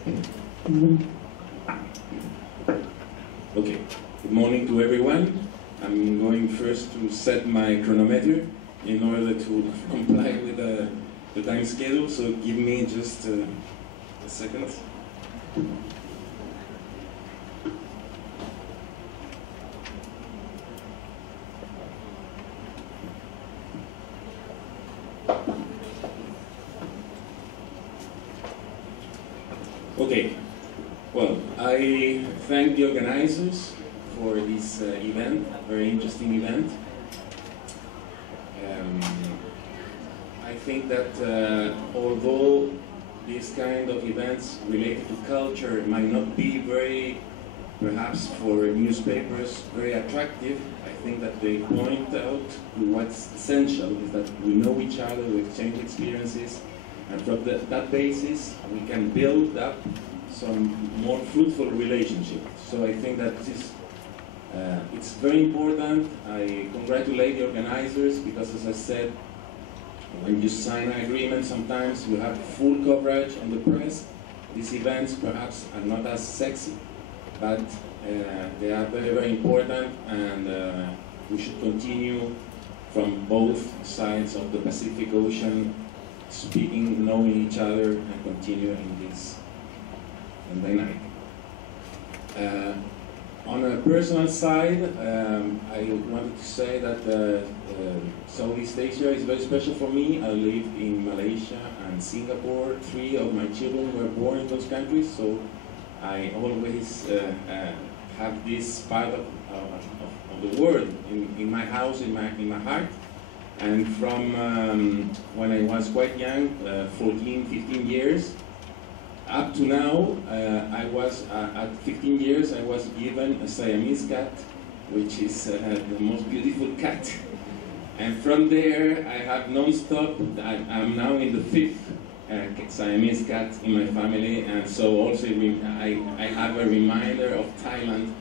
Okay, good morning to everyone. I'm going first to set my chronometer in order to comply with the time schedule, so give me just a second. Okay, well, I thank the organizers for this event, a very interesting event. I think that although these kind of events related to culture might not be very, perhaps for newspapers, very attractive, I think that they point out to what's essential, is that we know each other, we exchange experiences, and from that basis we can build up some more fruitful relationships. So I think that this is it's very important. I congratulate the organizers because, as I said, when you sign an agreement, sometimes you have full coverage on the press. These events perhaps are not as sexy, but they are very, very important, and we should continue from both sides of the Pacific Ocean, speaking, knowing each other, and continue in this dynamic. On a personal side, I wanted to say that Southeast Asia is very special for me. I lived in Malaysia and Singapore. 3 of my children were born in those countries, so I always have this part of the world in my house, in my heart. And from when I was quite young, 14, 15 years, up to now, I was, at 15 years, I was given a Siamese cat, which is the most beautiful cat. And from there, I have non-stop, I'm now in the 5th Siamese cat in my family, and so also I have a reminder of Thailand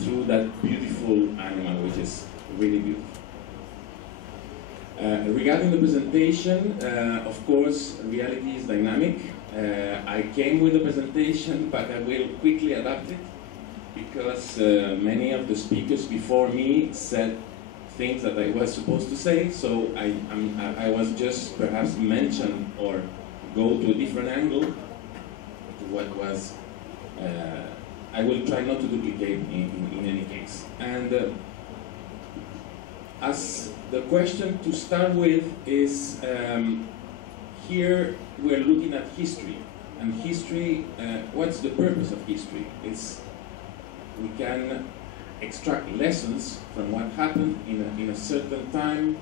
through that beautiful animal, which is really beautiful. Regarding the presentation, of course, reality is dynamic. I came with a presentation, but I will quickly adapt it because many of the speakers before me said things that I was supposed to say, so I was just perhaps mention or go to a different angle to what was, I will try not to duplicate in any case. And as the question to start with is, here we're looking at history, and history, what's the purpose of history? It's, we can extract lessons from what happened in a certain time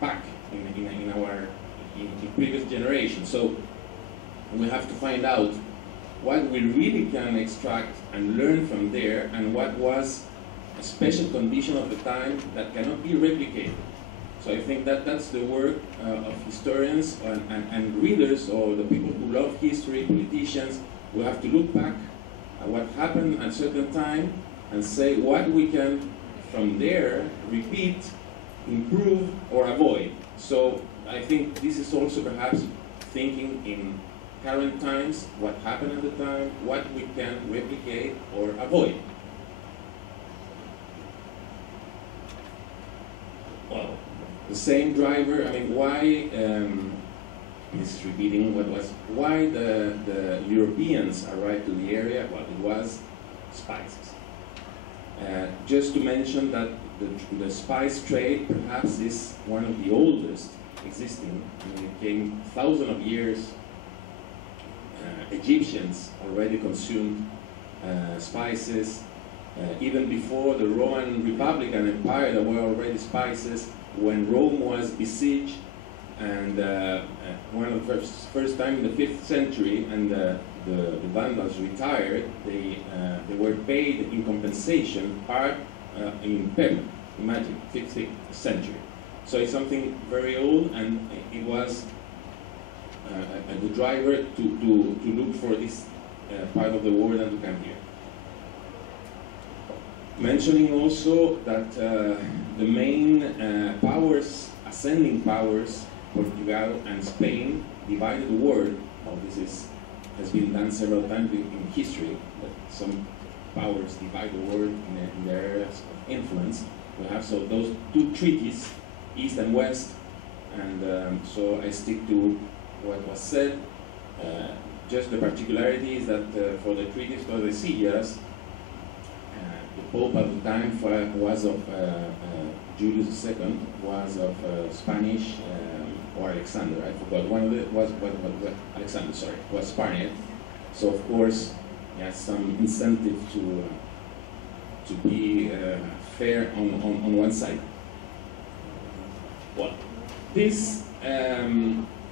back in previous generations. So we have to find out what we really can extract and learn from there, and what was a special condition of the time that cannot be replicated. So I think that that's the work of historians and readers, or the people who love history, politicians. We have to look back at what happened at a certain time and say what we can from there repeat, improve, or avoid. So I think this is also perhaps thinking in current times, what happened at the time, what we can replicate or avoid. Well, the same driver, I mean, why, this is repeating what was, why the Europeans arrived to the area? Well, it was spices. Just to mention that the spice trade perhaps is one of the oldest existing. I mean, it came thousands of years. Egyptians already consumed spices. Even before the Roman Republican Empire, there were already spices. When Rome was besieged, and one of the first time in the 5th century, and the Vandals retired, they were paid in compensation, part in payment. Imagine, 5th century. So it's something very old, and it was the driver to look for this part of the world and to come here. Mentioning also that the main powers, ascending powers, Portugal and Spain divided the world. Well, has been done several times in history, that some powers divide the world in their areas of influence. We have so those two treaties, East and West, and so I stick to what was said. Just the particularity is that for the treaties of the Tordesillas, the Pope at the time was of Julius II, was of Spanish or Alexander. I forgot. One of it was Alexander. Sorry, was Spaniard. So of course, he has some incentive to be fair on one side. Well, this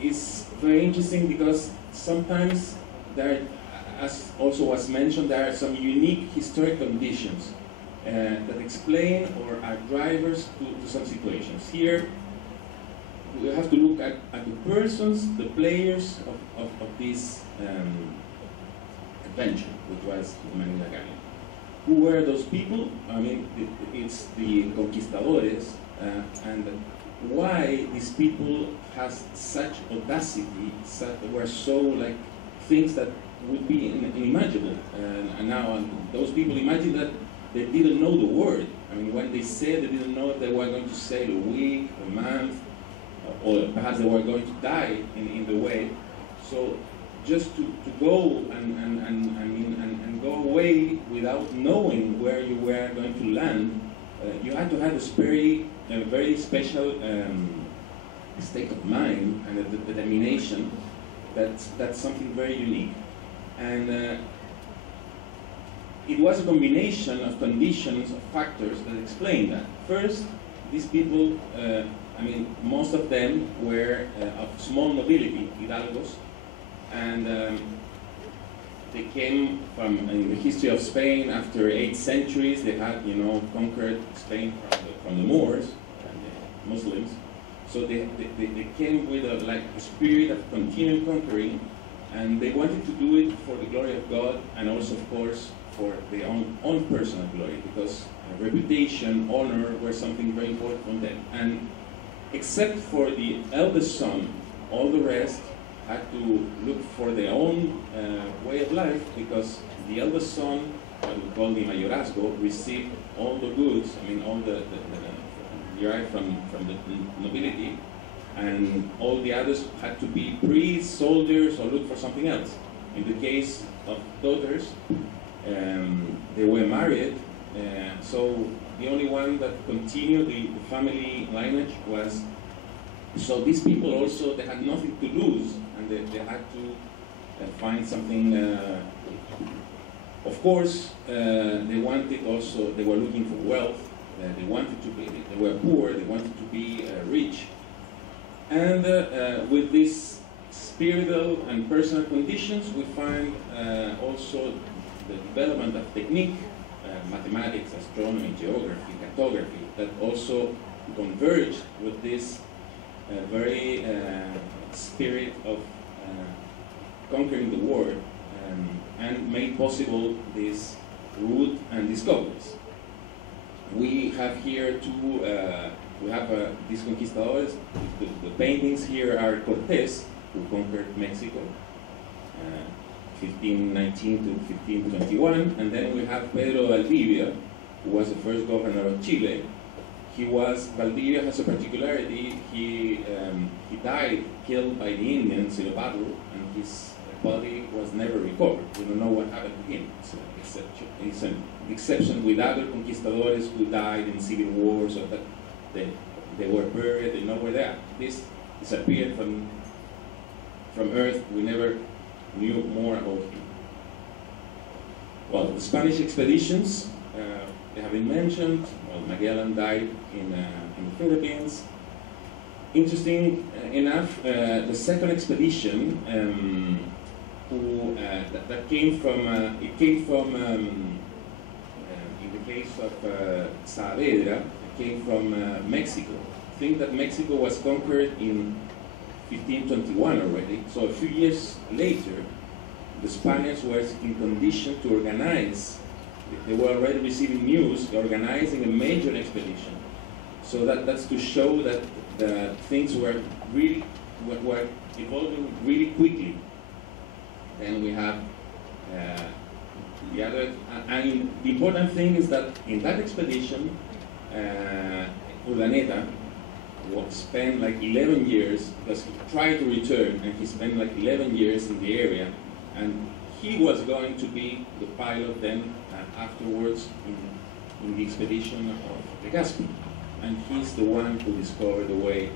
is very interesting because sometimes there, as also was mentioned, there are some unique historic conditions that explain or are drivers to some situations. Here, we have to look at the persons, the players of this adventure, which was the Manila Galleon. Who were those people? I mean, it's the conquistadores, and why these people has such audacity, were so like things that would be unimaginable. And now those people imagine that they didn't know the word. I mean, when they said they didn't know if they were going to sail a week, a month, or perhaps they were going to die in the way. So just to go and go away without knowing where you were going to land, you had to have this very special state of mind and a determination. That's something very unique. And it was a combination of conditions, of factors that explain that. First, these people, I mean, most of them were of small nobility, hidalgos, and they came from, in the history of Spain, after 8 centuries, they had, conquered Spain from the Moors and the Muslims. So they came with a spirit of continuing conquering, and they wanted to do it for the glory of God, and also, of course, for their own personal glory, because reputation, honor were something very important for them. And except for the eldest son, all the rest had to look for their own way of life, because the eldest son, what we call the mayorazgo, received all the goods, I mean all the derived from the nobility, and all the others had to be priests, soldiers, or look for something else. In the case of daughters, they were married, so the only one that continued the family lineage was. So these people also, they had nothing to lose, and they had to find something. Of course, they wanted also, they were looking for wealth, they wanted to be, they were poor, they wanted to be rich. And with these spiritual and personal conditions, we find also the development of technique, mathematics, astronomy, geography, cartography, that also converged with this very spirit of conquering the world, and made possible this route and discoveries. We have here two, we have these conquistadores. The paintings here are Cortés, who conquered Mexico, 1519 to 1521, and then we have Pedro Valdivia, who was the first governor of Chile. Valdivia has a particularity. He died, killed by the Indians in a battle, and his body was never recovered. We don't know what happened to him. It's an exception with other conquistadores who died in civil wars, or that they were buried, they know where they are. This disappeared from Earth. We never knew more about him. Well, the Spanish expeditions, they have been mentioned. Well, Magellan died in the Philippines. Interesting enough, the second expedition, that came from, in the case of Saavedra, it came from Mexico. I think that Mexico was conquered in 1521 already, so a few years later, the Spaniards were in condition to organize. They were already receiving news, organizing a major expedition. So that's to show that things were really were evolving really quickly. Then we have the other, and the important thing is that in that expedition, Urdaneta spent like 11 years, because he tried to return, and he spent like 11 years in the area, and he was going to be the pilot then afterwards in the expedition of the Caspian, and he's the one who discovered the way.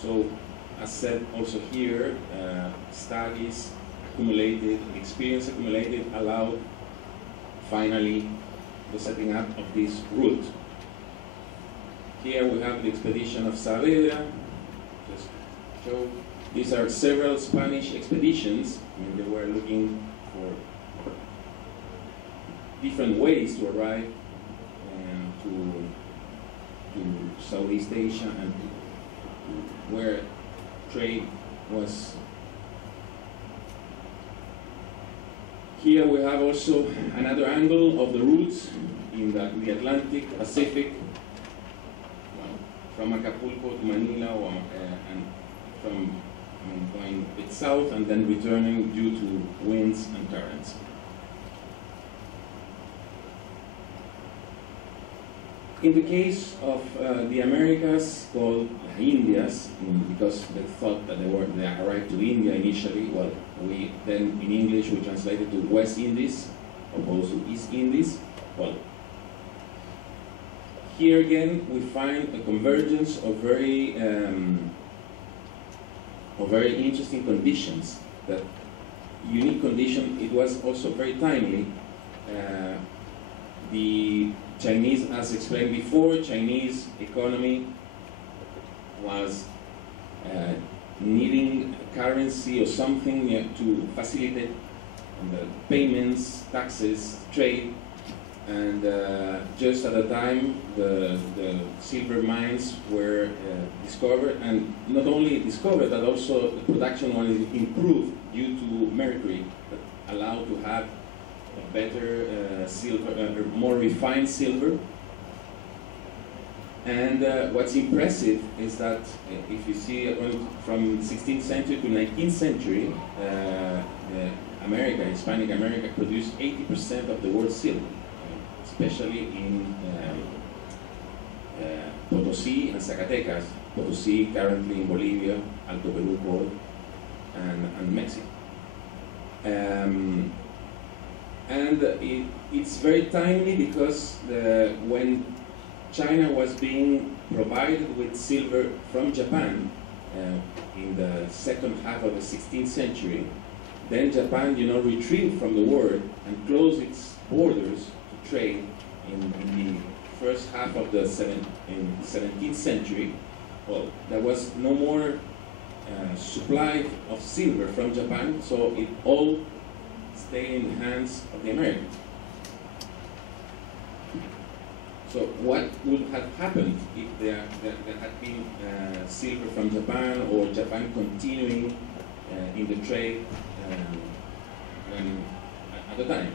So, as said also here, studies accumulated, experience accumulated, allowed finally the setting up of this route. Here we have the expedition of Saavedra. Just show. These are several Spanish expeditions. I mean, they were looking for different ways to arrive to Southeast Asia and where trade was. Here we have also another angle of the routes in the Atlantic, Pacific, from Acapulco to Manila, and from going a bit south and then returning due to winds and currents. In the case of the Americas, called Indias, because they thought that they arrived to India initially. Well, we then in English we translated to West Indies opposed to East Indies. Well, here again we find a convergence of very interesting conditions. That unique condition. It was also very timely. The Chinese, as explained before, Chinese economy was needing currency or something to facilitate the payments, taxes, trade, and just at the time the silver mines were discovered, and not only discovered, but also the production was improved due to mercury, that allowed to have a better silver, more refined silver. And what's impressive is that if you see from 16th century to 19th century, America, Hispanic America, produced 80% of the world's silver, especially in Potosí and Zacatecas. Potosí currently in Bolivia, Alto Perú, and Mexico. And it's very timely because when China was being provided with silver from Japan in the second half of the 16th century, then Japan, retrieved from the world and closed its borders to trade in the first half of the 17th century. Well, there was no more supply of silver from Japan, so it all stayed in the hands of the Americans. So what would have happened if there had been silver from Japan, or Japan continuing in the trade at the time?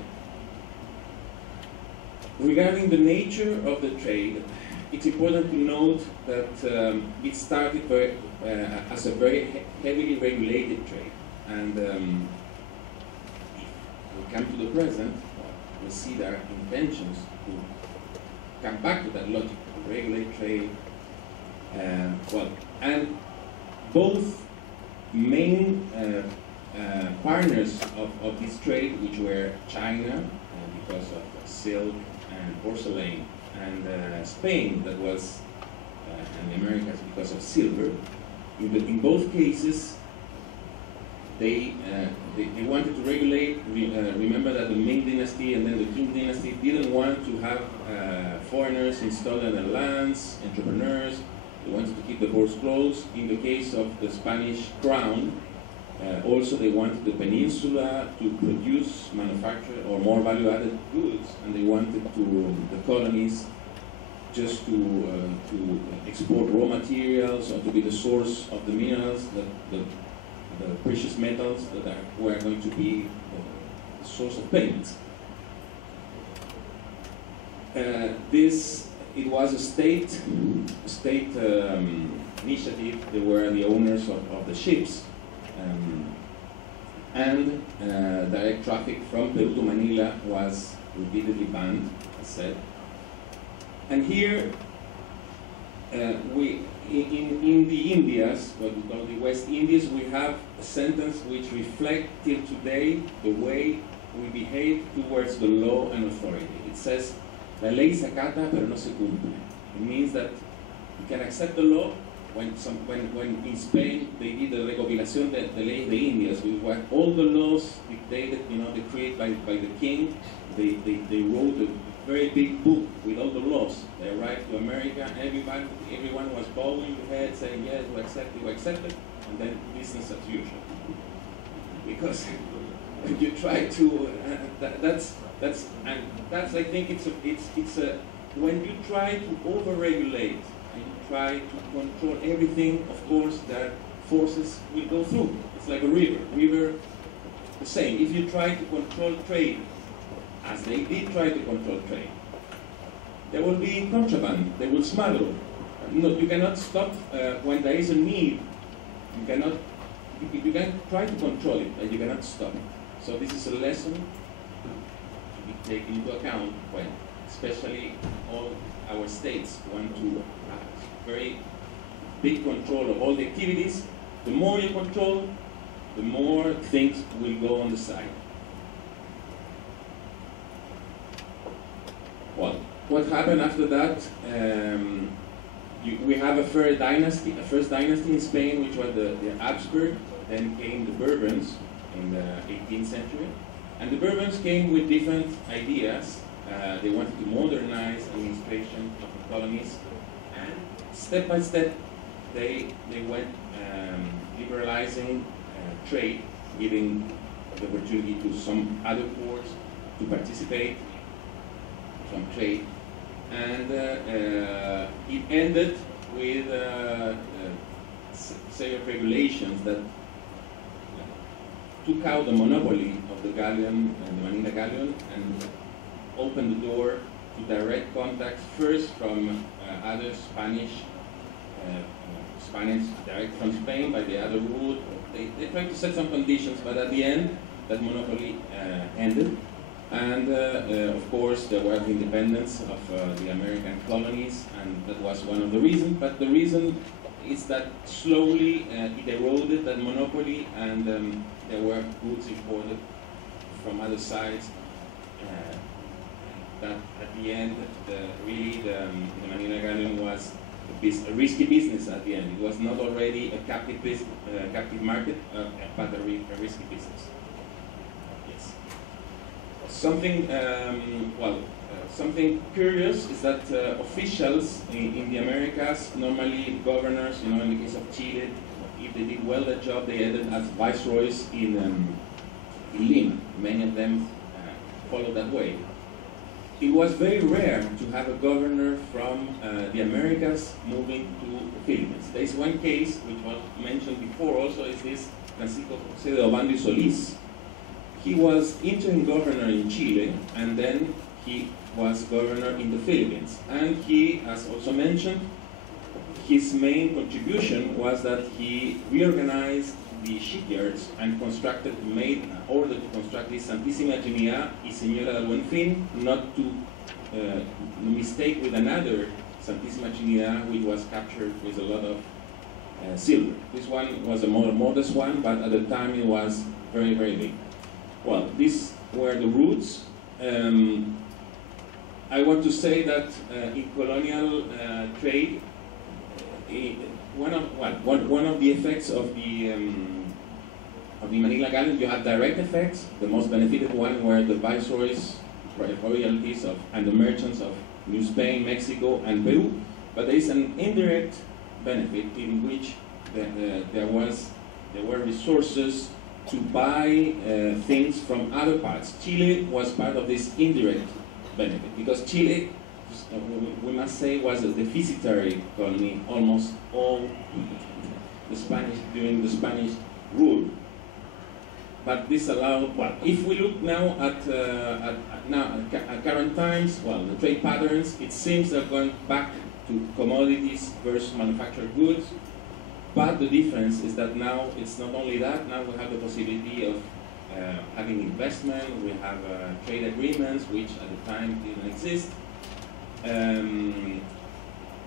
Regarding the nature of the trade, it's important to note that it started as a very heavily regulated trade. And if we come to the present, we see there are intentions to come back to that logic of regulate trade. And both main partners of this trade, which were China, because of silk and porcelain, and Spain, that was, and the Americas because of silver. In both cases, they wanted to regulate. Remember that the Ming dynasty and then the Qing dynasty didn't want to have foreigners installed in their lands, entrepreneurs. They wanted to keep the ports closed. In the case of the Spanish crown, also they wanted the peninsula to produce, manufacture, or more value-added goods, and they wanted the colonies just to export raw materials, or to be the source of the minerals, the precious metals that were going to be the source of payment. It was a state initiative, they were the owners of the ships. And direct traffic from Peru to Manila was repeatedly banned, as said. And here, in the Indias, what we call the West Indies, we have a sentence which reflects till today the way we behave towards the law and authority. It says, la ley se acata pero no se cumple. It means that you can accept the law when in Spain they did the recopilación de leyes de Indias, with what all the laws dictated, decreed by the king. They wrote a very big book with all the laws. They arrived to America, everyone was bowing their head, saying, yes, we accept it, and then business as usual. Because if you try to, I think it's a, when you try to over-regulate, and you try to control everything, of course, that forces will go through. It's like a river. River, the same. If you try to control trade, as they did try to control trade, there will be contraband, they will smuggle. No, you cannot stop when there is a need. You can try to control it, but you cannot stop it. So this is a lesson to be taken into account when, especially all our states want to have very big control of all the activities. The more you control, the more things will go on the side. Well, what happened after that? We have a first dynasty in Spain, which was the Habsburg. Then came the Bourbons in the 18th century, and the Bourbons came with different ideas. They wanted to modernize administration of the colonies, and step by step, they went liberalizing trade, giving the opportunity to some other ports to participate from trade, and it ended with several regulations that took out the monopoly of the galleon and the Manila Galleon and opened the door to direct contacts first from other Spanish direct from Spain by the other route. They tried to set some conditions, but at the end that monopoly ended. And of course, there was the independence of the American colonies, and that was one of the reasons. But the reason is that slowly it eroded that monopoly, and there were goods imported from other sides. That at the end, the Manila Galleon was a risky business at the end. It was not already a captive market, but a risky business. Something, something curious is that officials in the Americas, normally governors, in the case of Chile, if they did well their job, they ended as viceroys in Lima. Many of them followed that way. It was very rare to have a governor from the Americas moving to the Philippines. There is one case, which was mentioned before also, is this Francisco José de Obando y Solís. He was interim governor in Chile, and then he was governor in the Philippines. And he, as also mentioned, his main contribution was that he reorganized the shipyards and made an order to construct this Santísima Trinidad y Señora del Buen Fin, not to mistake with another Santísima Trinidad which was captured with a lot of silver. This one was a more modest one, but at the time it was very, very big. Well, these were the roots. I want to say that in colonial trade, one of the effects of the Manila Galleon, you have direct effects. The most benefited one were the viceroys, royalties and the merchants of New Spain, Mexico, and Peru. But there is an indirect benefit in which there were resources to buy things from other parts. Chile was part of this indirect benefit because Chile, we must say, was a deficitary colony almost all during the Spanish rule. But this allowed, well, if we look now at current times, well, the trade patterns, it seems they're going back to commodities versus manufactured goods. But the difference is that now it's not only that, now we have the possibility of having investment, we have trade agreements, which at the time didn't exist. And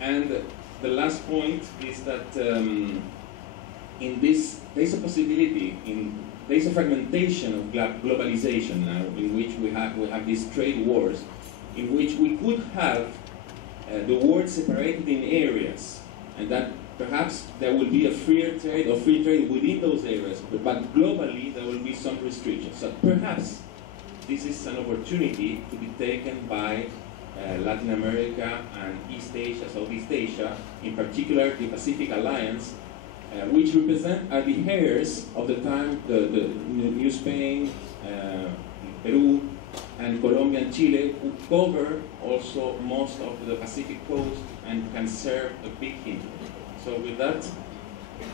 the last point is that in this, there's a possibility, there's a fragmentation of globalization now, in which we have these trade wars, in which we could have the world separated in areas, and that perhaps there will be a freer trade or free trade within those areas, but globally there will be some restrictions. So perhaps this is an opportunity to be taken by Latin America and East Asia, Southeast Asia, in particular the Pacific Alliance, which represent are the heirs of the time the New Spain, Peru, and Colombia and Chile, who cover also most of the Pacific coast and can serve a big hint. So with that,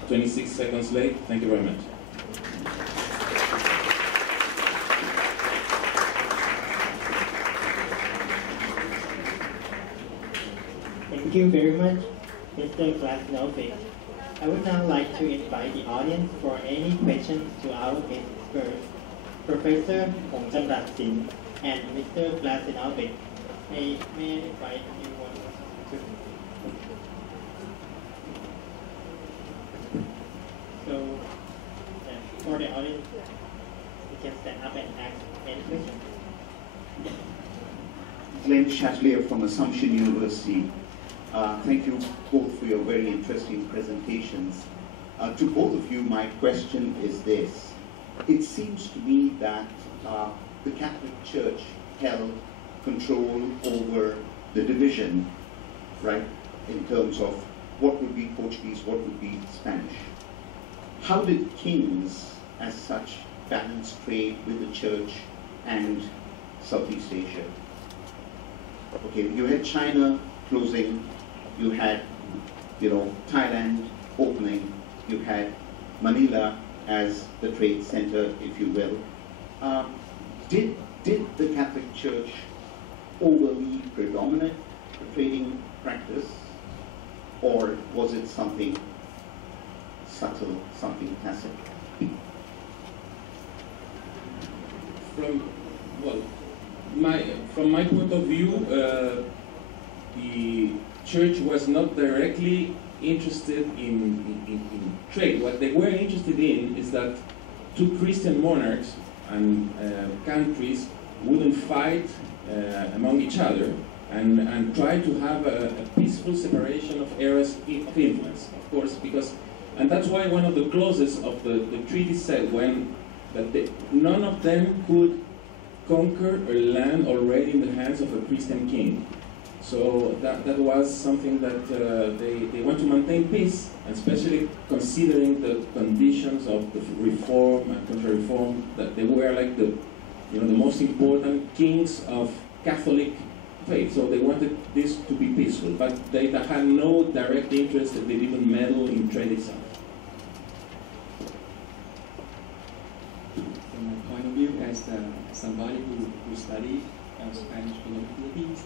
26 seconds late, thank you very much. Thank you very much, Mr. Glasnovic. I would now like to invite the audience for any questions to our guest first, Professor Hong Chamrat Sin and Mr. Glasnovic. May I invite you one to... So, for the audience, you can stand up and ask any questions. Glenn Chatelier from Assumption University. Thank you both for your very interesting presentations. To both of you, my question is this. It seems to me that the Catholic Church held control over the division, right, in terms of what would be Portuguese, what would be Spanish. How did kings, as such, balance trade with the Church and Southeast Asia? Okay, you had China closing, you had, Thailand opening, you had Manila as the trade center, if you will. Did the Catholic Church overly predominate the trading practice, or was it something subtle, something tacit? From my point of view, the Church was not directly interested in trade. What they were interested in is that two Christian monarchs and countries wouldn't fight among each other and try to have a peaceful separation of areas of influence, of course, and that's why one of the clauses of the treaty said that none of them could conquer a land already in the hands of a Christian king. So that was something that they want to maintain peace, and especially considering the conditions of the reform and counter-reform, that they were like the most important kings of Catholic faith. So they wanted this to be peaceful, but they had no direct interest. They didn't meddle in trade itself. From my point of view, as somebody who studied Spanish in the Philippines,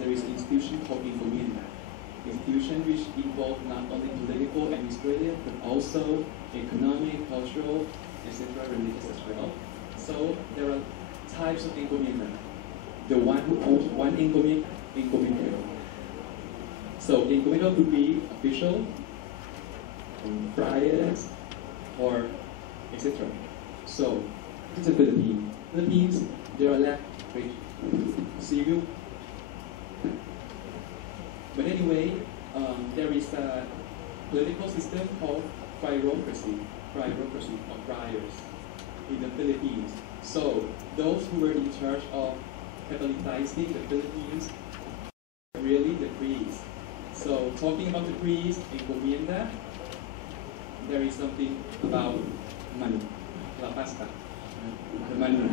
there is an institution called Encomienda, institution which involves not only political and administrative, but also economic, cultural, etc., religious as well. So there are types of Encomienda. The one who owns one encomendero. So encomendero could be official, friars, or etc. So it's the Philippines. Philippines, there are left civil. But anyway, there is a political system called friarocracy of friars in the Philippines. So those who were in charge of Catholicizing the Philippines are really the priests. So talking about the priests in Encomienda, there is something about money, la pasta, the money.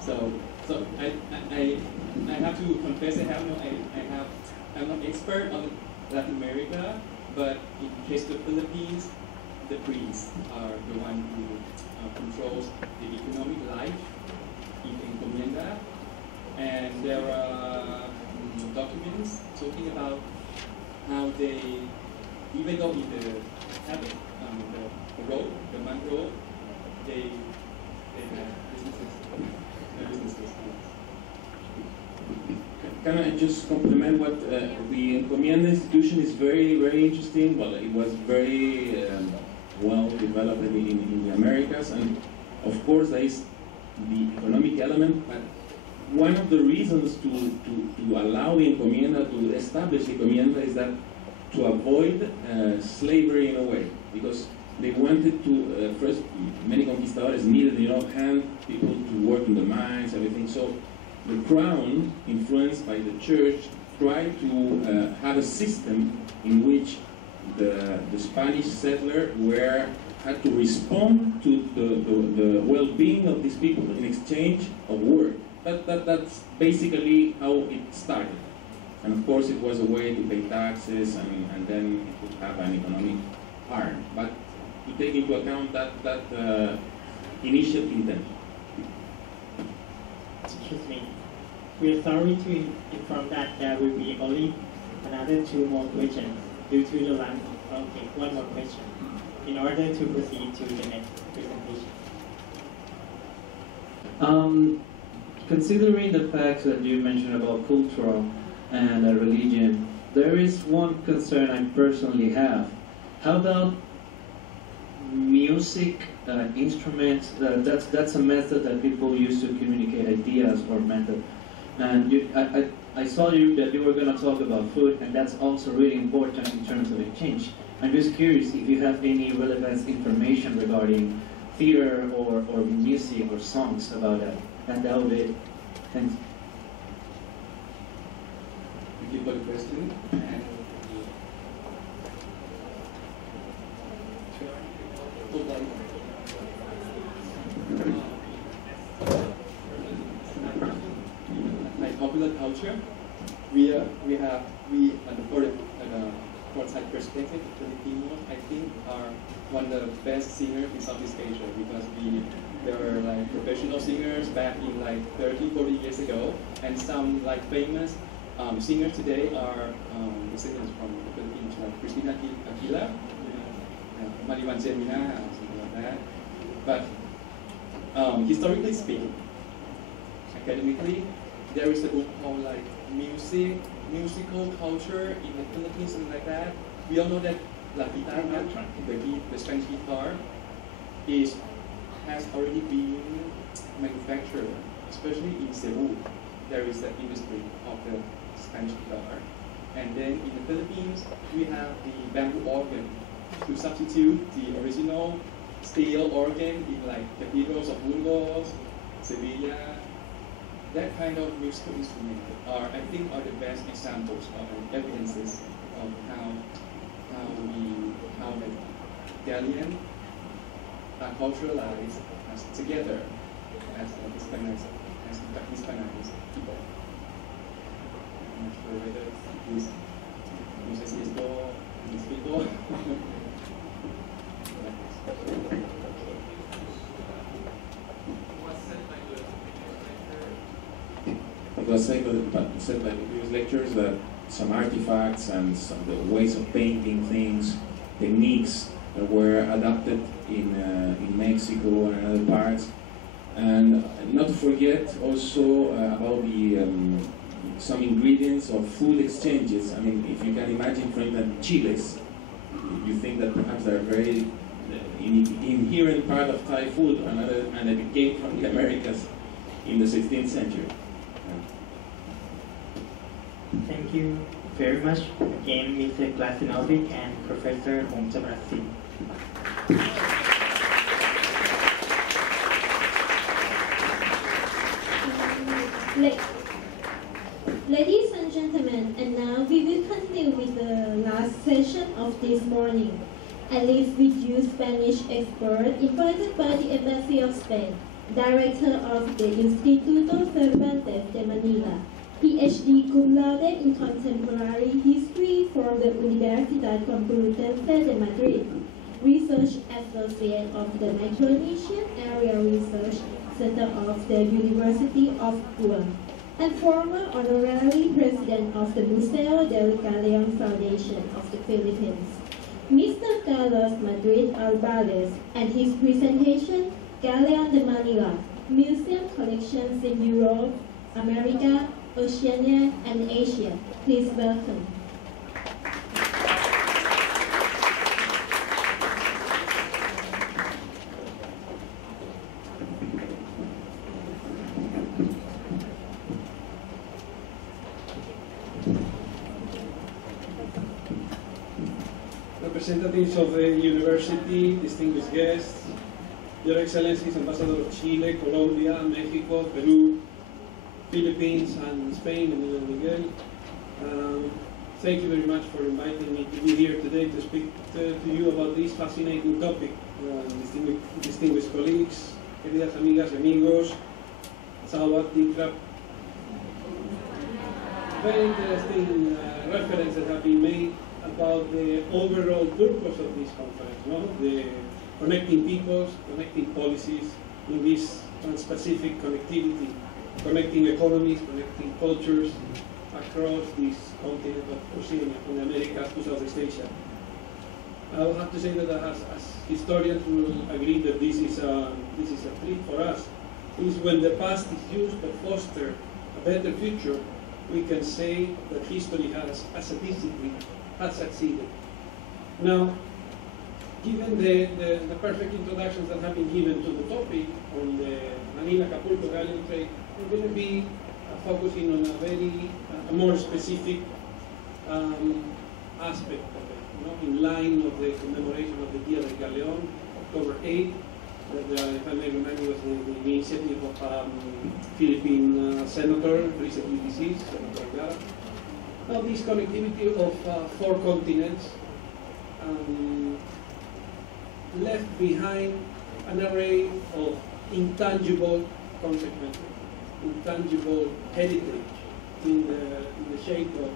So I have to confess I'm not expert on Latin America, but in case of the Philippines, the priests are the one who controls the economic life in Encomienda, and there are documents talking about how they even though in the habit, the road, the mangrove, they have businesses. Can I just compliment what the Encomienda institution is very, very interesting. Well, it was very well developed in the Americas, and of course there is the economic element, but one of the reasons to allow the Encomienda, to establish the Encomienda, is that to avoid slavery in a way, because they wanted to, first, many conquistadores needed, hand people to work in the mines, everything. So the crown, influenced by the church, tried to have a system in which the Spanish settler had to respond to the well-being of these people in exchange of work. That's basically how it started. And of course it was a way to pay taxes, and then it would have an economic arm. But to take into account that initial intent. Excuse me. We are sorry to inform that there will be only another 2 more questions due to the line. Okay, 1 more question in order to proceed to the next presentation. Considering the fact that you mentioned about culture and religion, there is one concern I personally have. How about music, instruments? That's a method that people use to communicate ideas or method. And I saw that you were going to talk about food, and that's also really important in terms of exchange. I'm just curious if you have any relevant information regarding theater or music or songs about that. And that would be it. Thanks. Thank you for the question. Like popular culture, we for Transpacific, Filipinos, I think are one of the best singers in Southeast Asia, because there were like professional singers back in like 30, 40 years ago, and some like famous singers today are descendants from the Philippines, like Christina Aguilera, Mariwan Gemina, something like that. But historically speaking, academically, there is a book called like musical culture in the Philippines, something like that. We all know that La Guitarra, the Spanish guitar, has already been manufactured, especially in Cebu. There is the industry of the Spanish guitar. And then in the Philippines, we have the bamboo organ to substitute the original steel organ in like cathedrals of Burgos, Sevilla. That kind of musical instrument I think are the best examples of evidences of how the Galleon are culturalized as together as Hispanized people. I'm not sure whether this is these people. It was said by the previous lectures that some artifacts and some the ways of painting things, techniques that were adapted in Mexico and other parts, and not to forget also about the some ingredients of food exchanges. I mean, if you can imagine, for instance, chiles, you think that perhaps they're very inherent part of Thai food, and they came from the Americas in the 16th century. Thank you very much again, Mr. Glasinovic and Professor Hong Chamarasi. Ladies and gentlemen, and now we will continue with the last session of this morning. I live with you Spanish expert invited by the Embassy of Spain, Director of the Instituto Cervantes de Manila, PhD cum laude in Contemporary History from the Universidad Complutense de Madrid, Research Associate of the Micronesian Area Research Center of the University of Guam, and former Honorary President of the Museo del Galleon Foundation of the Philippines. Mr. Carlos Madrid Alvarez and his presentation, Galleon de Manila, Museum Collections in Europe, America, Oceania, and Asia. Please welcome. Representatives of the university, distinguished guests, Your Excellencies, Ambassador of Chile, Colombia, Mexico, Peru, Philippines, and Spain, and Manila Miguel. Thank you very much for inviting me to be here today to speak to you about this fascinating topic. Distinguished colleagues, queridas amigas y amigos, Sawat, Tikrap. Very interesting references that have been made about the overall purpose of this conference, no? The connecting peoples, connecting policies in this Transpacific connectivity, connecting economies, connecting cultures across this continent of Oceania, from the Americas to Southeast Asia. I will have to say that as historians will agree that this is a treat for us. Is when the past is used to foster a better future, we can say that history has, as a discipline, has succeeded. Now, given the perfect introductions that have been given to the topic on the Manila-Acapulco galleon trade, we're going to be focusing on a more specific aspect of it, in line of the commemoration of the Dia del Galeon, October 8th, that, if I may remind you, was the initiative of Philippine senator, recently deceased, Senator Gara. Now, this connectivity of 4 continents left behind an array of intangible consequences, intangible heritage in the shape of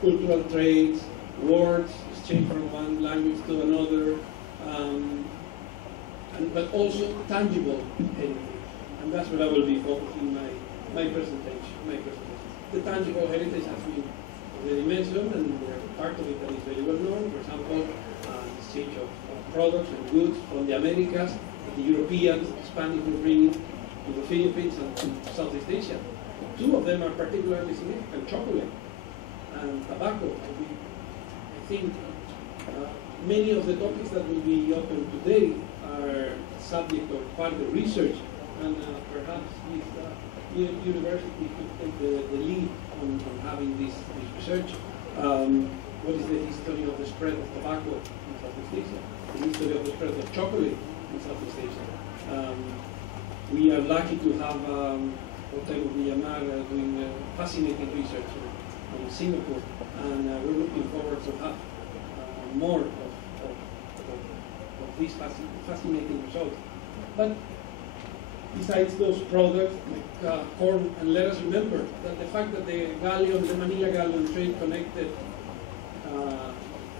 cultural trades, words, exchange from one language to another, but also tangible heritage. And that's what I will be focusing my presentation. The tangible heritage has been already mentioned, and part of it that is very well known. For example, exchange of products and goods from the Americas, the Europeans, the Spanish were bringing to the Philippines and to Southeast Asia. 2 of them are particularly significant: chocolate and tobacco. I think many of the topics that will be open today are subject of further research, and perhaps this university could take the lead on having this research. What is the history of the spread of tobacco in Southeast Asia? The history of the spread of chocolate in Southeast Asia. We are lucky to have Hotel Villamar doing fascinating research in Singapore, and we're looking forward to have more of these fascinating results. But besides those products like corn, and let us remember that the fact that the Manila Galleon trade connected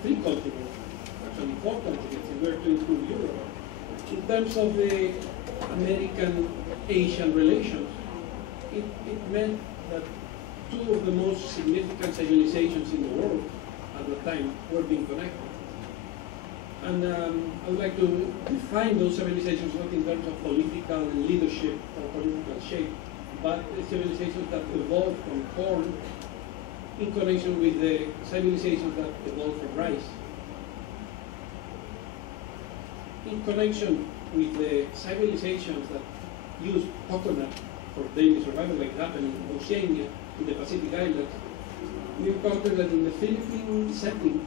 3 continents, actually 4 continents, if we were to include Europe. In terms of the American-Asian relations, it meant that 2 of the most significant civilizations in the world at the time were being connected. And I would like to define those civilizations not in terms of political leadership or political shape, but the civilizations that evolved from corn in connection with the civilizations that evolved from rice. In connection with the civilizations that used coconut for daily survival, like happened in Oceania, in the Pacific Islands, we encountered that in the Philippine setting,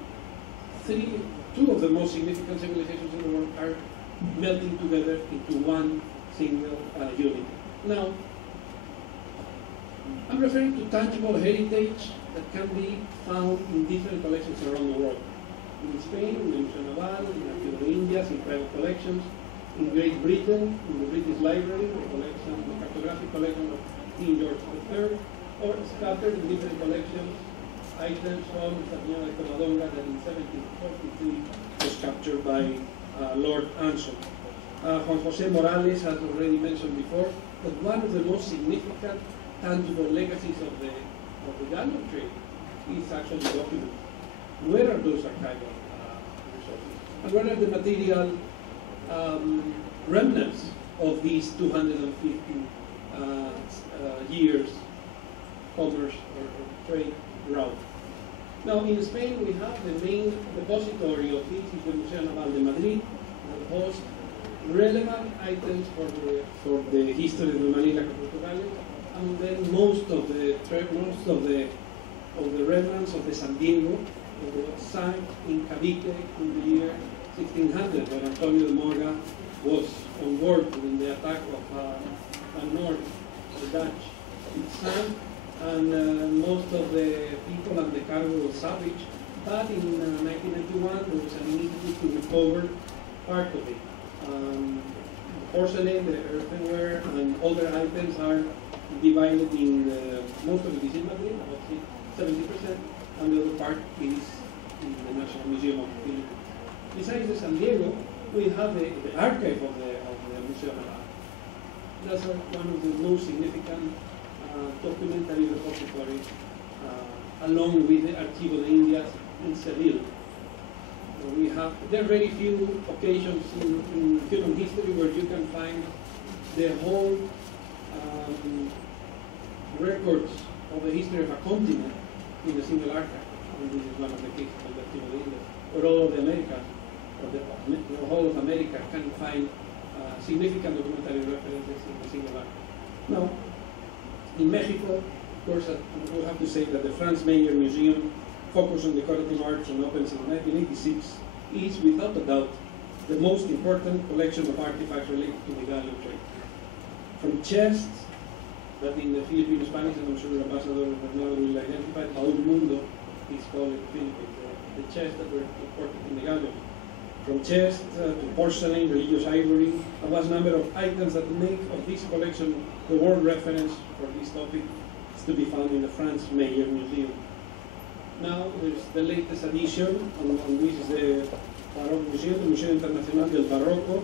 2 of the most significant civilizations in the world are melting together into one single unit. Now, I'm referring to tangible heritage that can be found in different collections around the world. In Spain, in Naval, in a few of the Indias, in private collections. In Great Britain, in the British Library, the cartographic collection of King George III, or scattered in different collections, items from Saña de Covadonga that in 1743 was captured by Lord Anson. Juan José Morales has already mentioned before that one of the most significant tangible legacies of the galleon trade is actually documents. Where are those archival resources? And what are the material remnants of these 250 years commerce or trade route? Now, in Spain, we have the main depository of this is the Museo Naval de Madrid, that hosts relevant items for the history of the Manila Galleon, and then most of the remnants of the San Diego was sank in Cavite in the year 1600, when Antonio de Morga was on board during the attack of North, the Dutch. It sank, and most of the people and the cargo was salvaged. But in 1991, there was an initiative to recover part of it. Porcelain, the earthenware, and other items are divided in most of it is in Madrid, about 70%, and the other part is in the National Museum of the Philippines. Besides the San Diego, we have the archive of the Museo Naval. That's one of the most significant documentary repositories, along with the Archivo de Indias in Seville. There are very few occasions in human history where you can find the whole records of the history of a continent in a single archive. And this is one of the cases of the Archivo de Indias, where all of the Americas, or the whole of America, can find significant documentary references in a single archive. Now, in Mexico, of course, we have to say that the Franz Mayer Museum, focused on decorative arts and opens in 1986, is without a doubt the most important collection of artifacts related to the galleon trade. From chests that in the Philippine Spanish, and I'm sure Ambassador Bernardo will identify, Baúl Mundo is called in the Philippines, the chests that were imported in the galleon. From chests to porcelain, religious ivory, a vast number of items that make of this collection the world reference for this topic is to be found in the Franz Mayer Museum. Now there's the latest addition, and this is the Baroque Museum, the Museo Internacional del Barroco,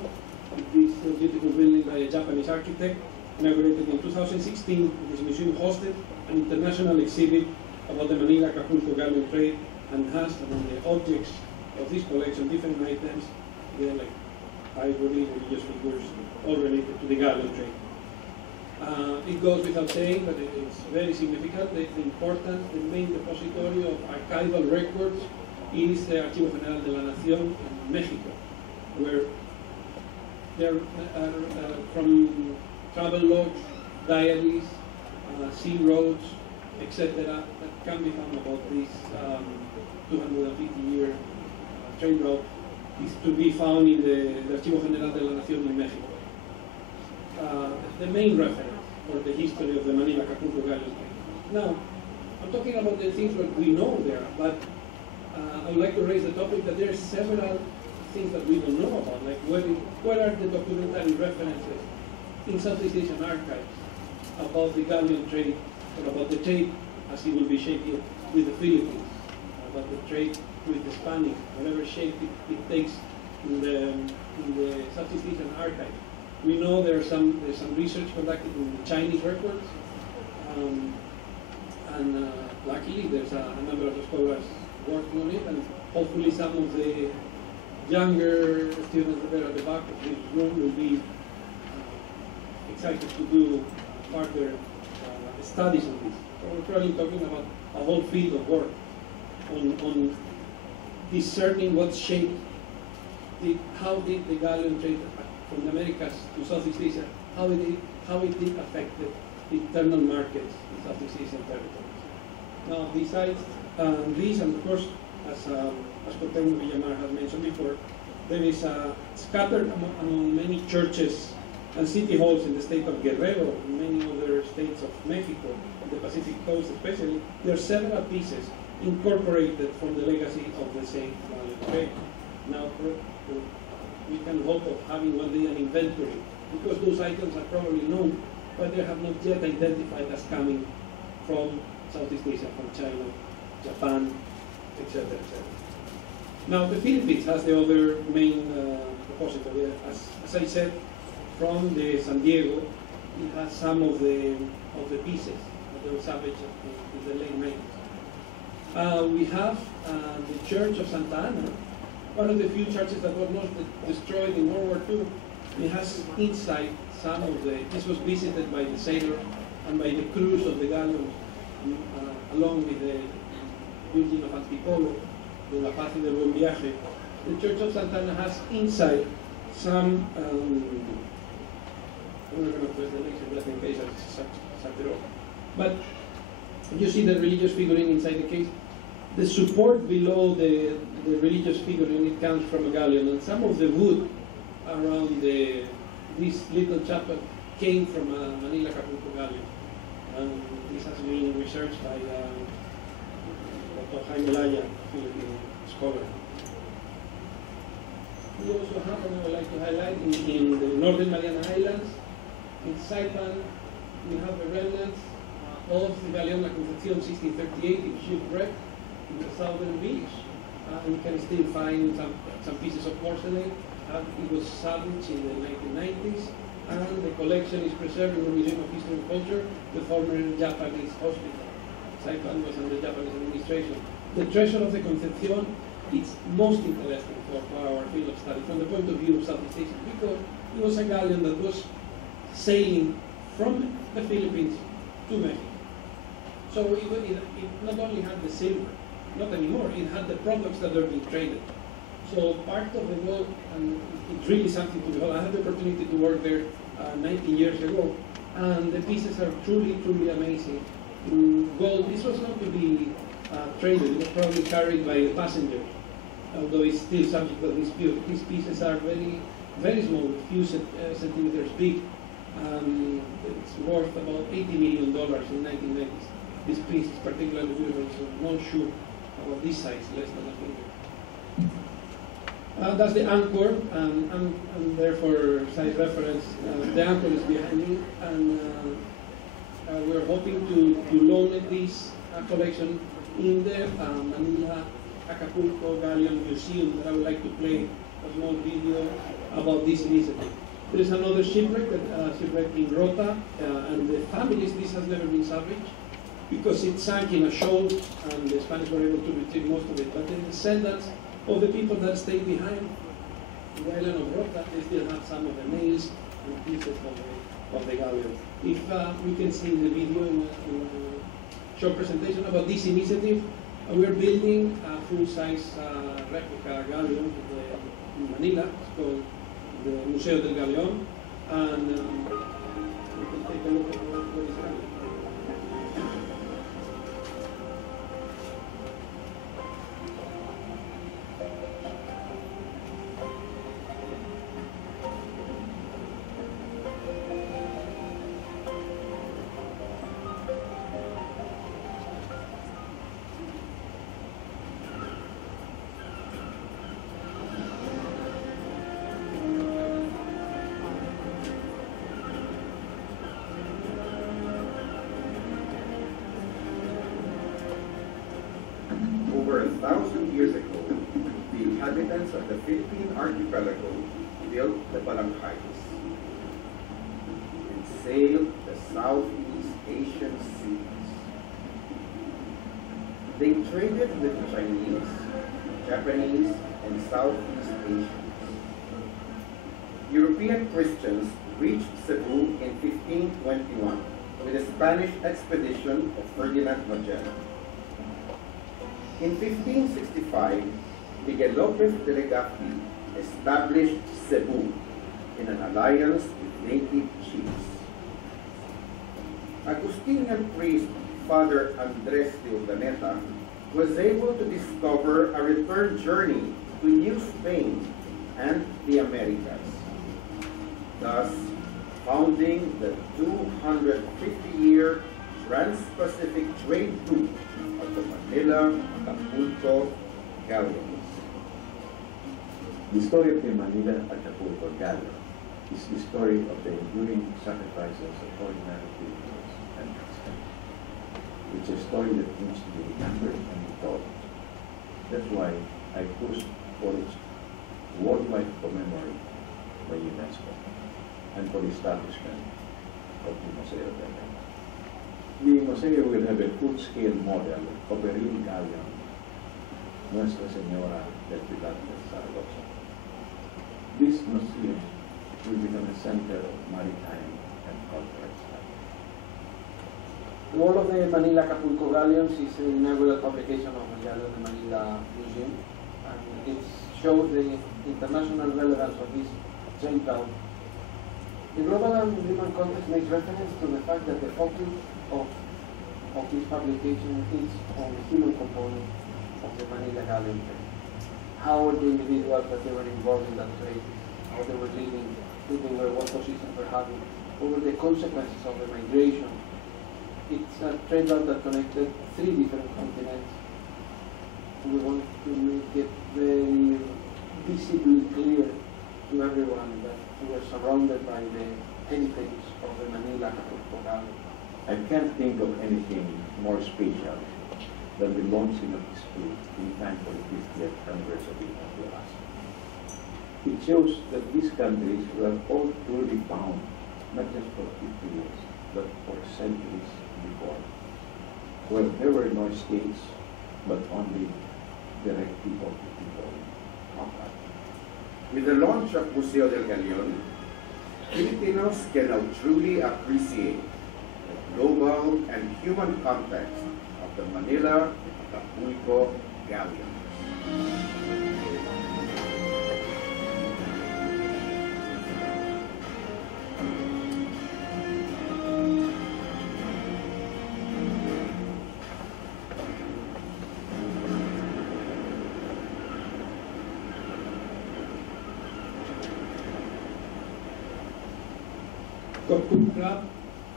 this beautiful building by a Japanese architect, inaugurated in 2016. This museum hosted an international exhibit about the Manila Acapulco galleon trade, and has among the objects of this collection different items, again, like ivory, religious figures, all related to the galleon trade. It goes without saying, but it's very significant. The main depository of archival records is the Archivo General de la Nación in Mexico, where there are from travel logs, diaries, sea roads, etc., that can be found about this 250-year trade route, is to be found in the Archivo General de la Nación in Mexico. The main reference for the history of the Manila Acapulco galleon. Now, I'm talking about the things that we know there, but I would like to raise the topic that there are several things that we don't know about, like what are the documentary references in Southeast Asian archives about the galleon trade, or about the trade as it will be shaped with the Philippines, about the trade with the Spanish, whatever shape it takes in the Southeast Asian archive. We know there's some research conducted in the Chinese records, and luckily there's a number of scholars working on it, and hopefully some of the younger students that are at the back of this room will be excited to do further studies on this. So we're probably talking about a whole field of work on discerning what shape, how did the galleon trade from the Americas to Southeast Asia, how it did affect the internal markets in Southeast Asian territories. Now, besides this, and of course, as Cortez Villamar has mentioned before, there is scattered among many churches and city halls in the state of Guerrero and many other states of Mexico, the Pacific coast especially. There are several pieces incorporated from the legacy of the same galleon trade. Now, we can hope of having one day an inventory, because those items are probably known, but they have not yet identified as coming from Southeast Asia, from China, Japan, etc., etc. Now, the Philippines has the other main repository. As I said, from the San Diego, it has some of the pieces that were salvaged in the late 90s. We have the Church of Santa Ana one of the few churches that was not destroyed in World War II. It has inside some of this was visited by the sailors and by the crews of the galleons, along with the building of Antipolo, the La Paz y del Buen Viaje. The Church of Santa Ana has inside some, I'm not going to press the next just in case I set it off. But you see the religious figurine inside the case. The support below the religious figurine, it comes from a galleon, and some of the wood around this little chapel came from a Manila galleon. And this has been researched by Dr. Jaime Laya, Philippine scholar. We also have, and I would like to highlight, in the Northern Mariana Islands, in Saipan, we have the remnants of the Galleon La Concepcion 1638 in shipwreck in the southern beach. You can still find some pieces of porcelain. It was salvaged in the 1990s, and the collection is preserved in the Museum of History and Culture, the former Japanese hospital. Saipan was under Japanese administration. The treasure of the Concepcion is most interesting for our field of study from the point of view of Southeast Asia, because it was a galleon that was sailing from the Philippines to Mexico. So it not only had the silver, not anymore, it had the products that were being traded. So part of the gold, and it's really something to behold. I had the opportunity to work there 19 years ago, and the pieces are truly, truly amazing. Gold, this was not to be traded, it was probably carried by the passengers, although it's still subject to dispute. These pieces are very, very small, a few centimeters big. It's worth about $80 million in 1990s. This piece is particularly beautiful, so not sure about this size, less than a finger. That's the anchor, and therefore size reference. The anchor is behind me, and we're hoping to loan this collection in the Manila Acapulco Galleon Museum, that I would like to play a small video about this initiative. There is another shipwreck, shipwreck in Rota, and the families, this has never been salvaged because it sank in a shoal, and the Spanish were able to retrieve most of it. But the descendants of the people that stayed behind the island of Rota, they still have some of the nails and pieces of the galleon. If we can see the video in a short presentation about this initiative, we're building a full-size replica galleon in Manila. It's called the Museo del Galeon, and we can take a look at what is happening. Over 1,000 years ago, the inhabitants of the Philippine archipelago built the barangkays and sailed the Southeast Asian seas. They traded with the Chinese, Japanese, and Southeast Asians. European Christians reached Cebu in 1521 with a Spanish expedition of Ferdinand Magellan. In 1565, Miguel Lopez de Legazpi established Cebu in an alliance with native chiefs. Agustinian priest Father Andres de Urdaneta was able to discover a return journey to New Spain and the Americas, thus founding the 250-year Transpacific trade route of the Manila Acapulco Galleon. The story of the Manila Acapulco Galleon is the story of the enduring sacrifices of ordinary Filipinos and Christians. It's a story that needs to be remembered and taught. That's why I pushed for its worldwide commemoration by UNESCO and for the establishment of the Museo del Galleon. The Museo will have a full-scale model of a real galleon, Nuestra Señora del Pilar del Zaragoza. This museum will become a center of maritime and cultural study. The World of the Manila Acapulco Galleons is an inaugural publication of the Galleon de Manila Museum, and it shows the international relevance of this trade route. The global and human context makes reference to the fact that the focus of this publication is on the human component of the Manila Galleon trade. How the individuals that they were involved in that trade, how they were living, who they were, what positions were having, what were the consequences of the migration. It's a trade route that connected 3 different continents. We want to make it very visibly clear to everyone that we are surrounded by the heritage of the Manila Acapulco Galleon. I can't think of anything more special than the launching of this book in time for the 50th anniversary of the last. It shows that these countries were all truly bound, not just for 50 years, but for centuries before. Well, there were no states, but only direct people to people contact. With the launch of Museo del Galleon, Filipinos can now truly appreciate the global and human context of the Manila Acapulco Galleon.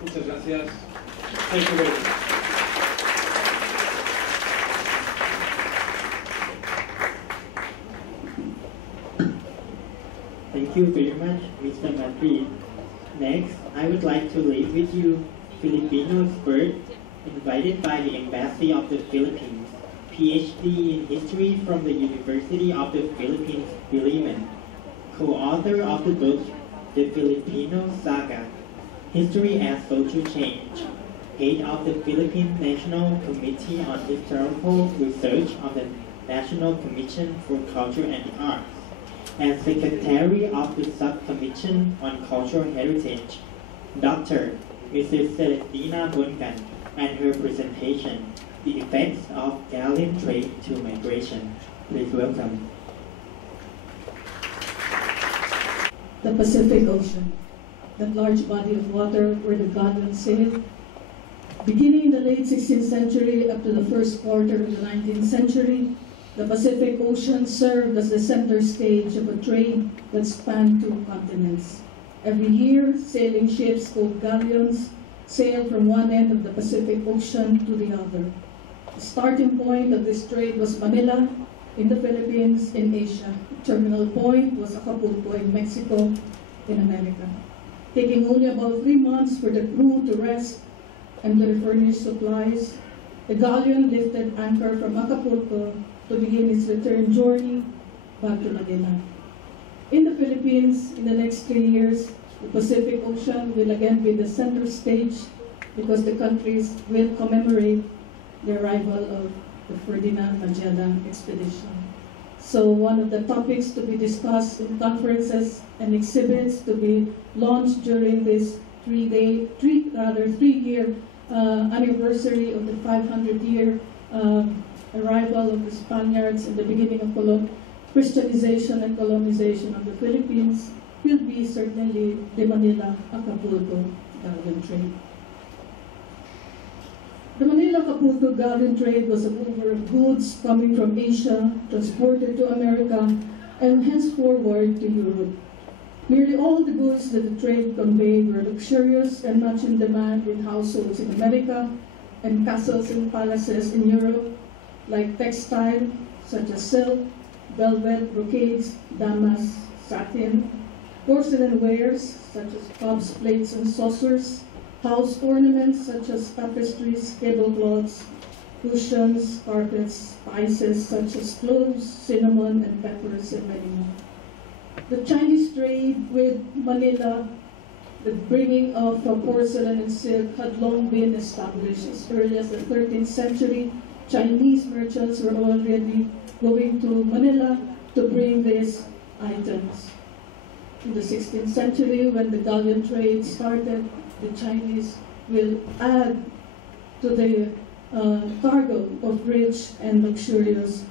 Muchas gracias. Thank you very much. Thank you very much, Mr. Madrid. Next, I would like to leave with you Filipinos Bird, invited by the Embassy of the Philippines, PhD in History from the University of the Philippines, Diliman, co-author of the book The Filipino Saga, History as Social Change, head of the Philippine National Committee on Historical Research of the National Commission for Culture and the Arts, and Secretary of the Subcommission on Cultural Heritage, Dr. Mrs. Celestina Bungan, and her presentation, The Effects of Galleon Trade to Migration. Please welcome. The Pacific Ocean, that large body of water where the galleons sailed. Beginning in the late 16th century up to the first quarter of the 19th century, the Pacific Ocean served as the center stage of a trade that spanned 2 continents. Every year, sailing ships called galleons sailed from one end of the Pacific Ocean to the other. The starting point of this trade was Manila, in the Philippines, in Asia. The terminal point was Acapulco in Mexico, in America. Taking only about 3 months for the crew to rest and to refurnish supplies, the galleon lifted anchor from Acapulco to begin its return journey back to Manila. In the Philippines, in the next 3 years, the Pacific Ocean will again be the center stage because the countries will commemorate the arrival of the Ferdinand Magellan expedition. So one of the topics to be discussed in conferences and exhibits to be launched during this 3-year anniversary of the 500-year arrival of the Spaniards and the beginning of Christianization and colonization of the Philippines will be certainly the Manila Acapulco galleon trade. The Manila Acapulco galleon trade was a mover of goods coming from Asia, transported to America, and henceforward to Europe. Nearly all the goods that the trade conveyed were luxurious and much in demand in households in America and castles and palaces in Europe, like textile, such as silk, velvet, brocades, damask, satin, porcelain wares, such as cups, plates, and saucers, house ornaments, such as tapestries, tablecloths, cushions, carpets, spices, such as cloves, cinnamon, and peppers, and many more. The Chinese trade with Manila, the bringing of porcelain and silk, had long been established. As early as the 13th century, Chinese merchants were already going to Manila to bring these items. In the 16th century, when the galleon trade started, the Chinese will add to the cargo of rich and luxurious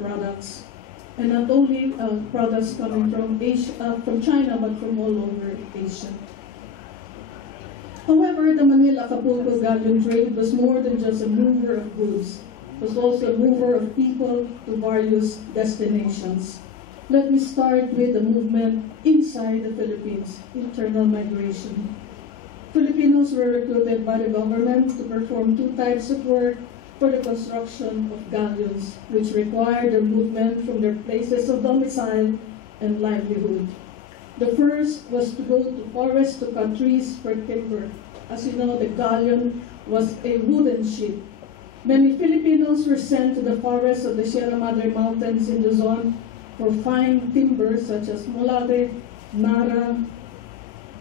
products. And not only products coming from Asia, from China, but from all over Asia. However, the Manila-Acapulco galleon trade was more than just a mover of goods. It was also a mover of people to various destinations. Let me start with the movement inside the Philippines, internal migration. Filipinos were recruited by the government to perform two types of work for the construction of galleons, which required their movement from their places of domicile and livelihood. The first was to go to forests to cut trees for timber. As you know, the galleon was a wooden ship. Many Filipinos were sent to the forests of the Sierra Madre Mountains in Luzon for fine timber such as molave, nara,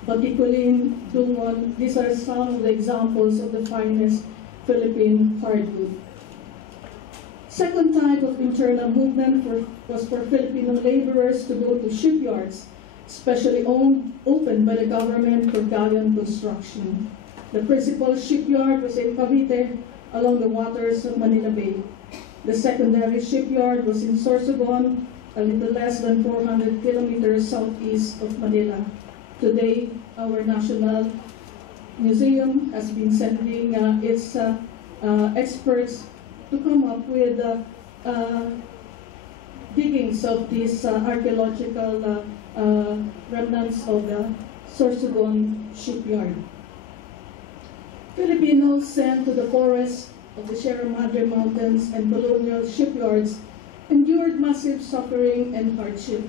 baticulin, dungon. These are some of the examples of the finest Philippine hardwood. Second type of internal movement was for Filipino laborers to go to shipyards, specially opened by the government for galleon construction. The principal shipyard was in Cavite, along the waters of Manila Bay. The secondary shipyard was in Sorsogon, a little less than 400 kilometers southeast of Manila. Today, our National Museum has been sending its experts to come up with diggings of these archaeological remnants of the Sorsogon shipyard. Filipinos sent to the forests of the Sierra Madre Mountains and colonial shipyards endured massive suffering and hardship.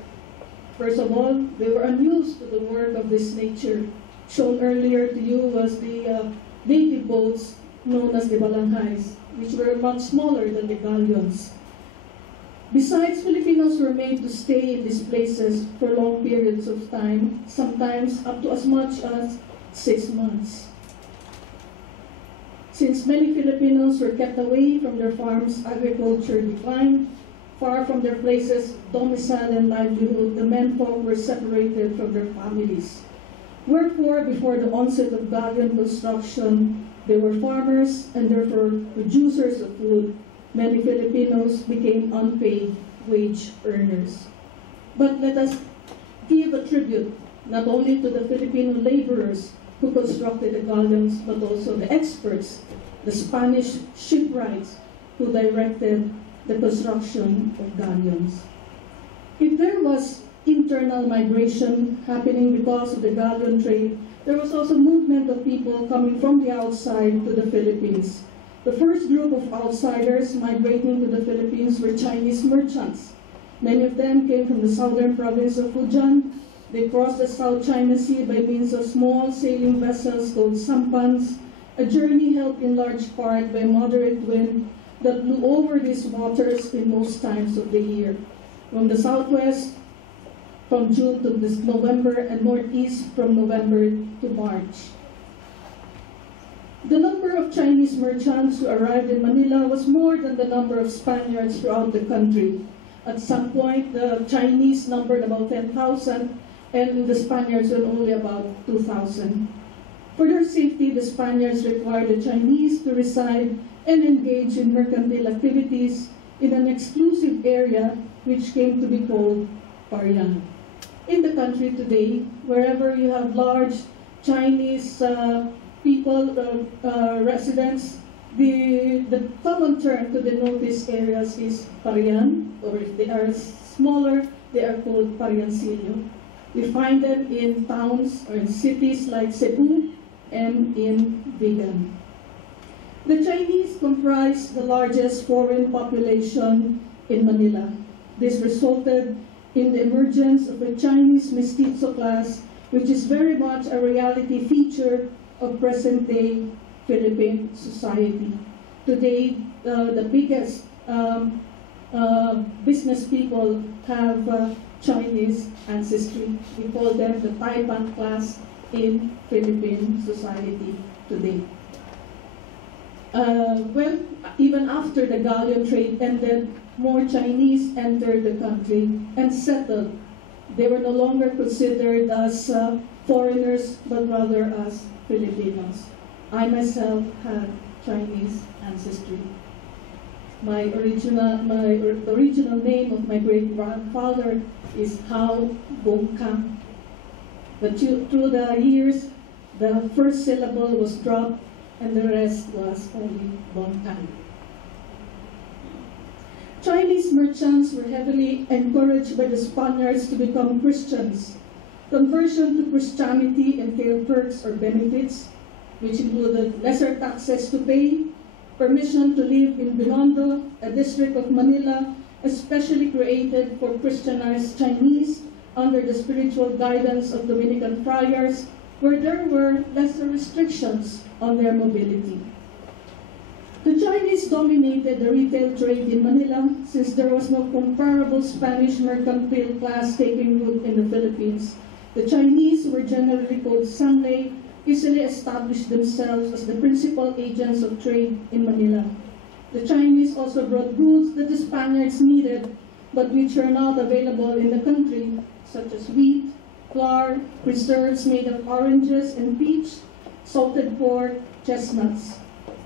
First of all, they were unused to the work of this nature. Shown earlier to you was the native boats known as the balanghais, which were much smaller than the galleons. Besides, Filipinos were made to stay in these places for long periods of time, sometimes up to as much as 6 months. Since many Filipinos were kept away from their farms, agriculture declined. Far from their places, domicile and livelihood, the menfolk were separated from their families. Wherefore, before the onset of galleon construction, they were farmers and therefore producers of food. Many Filipinos became unpaid wage earners. But let us give a tribute not only to the Filipino laborers who constructed the galleons, but also the experts, the Spanish shipwrights who directed the construction of galleons. If there was internal migration happening because of the galleon trade, there was also movement of people coming from the outside to the Philippines. The first group of outsiders migrating to the Philippines were Chinese merchants. Many of them came from the southern province of Fujian. They crossed the South China Sea by means of small sailing vessels called sampans, a journey helped in large part by moderate wind that blew over these waters in most times of the year. From the southwest, from June to November, and northeast from November to March. The number of Chinese merchants who arrived in Manila was more than the number of Spaniards throughout the country. At some point, the Chinese numbered about 10,000, and the Spaniards were only about 2,000. For their safety, the Spaniards required the Chinese to reside and engage in mercantile activities in an exclusive area which came to be called Parian. In the country today, wherever you have large Chinese people, residents, the common term to denote these areas is Parian, or if they are smaller, they are called Pariancillo. We find them in towns or in cities like Cebu and in Vigan. The Chinese comprise the largest foreign population in Manila. This resulted in the emergence of a Chinese mestizo class, which is very much a reality feature of present-day Philippine society. Today, the biggest business people have Chinese ancestry. We call them the Taipan class in Philippine society today. Well, even after the galleon trade ended, more Chinese entered the country and settled. They were no longer considered as foreigners, but rather as Filipinos. I myself had Chinese ancestry. The original name of my great-grandfather is Hao Gongkang. But through the years, the first syllable was dropped and the rest was only Gongkang. Chinese merchants were heavily encouraged by the Spaniards to become Christians. Conversion to Christianity entailed perks or benefits, which included lesser taxes to pay, permission to live in Binondo, a district of Manila especially created for Christianized Chinese under the spiritual guidance of Dominican friars, where there were lesser restrictions on their mobility. The Chinese dominated the retail trade in Manila since there was no comparable Spanish mercantile class taking root in the Philippines. The Chinese were generally called sanlay, easily established themselves as the principal agents of trade in Manila. The Chinese also brought goods that the Spaniards needed, but which are not available in the country, such as wheat, flour, preserves made of oranges and peach, salted pork, chestnuts.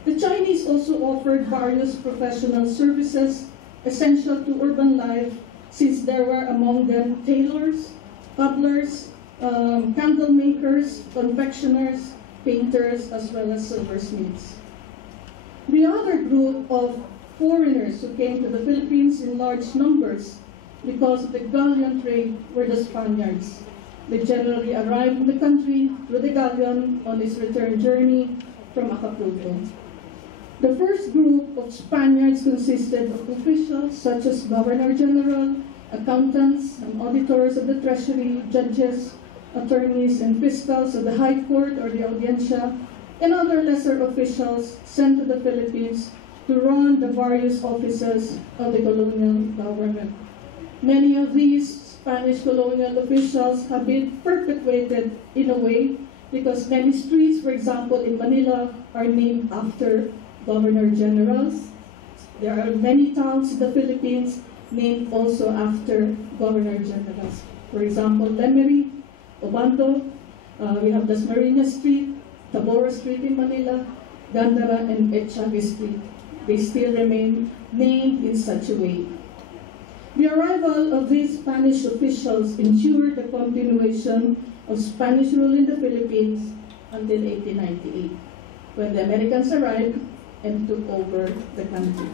The Chinese also offered various professional services essential to urban life, since there were among them tailors, cobblers, candle makers, confectioners, painters, as well as silversmiths. The other group of foreigners who came to the Philippines in large numbers because of the galleon trade were the Spaniards. They generally arrived in the country through the galleon on its return journey from Acapulco. The first group of Spaniards consisted of officials such as Governor General, accountants and auditors of the Treasury, judges, attorneys and fiscals of the High Court or the Audiencia, and other lesser officials sent to the Philippines to run the various offices of the colonial government. Many of these Spanish colonial officials have been perpetuated in a way because many streets, for example, in Manila, are named after Governor Generals. There are many towns in the Philippines named also after Governor Generals. For example, Lemery, Obando, we have Dasmariñas Street, Tabora Street in Manila, Gandara, and Etchague Street. They still remain named in such a way. The arrival of these Spanish officials ensured the continuation of Spanish rule in the Philippines until 1898, when the Americans arrived and took over the country.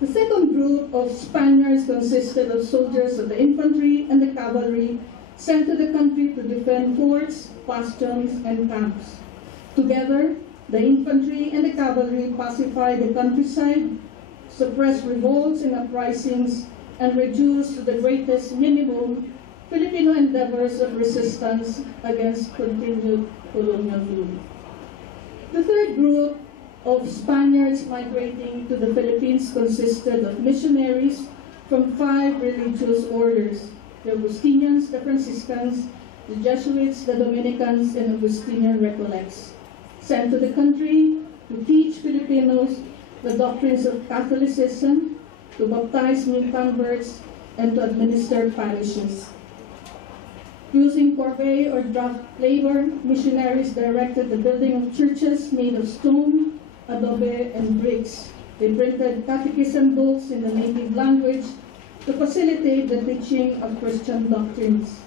The second group of Spaniards consisted of soldiers of the infantry and the cavalry sent to the country to defend forts, bastions, and camps. Together, the infantry and the cavalry pacified the countryside, suppressed revolts and uprisings, and reduced to the greatest minimum Filipino endeavors of resistance against continued colonial rule. The third group of Spaniards migrating to the Philippines consisted of missionaries from 5 religious orders: the Augustinians, the Franciscans, the Jesuits, the Dominicans, and Augustinian Recollects, sent to the country to teach Filipinos the doctrines of Catholicism, to baptize new converts, and to administer parishes. Using corvée or draft labor, missionaries directed the building of churches made of stone, adobe, and bricks. They printed catechism books in the native language to facilitate the teaching of Christian doctrines.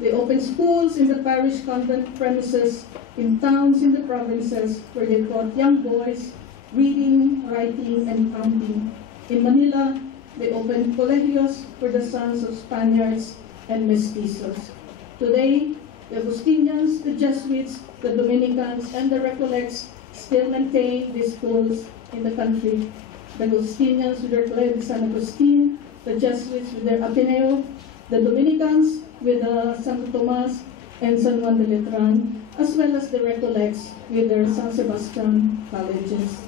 They opened schools in the parish convent premises in towns in the provinces where they taught young boys reading, writing, and counting. In Manila, they opened colegios for the sons of Spaniards and mestizos. Today, the Augustinians, the Jesuits, the Dominicans, and the Recollects still maintain these schools in the country. The Augustinians with their Colegio de San Agustin, the Jesuits with their Ateneo, the Dominicans with Santo Tomas and San Juan de Letran, as well as the Recollects with their San Sebastian colleges.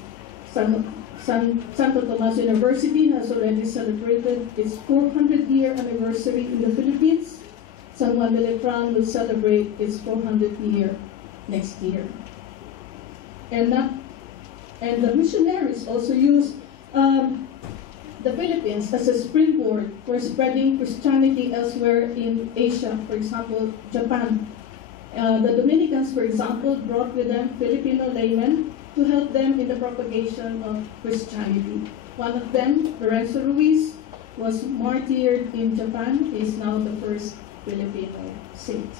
Santo Tomas University has already celebrated its 400-year anniversary in the Philippines. San Juan de Letran will celebrate its 400th year next year. And And the missionaries also used the Philippines as a springboard for spreading Christianity elsewhere in Asia, for example, Japan. The Dominicans, for example, brought with them Filipino laymen to help them in the propagation of Christianity. One of them, Lorenzo Ruiz, was martyred in Japan. He is now the first Filipino saint.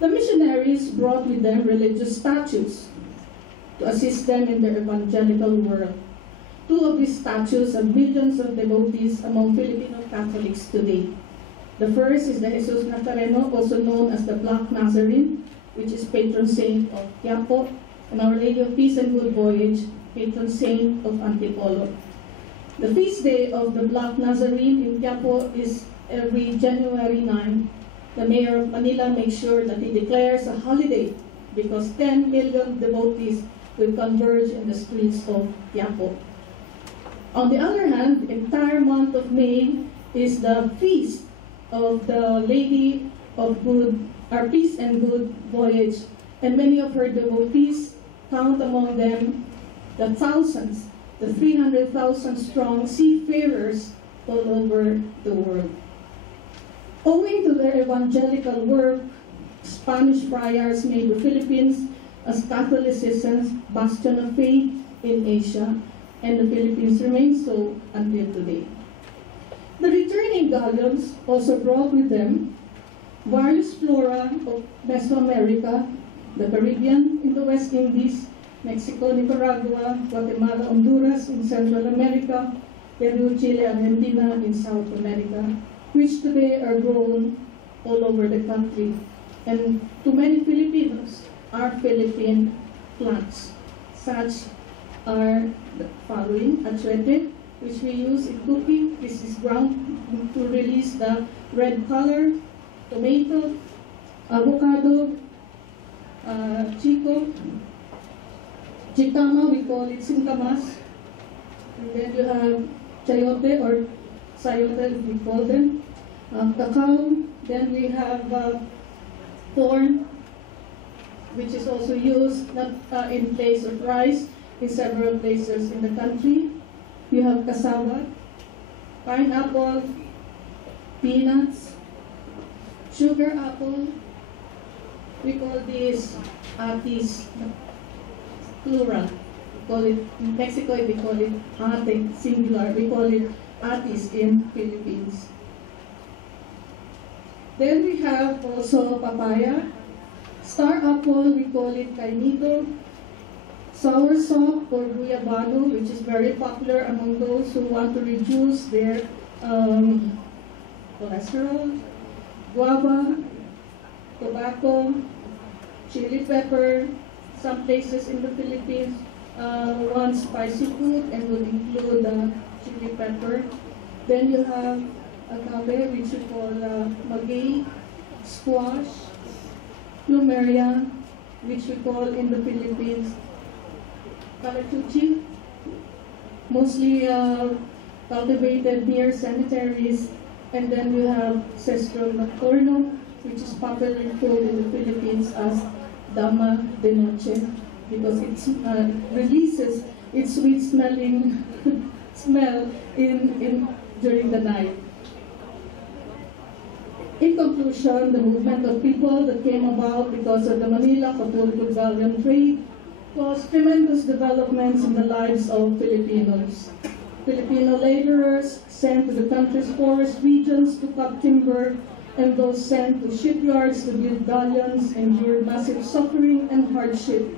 The missionaries brought with them religious statues to assist them in their evangelical work. Two of these statues have millions of devotees among Filipino Catholics today. The first is the Jesus Nazareno, also known as the Black Nazarene, which is patron saint of Quiapo, and Our Lady of Peace and Good Voyage, patron saint of Antipolo. The feast day of the Black Nazarene in Quiapo is every January 9. The mayor of Manila makes sure that he declares a holiday because 10 million devotees will converge in the streets of Quiapo. On the other hand, the entire month of May is the feast of the Lady of our Peace and Good Voyage, and many of her devotees count among them the thousands, the 300,000 strong seafarers all over the world. Owing to their evangelical work, Spanish friars made the Philippines as Catholicism's bastion of faith in Asia, and the Philippines remains so until today. The returning galleons also brought with them various flora of Mesoamerica, the Caribbean in the West Indies, Mexico, Nicaragua, Guatemala, Honduras in Central America, Peru, Chile, Argentina in South America, which today are grown all over the country. And to many Filipinos are Philippine plants. Such are the following: Achete, which we use in cooking. This is ground to release the red color. Tomato, avocado, chico, jicama, we call it singkamas. And then you have chayote or sayote, we call them. Cacao, then we have corn, which is also used not in place of rice in several places in the country. You have cassava, pineapple, peanuts, sugar apple. We call these atis, plural. We call it, in Mexico we call it ate, singular. We call it atis in Philippines. Then we have also papaya, star apple, we call it caimito, soursop or guyabano, which is very popular among those who want to reduce their cholesterol, guava, tobacco, chili pepper. Some places in the Philippines want spicy food and would include chili pepper. Then you have agave, which we call magay, squash, plumeria, which we call in the Philippines calachuchi, mostly cultivated near cemeteries. And then we have Cestrum nocturno, which is popularly called in the Philippines as Dama de Noche, because it releases its sweet-smelling smell during the night. In conclusion, the movement of people that came about because of the Manila Galleon trade caused tremendous developments in the lives of Filipinos. Filipino laborers sent to the country's forest regions to cut timber, and those sent to shipyards to build galleons endured massive suffering and hardship.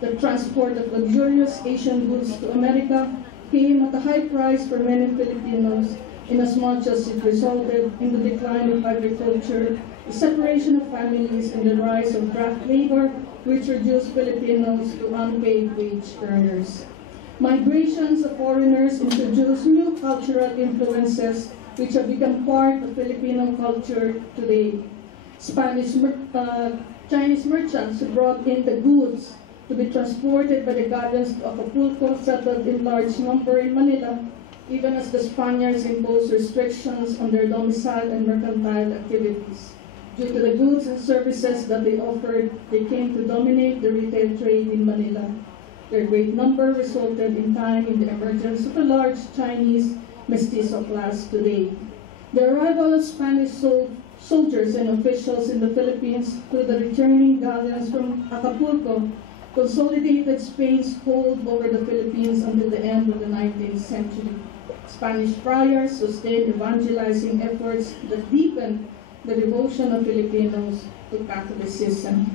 The transport of luxurious Asian goods to America came at a high price for many Filipinos, inasmuch as it resulted in the decline of agriculture, the separation of families, and the rise of draft labor, which reduced Filipinos to unpaid wage earners. Migrations of foreigners introduced new cultural influences which have become part of Filipino culture today. Chinese merchants who brought in the goods to be transported by the galleons to Acapulco settled in large number in Manila, even as the Spaniards imposed restrictions on their domicile and mercantile activities. Due to the goods and services that they offered, they came to dominate the retail trade in Manila. Their great number resulted in time in the emergence of a large Chinese mestizo class today. The arrival of Spanish soldiers and officials in the Philippines through the returning galleons from Acapulco consolidated Spain's hold over the Philippines until the end of the 19th century. Spanish friars sustained evangelizing efforts that deepened the devotion of Filipinos to Catholicism.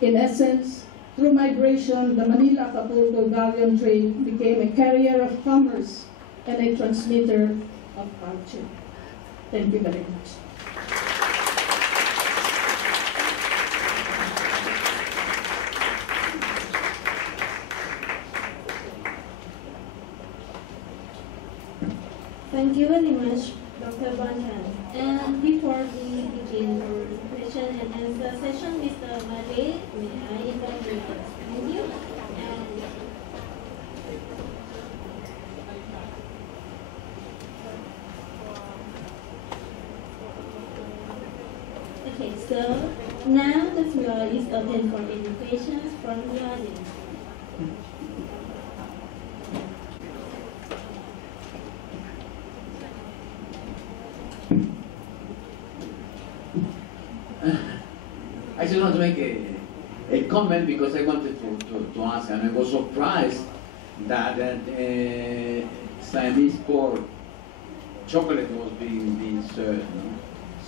In essence, through migration, the Manila-Acapulco galleon trade became a carrier of commerce and a transmitter of culture. Thank you very much. Thank you very much, Dr. Prachan. And before we begin our question and answer session, Mr. Male, may I invite you? Thank you. Okay, so now the floor is open for any questions from the audience. I just want to make a comment because I wanted to ask, and I was surprised that Siamese pork chocolate was being served. No?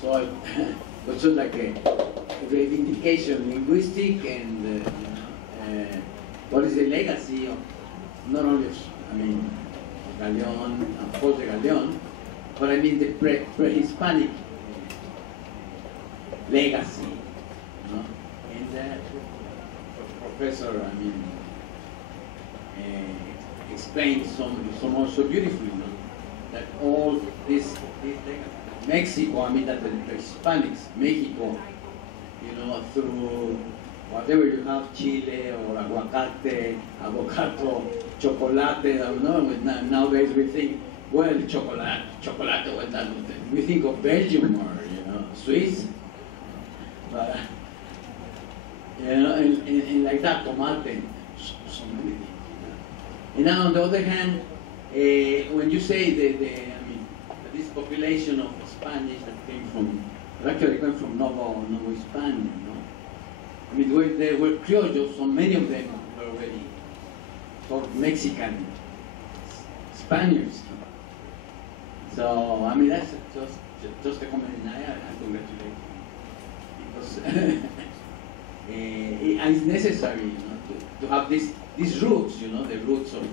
So it was just like a reivindication, linguistic, and what is the legacy of not only, I mean, Galleon, of course the Galleon, but I mean the pre-Hispanic legacy. No? And that professor, I mean, explained so beautifully, no? That all this legacy, Mexico, I mean that the Hispanics, Mexico, you know, through whatever you have, chile or aguacate, avocado, chocolate, I don't know, nowadays we think, well, chocolate, well, that, we think of Belgium or, you know, Swiss. But, you know, and like that, tomate, so many things. And now, on the other hand, when you say I mean, this population of Spanish that came from, actually came from Novo Hispania, no? I mean, they were criollos, so many of them were already sort of Mexican Spaniards. So, I mean, that's just a comment, and I congratulate you. Because it's necessary, you know, to have these roots, you know, the roots of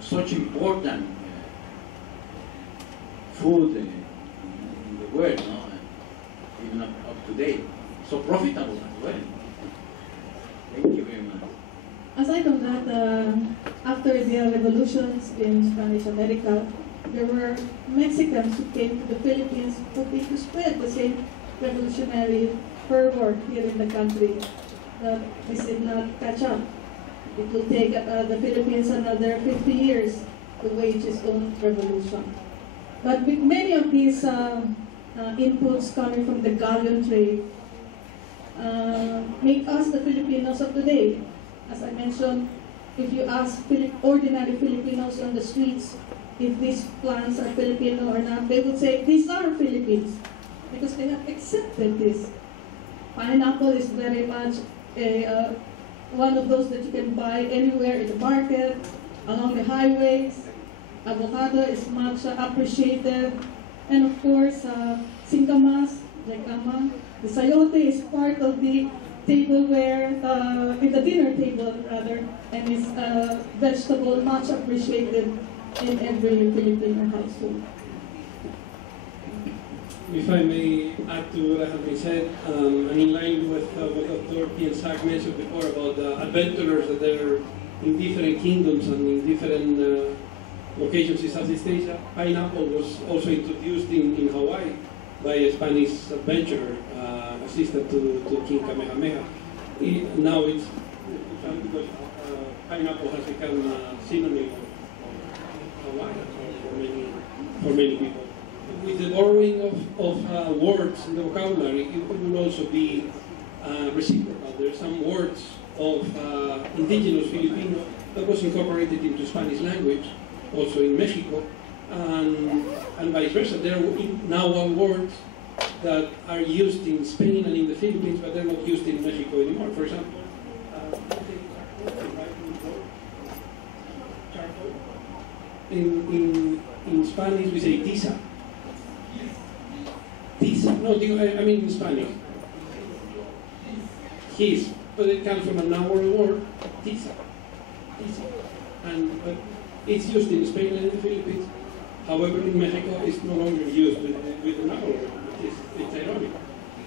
such important food in the world, no? Even up to date, so profitable as well. Thank you very much. Aside from that, after the revolutions in Spanish America, there were Mexicans who came to the Philippines hoping to spread the same revolutionary fervor here in the country. That this did not catch up. It will take the Philippines another 50 years to wage its own revolution. But with many of these inputs coming from the galleon trade, make us the Filipinos of today. As I mentioned, if you ask ordinary Filipinos on the streets if these plants are Filipino or not, they would say these are Philippines because they have accepted this. Pineapple is very much one of those that you can buy anywhere in the market, along the highways. Avocado is much appreciated. And of course, singkamas, jicama. The sayote is part of the tableware, in the dinner table rather, and is a vegetable much appreciated in every Filipino household. If I may add to what has been said, and in line with what Dr. Piensak mentioned before about the adventurers that are in different kingdoms and in different locations in Southeast Asia, pineapple was also introduced in Hawaii by a Spanish adventurer, assistant to King Kamehameha. Now it's because pineapple has become a synonym of Hawaii for many people. With the borrowing of words in the vocabulary, it will also be reciprocal. There are some words of indigenous Filipino that was incorporated into Spanish language, also in Mexico, and vice versa. There are now words that are used in Spain and in the Philippines, but they're not used in Mexico anymore. For example, in Spanish we say tiza. Tiza. No, I mean in Spanish. His, but it comes from a noun word, tiza. But it's used in Spain and in the Philippines. However, in Mexico, it's no longer used with a noun word. It's ironic.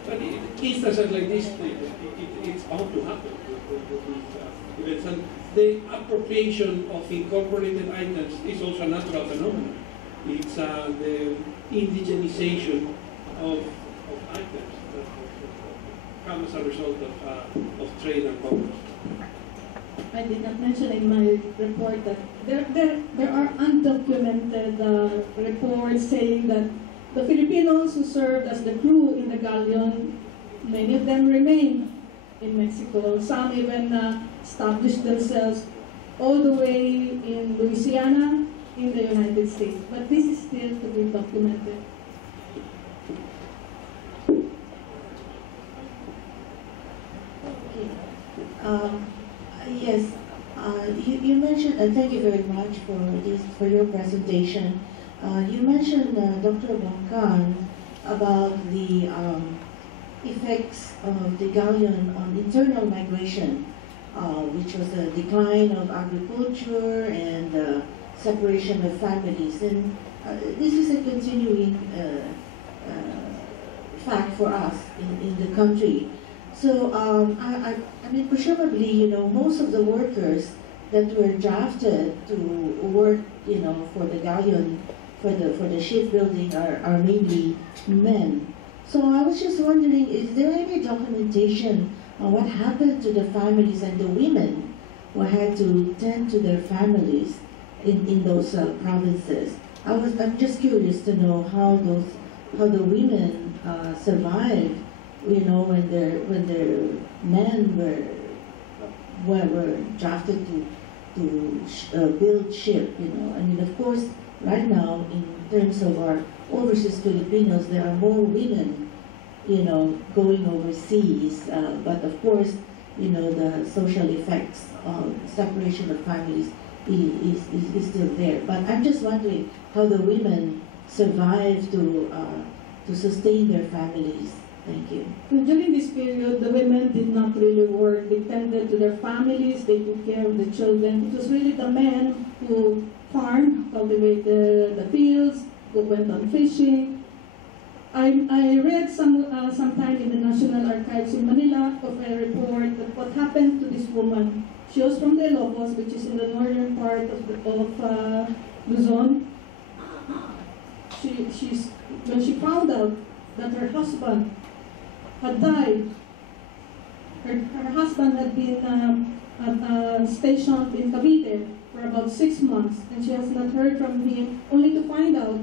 But instances like this, it's bound to happen. And the appropriation of incorporated items is also a natural phenomenon. It's the indigenization of items that come as a result of trade and commerce. I did not mention in my report that there are undocumented reports saying that the Filipinos who served as the crew in the galleon, many of them remain in Mexico. Some even established themselves all the way in Louisiana, in the United States. But this is still to be documented. Yes, you mentioned, and thank you very much for your presentation. You mentioned, Dr. Prachan, about the effects of the galleon on internal migration, which was a decline of agriculture and separation of families. And this is a continuing fact for us in the country. So I mean, presumably, you know, most of the workers that were drafted to work, you know, for the galleon, for the shipbuilding are mainly men. So I was just wondering, is there any documentation on what happened to the families and the women who had to tend to their families in those provinces? I'm just curious to know how the women survived, you know, when their men were drafted to build ship, you know. I mean, of course, right now, in terms of our overseas Filipinos, there are more women, you know, going overseas. But of course, you know, the social effects of separation of families is still there. But I'm just wondering how the women survive to sustain their families. Thank you. During this period, the women did not really work. They tended to their families, they took care of the children. It was really the men who farmed, cultivated the fields, who went on fishing. I read sometime in the National Archives in Manila of a report that what happened to this woman. She was from the Ilocos, which is in the northern part of Luzon. When she found out that her husband had died, her husband had been stationed in Cavite for about 6 months, and she has not heard from him, only to find out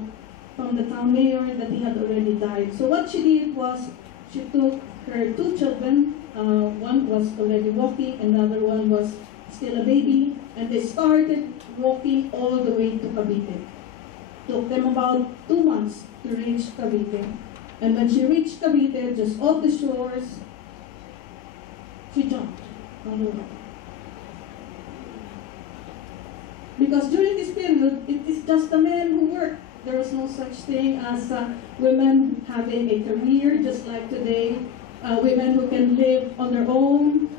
from the town mayor that he had already died. So what she did was, she took her 2 children, one was already walking, and the other one was still a baby, and they started walking all the way to Cavite. Took them about 2 months to reach Cavite. And when she reached Cavite, just off the shores, she jumped on the water. Because during this period, it is just the men who work. There was no such thing as women having a career, just like today. Women who can live on their own.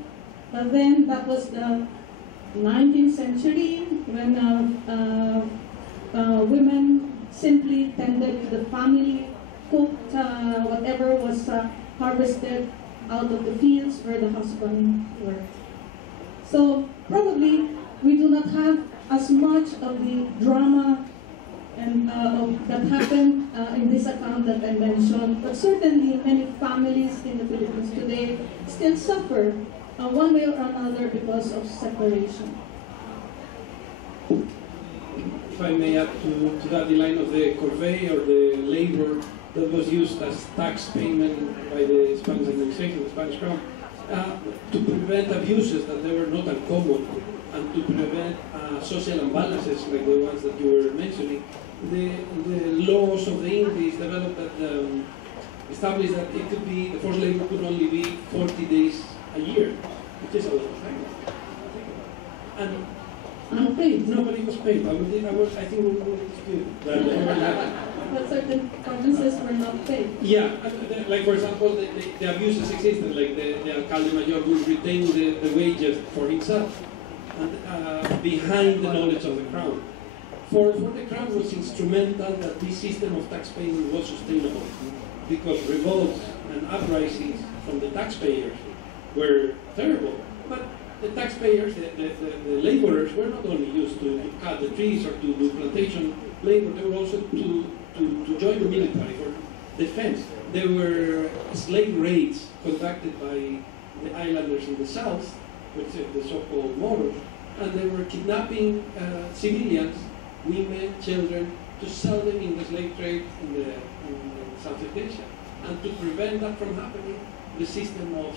But then that was the 19th century when women simply tended to the family, cooked whatever was harvested out of the fields where the husband worked. So probably we do not have as much of the drama and that happened in this account that I mentioned, but certainly many families in the Philippines today still suffer one way or another because of separation. If I may add to that, the line of the corvée or the labor that was used as tax payment by the Spanish administration, the Spanish crown, to prevent abuses that they were not uncommon, and to prevent social imbalances like the ones that you were mentioning. The laws of the Indies developed that established that it could be, the forced labor could only be 40 days a year, which is a lot of time. And unpaid. Nobody was paid. I think we will dispute that. But certain provinces were not paid. Yeah, like for example, the abuses existed, like the alcalde mayor would retain the wages for himself, and behind the knowledge of the crown. For the crown was instrumental that this system of tax payment was sustainable, because revolts and uprisings from the taxpayers were terrible. But the taxpayers, the laborers, were not only used to cut the trees or to do plantation labor, they were also to join the military for defense. There were slave raids conducted by the islanders in the south, which is the so-called Moros, and they were kidnapping civilians, women, children, to sell them in the slave trade in Southeast Asia. And to prevent that from happening, the system of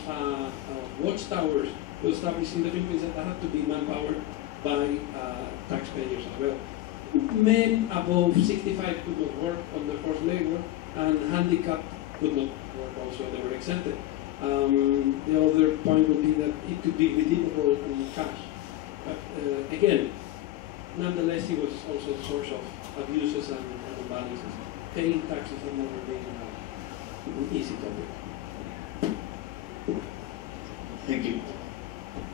watchtowers was established in the Philippines that had to be manpowered by taxpayers as well. Men above 65 could not work on the forced labor, and handicapped could not work also, they were exempted. The other point would be that it could be redeemable in cash. But again, nonetheless, it was also a source of abuses and imbalances. Paying taxes had never been an easy topic. Thank you.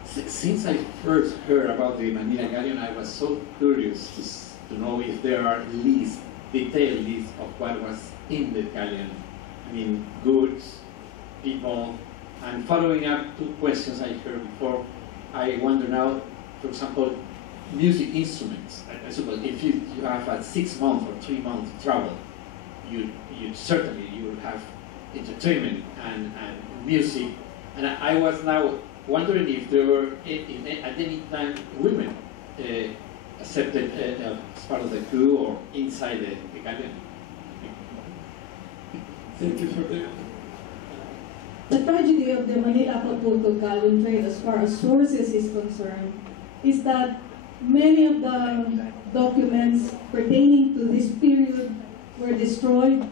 Since I first heard about the Manila Galleon, I was so curious to know if there are detailed lists of what was in the galleon. I mean, goods, people, and following up two questions I heard before, I wonder now, for example, music instruments. I suppose if you have a 6-month or 3-month travel, you certainly you will have entertainment and music. And I was now wondering if there were at any time women accepted as part of the crew or inside the galleon. Thank you for the tragedy of the Manila Galleon trade, as far as sources is concerned, is that many of the documents pertaining to this period were destroyed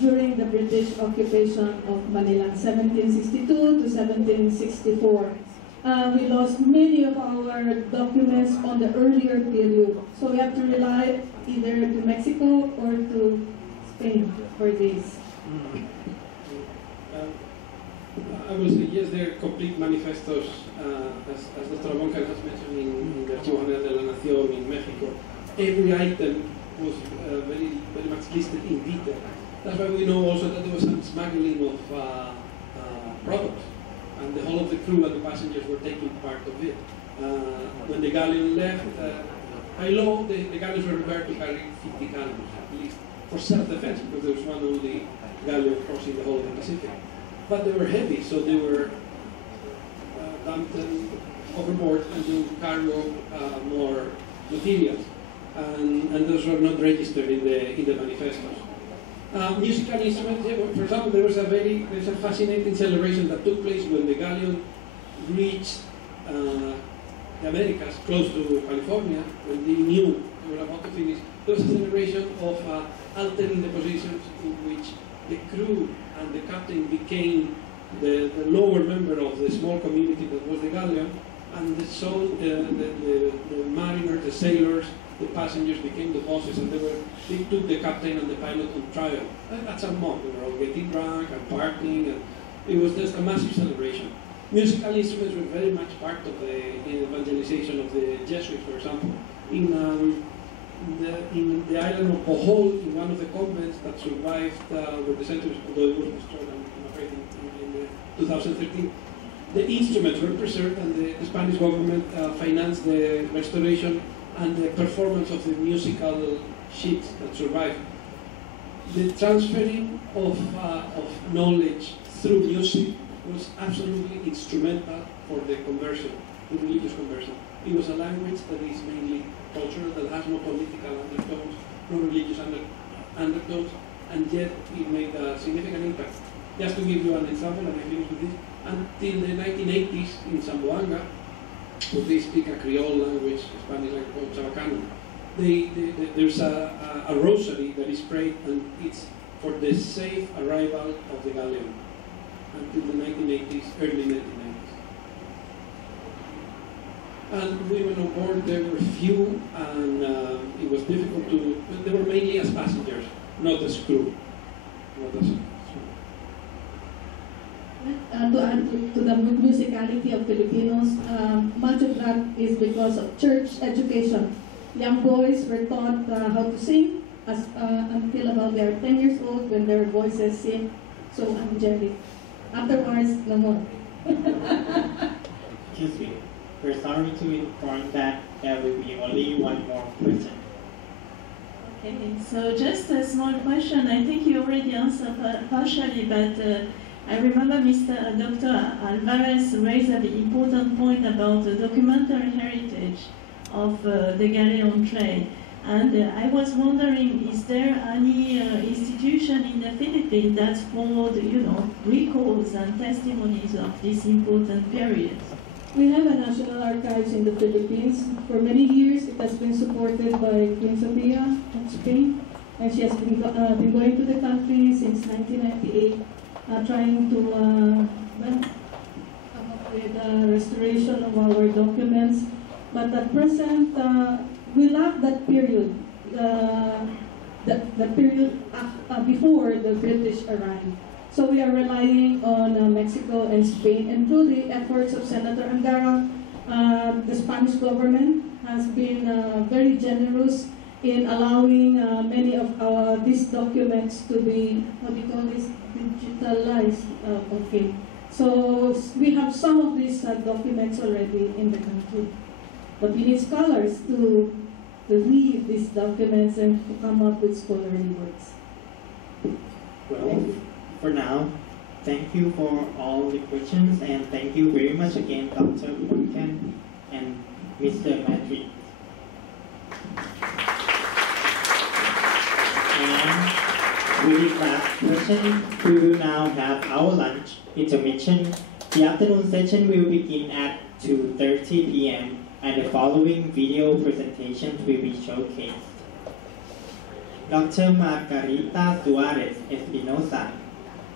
during the British occupation of Manila, 1762 to 1764. We lost many of our documents on the earlier period, so we have to rely either to Mexico or to Spain for this. I will say yes, they're complete manifestos, as Dr. Moncal has mentioned in the Archivo General de la Nación in Mexico. Every item was very much listed in detail. That's why we know also that there was some smuggling of products, and the whole of the crew and the passengers were taking part of it. When the galleon left, by law, the galleons were required to carry 50 cannons, at least, for self-defense, because there was one only galleon crossing the whole of the Pacific. But they were heavy, so they were dumped overboard and to cargo more materials, and those were not registered in the manifestos. Musical instruments, for example, there's a fascinating celebration that took place when the galleon reached the Americas, close to California, when they knew they were about to finish. There was a celebration of altering the positions in which the crew and the captain became the lower member of the small community that was the galleon, and the mariners, the sailors, the passengers became the bosses, and they took the captain and the pilot on trial. At some point, they were all getting drunk and partying, and it was just a massive celebration. Musical instruments were very much part of the evangelization of the Jesuits, for example. In the island of Bohol, in one of the convents that survived with the centuries, although it was destroyed, I'm afraid, in 2013, the instruments were preserved, and the Spanish government financed the restoration and the performance of the musical sheets that survived. The transferring of knowledge through music was absolutely instrumental for the conversion, the religious conversion. It was a language that is mainly cultural, that has no political undertones, no religious undertones, and yet it made a significant impact. Just to give you an example, and I finish with this, until the 1980s in Zamboanga, where they speak a Creole language, Spanish like called Chabacano. There's a rosary that is prayed, and it's for the safe arrival of the galleon until the 1980s, early 1990s. And women on board, there were few, and it was difficult to, they were mainly as passengers, not as crew. Not as to add to the musicality of Filipinos, much of that is because of church education. Young boys were taught how to sing until about they are 10 years old, when their voices seem so angelic. Afterwards, no more. Excuse me. We're sorry to inform that there will be only one more question. Okay, so just a small question. I think you already answered partially, but I remember Dr. Alvarez raised an important point about the documentary heritage of the Galleon trade. And I was wondering, is there any institution in the Philippines that followed, records and testimonies of this important period? We have a national archives in the Philippines. For many years, it has been supported by Queen Sofia of Spain, and she has been going to the country since 1998, trying to come up with restoration of our documents. But at present, we lack that period, the period before the British arrived. So we are relying on Mexico and Spain, and through the efforts of Senator Angara, the Spanish government has been very generous in allowing many of these documents to be, what do you call this, digitalized. Okay. So we have some of these documents already in the country. But we need scholars to read these documents and to come up with scholarly works. Well, for now, thank you for all the questions, and thank you very much again, Dr. Prachan and Mr. Madrid. And with the last question, we will now have our lunch intermission. The afternoon session will begin at 2:30 p.m. and the following video presentations will be showcased. Dr. Margarita Suarez Espinosa,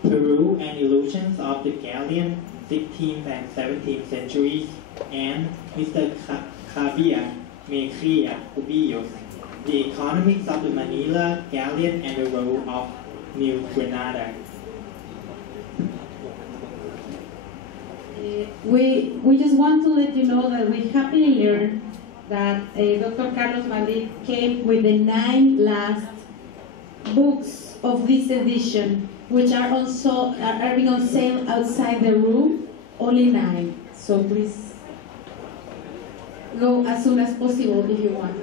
Peru and Illusions of the Galleon, 16th and 17th centuries, and Mr. Javier Mejia Ubillos, The Economics of the Manila Galleon and the Role of New Granada. We just want to let you know that we happily learned that Dr. Carlos Madrid came with the 9 last books of this edition, which are also being on sale outside the room, only 9. So please go as soon as possible if you want.